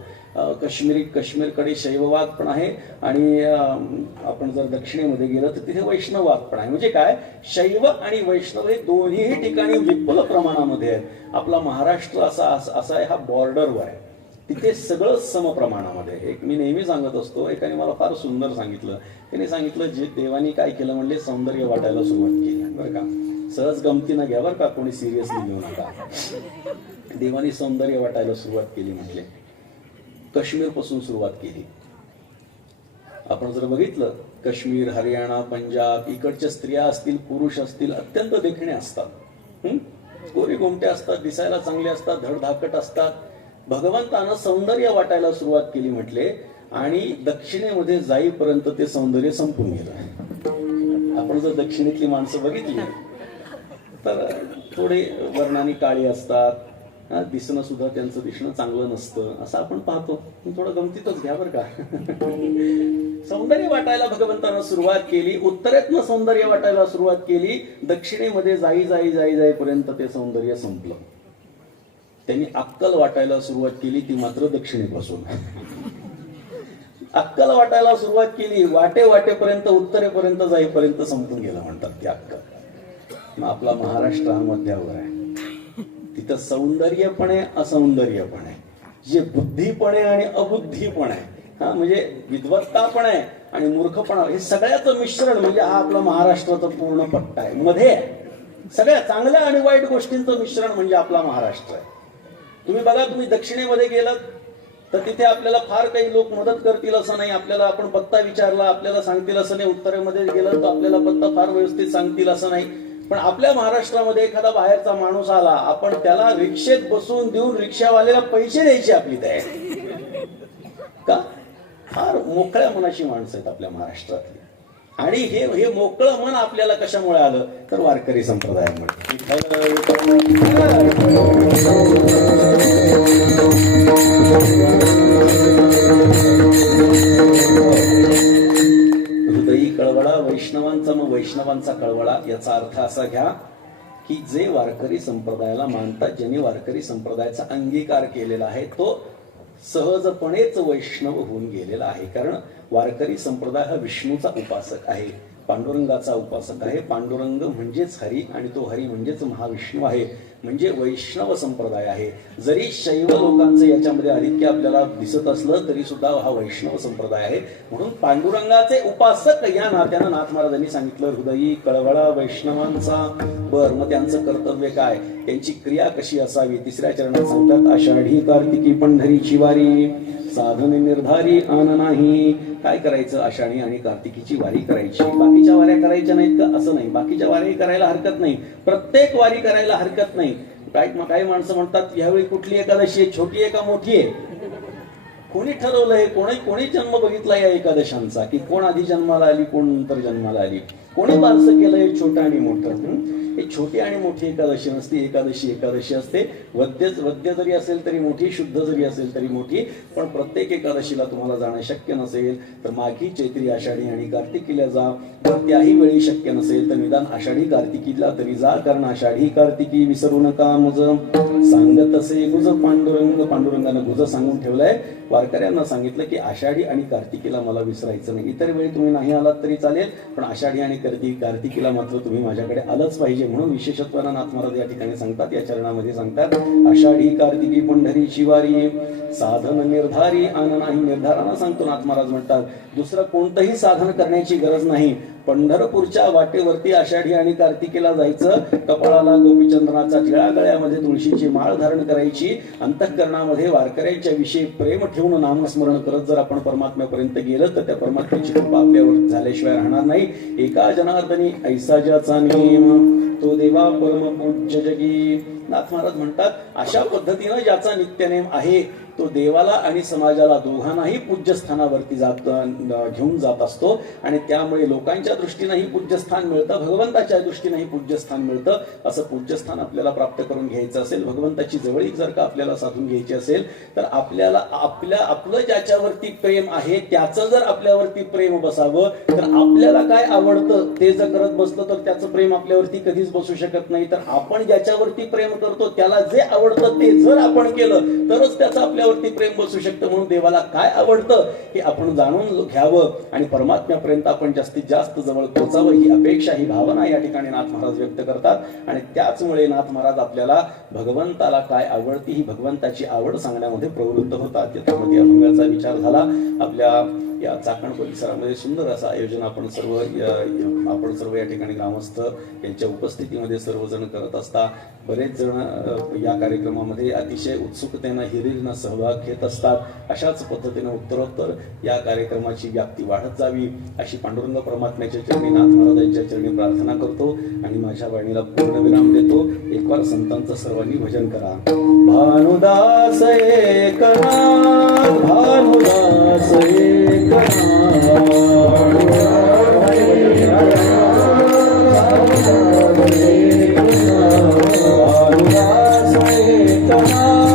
काश्मीरकडे शैववाद पण आहे आणि आपण जर दक्षिणेमध्ये गेलं तर तिथे वैष्णववाद पण आहे. म्हणजे काय, शैव आणि वैष्णव हे दोन्ही ठिकाणी विपुल प्रमाणामध्ये आहेत. आपला महाराष्ट्र असा आहे, हा बॉर्डरवर आहे, तिथे सगळं समप्रमाणामध्ये. एक मी नेहमी सांगत असतो, एकाने मला फार सुंदर सांगितलं. त्याने सांगितलं जे देवानी काय केलं म्हणले सौंदर्य वाटायला सुरुवात केली. बरं का, सहज गमतीनं घ्या बरं का, कोणी सिरियसली घेऊ नका. देवानी सौंदर्य वाटायला सुरुवात केली म्हटले काश्मीर पासून सुरुवात केली. आपण जर बघितलं काश्मीर, हरियाणा, पंजाब इकडच्या स्त्रिया असतील पुरुष असतील अत्यंत देखणे असतात, गोरी गोमटे असतात, दिसायला चांगले असतात, धडधाकट असतात. भगवंतानं सौंदर्य वाटायला सुरुवात केली म्हटले आणि दक्षिणेमध्ये जाईपर्यंत ते सौंदर्य संपून गेलं. आपण जर दक्षिणेतली माणसं बघितली तर थोडे वर्णाने काळी असतात, दिसणं सुद्धा त्यांचं दिसणं चांगलं नसतं असं आपण पाहतो. थोडं गमतीतच घ्या बरं का. सौंदर्य वाटायला भगवंतानं सुरुवात केली, उत्तरेतनं सौंदर्य वाटायला सुरुवात केली, दक्षिणेमध्ये जाईपर्यंत ते सौंदर्य संपलं. त्यांनी अक्कल वाटायला सुरुवात केली, ती मात्र दक्षिणेपासून. अक्कल वाटायला सुरुवात केली, वाटेपर्यंत उत्तरेपर्यंत जाईपर्यंत संपून गेला म्हणतात ती अक्कल. मग आपला महाराष्ट्र हा मध्यावर आहे, तिथं सौंदर्य पण आहे, असौंदर्य पण आहे, जे बुद्धी पण आहे आणि अबुद्धी पण आहे, हा म्हणजे विद्वत्ता पण आहे आणि मूर्खपणा, हे सगळ्याचं मिश्रण म्हणजे हा आपला महाराष्ट्राचा पूर्ण पट्टा आहे. मध्ये सगळ्या चांगल्या आणि वाईट गोष्टींचं मिश्रण म्हणजे आपला महाराष्ट्र आहे. तुम्ही बघा, तुम्ही दक्षिणेमध्ये गेलात तर तिथे आपल्याला फार काही लोक मदत करतील असं नाही, आपल्याला आपण पत्ता विचारला आपल्याला सांगतील असं नाही, उत्तरेमध्ये गेलं तर आपल्याला पत्ता फार व्यवस्थित सांगतील असं नाही. पण आपल्या महाराष्ट्रामध्ये एखादा बाहेरचा माणूस आला, आपण त्याला रिक्षेत बसून देऊन रिक्षावाल्याला पैसे द्यायची आपली तयारी का? फार मोकळ्या मनाची माणसं आहेत आपल्या महाराष्ट्रातली. आणि हे मोकळं मन आपल्याला कशामुळे आलं तर वारकरी संप्रदायामुळे. हृदयी कळवळा वैष्णवांचा, मग वैष्णवांचा कळवळा याचा अर्थ असा घ्या की जे वारकरी संप्रदायाला मानतात, ज्यांनी वारकरी संप्रदायाचा अंगीकार केलेला आहे तो सहजपणेच वैष्णव होऊन गेलेला आहे. कारण वारकरी संप्रदाय हा विष्णूचा उपासक आहे, पांडुरंगाचा उपासक आहे. पांडुरंग म्हणजेच हरी आणि तो हरी म्हणजेच महाविष्णू आहे, म्हणजे वैष्णव संप्रदाय आहे. जरी शैव लोकांचं याच्यामध्ये आधिक्य आपल्याला दिसत असलं तरी सुद्धा हा वैष्णव संप्रदाय आहे. म्हणून पांडुरंगाचे उपासक या नात्यानं नाथ महाराजांनी सांगितलं हृदयी कळवळा वैष्णवांचा. मग त्यांचं कर्तव्य काय, त्यांची क्रिया कशी असावी, तिसऱ्या चरणात सांगतात आषाढी कार्तिकी पंढरीची वारी साधन निर्धारी आन नाही. काय करायचं, आषाढी आणि कार्तिकीची वारी करायची. बाकीच्या वाऱ्या करायच्या नाहीत का? असं नाही, बाकीच्या वारी करायला हरकत नाही, प्रत्येक वारी करायला हरकत नाही. काही माणसं म्हणतात यावेळी कुठली एकादशी आहे, छोटी आहे का मोठी आहे? कोणी ठरवलंय? कोणी जन्म बघितला या एकादशांचा, की कोण आधी जन्माला आली कोण नंतर जन्माला आली? कोणी बारसं केलंय छोटं आणि मोठं? हे छोटी आणि मोठी एकादशी नसते, एकादशी असते. वद्य जरी असेल तरी मोठी, शुद्ध जरी असेल तरी मोठी. पण प्रत्येक एकादशीला तुम्हाला जाणं शक्य नसेल तर माघी चैत्री आषाढी आणि कार्तिकीला जा. पण त्याही वेळी शक्य नसेल तर निदान आषाढी कार्तिकीला तरी जा, कारण आषाढी कार्तिकी विसरू नका मुज सांगत असे गुज पांडुरंगानं गुज सांगून ठेवलंय. वारकऱ्यांना सांगितलं की आषाढी आणि कार्तिकीला मला विसरायचं नाही. इतर वेळी तुम्ही नाही आलात तरी चालेल, पण आषाढी आणि कार्तिकीला मात्र तुम्ही माझ्याकडे आलंच पाहिजे. म्हणून विशेषत्वानं नाथ महाराज या ठिकाणी सांगतात, या चरणामध्ये सांगतात आषाढी कार्तिकी पंढरीची वारी साधन निर्धारी आन नाही. निर्धारानं सांगतो नाथ महाराज म्हणतात दुसरं कोणतंही साधन करण्याची गरज नाही. पंढरपूरच्या वाटेवरती आषाढी आणि कार्तिकीला जायचं, कपाळाला गोपीचंद्राचा टिळा, गळ्यामध्ये तुळशीची माळ धारण करायची, अंतःकरणामध्ये वारकऱ्यांच्या विषयी प्रेम ठेवून नामस्मरण करत जर आपण परमात्म्यापर्यंत गेलं तर त्या परमात्म्याची कृपा आपल्यावर झाल्याशिवाय राहणार नाही. एका जनार्दनी ऐसा ज्याचा नियम तो देवा परम पूज्य जगी. नाथ महाराज म्हणतात अशा पद्धतीनं ज्याचा नित्यनेम आहे तो देवाला आणि समाजाला दोघांनाही पूज्यस्थानावरती घेऊन जात असतो. आणि त्यामुळे लोकांच्या दृष्टीनेही पूज्यस्थान मिळतं, भगवंताच्या दृष्टीनेही पूज्यस्थान मिळतं. असं पूज्यस्थान आपल्याला प्राप्त करून घ्यायचं असेल, भगवंताची जवळीक जर का आपल्याला साधून घ्यायची असेल तर आपल्याला आपलं ज्याच्यावरती प्रेम आहे त्याचं जर आपल्यावरती प्रेम बसावं, तर आपल्याला काय आवडतं ते जर करत बसलं तर त्याचं प्रेम आपल्यावरती कधीच बसू शकत नाही. तर आपण ज्याच्यावरती प्रेम करतो त्याला जे आवडतं ते जर आपण केलं तरच त्याचं आपल्यावरती प्रेम बसू शकतं. म्हणून देवाला काय आवडतं हे आपण जाणून घ्यावं आणि परमात्म्यापर्यंत आपण जास्तीत जास्त जवळ पोहोचावं ही अपेक्षा, ही भावना या ठिकाणी नाथ महाराज व्यक्त करतात. आणि त्याचमुळे नाथ महाराज आपल्याला भगवंताला काय आवडती ही भगवंताची आवड सांगण्यामध्ये प्रवृत्त होतात. त्यामध्ये अभंगाचा विचार झाला. आपल्या या चाकण परिसरामध्ये सुंदर असं आयोजन आपण सर्व या ठिकाणी ग्रामस्थ यांच्या उपस्थितीमध्ये सर्वजण करत असता. बरेच जण या कार्यक्रमामध्ये अतिशय उत्सुकतेनं हिरीरीनं सहभाग घेत असतात. अशाच पद्धतीनं उत्तरोत्तर या कार्यक्रमाची व्याप्ती वाढत जावी अशी पांडुरंग परमात्म्याच्या चरणी नाथ महाराजांच्या चरणी प्रार्थना करतो आणि माझ्या वाणीला पूर्णविराम देतो. एक वार संतांचं सर्वांनी भजन करा. भानुदास एकनाथ भानुदास एकनाथ भानुदास एकनाथ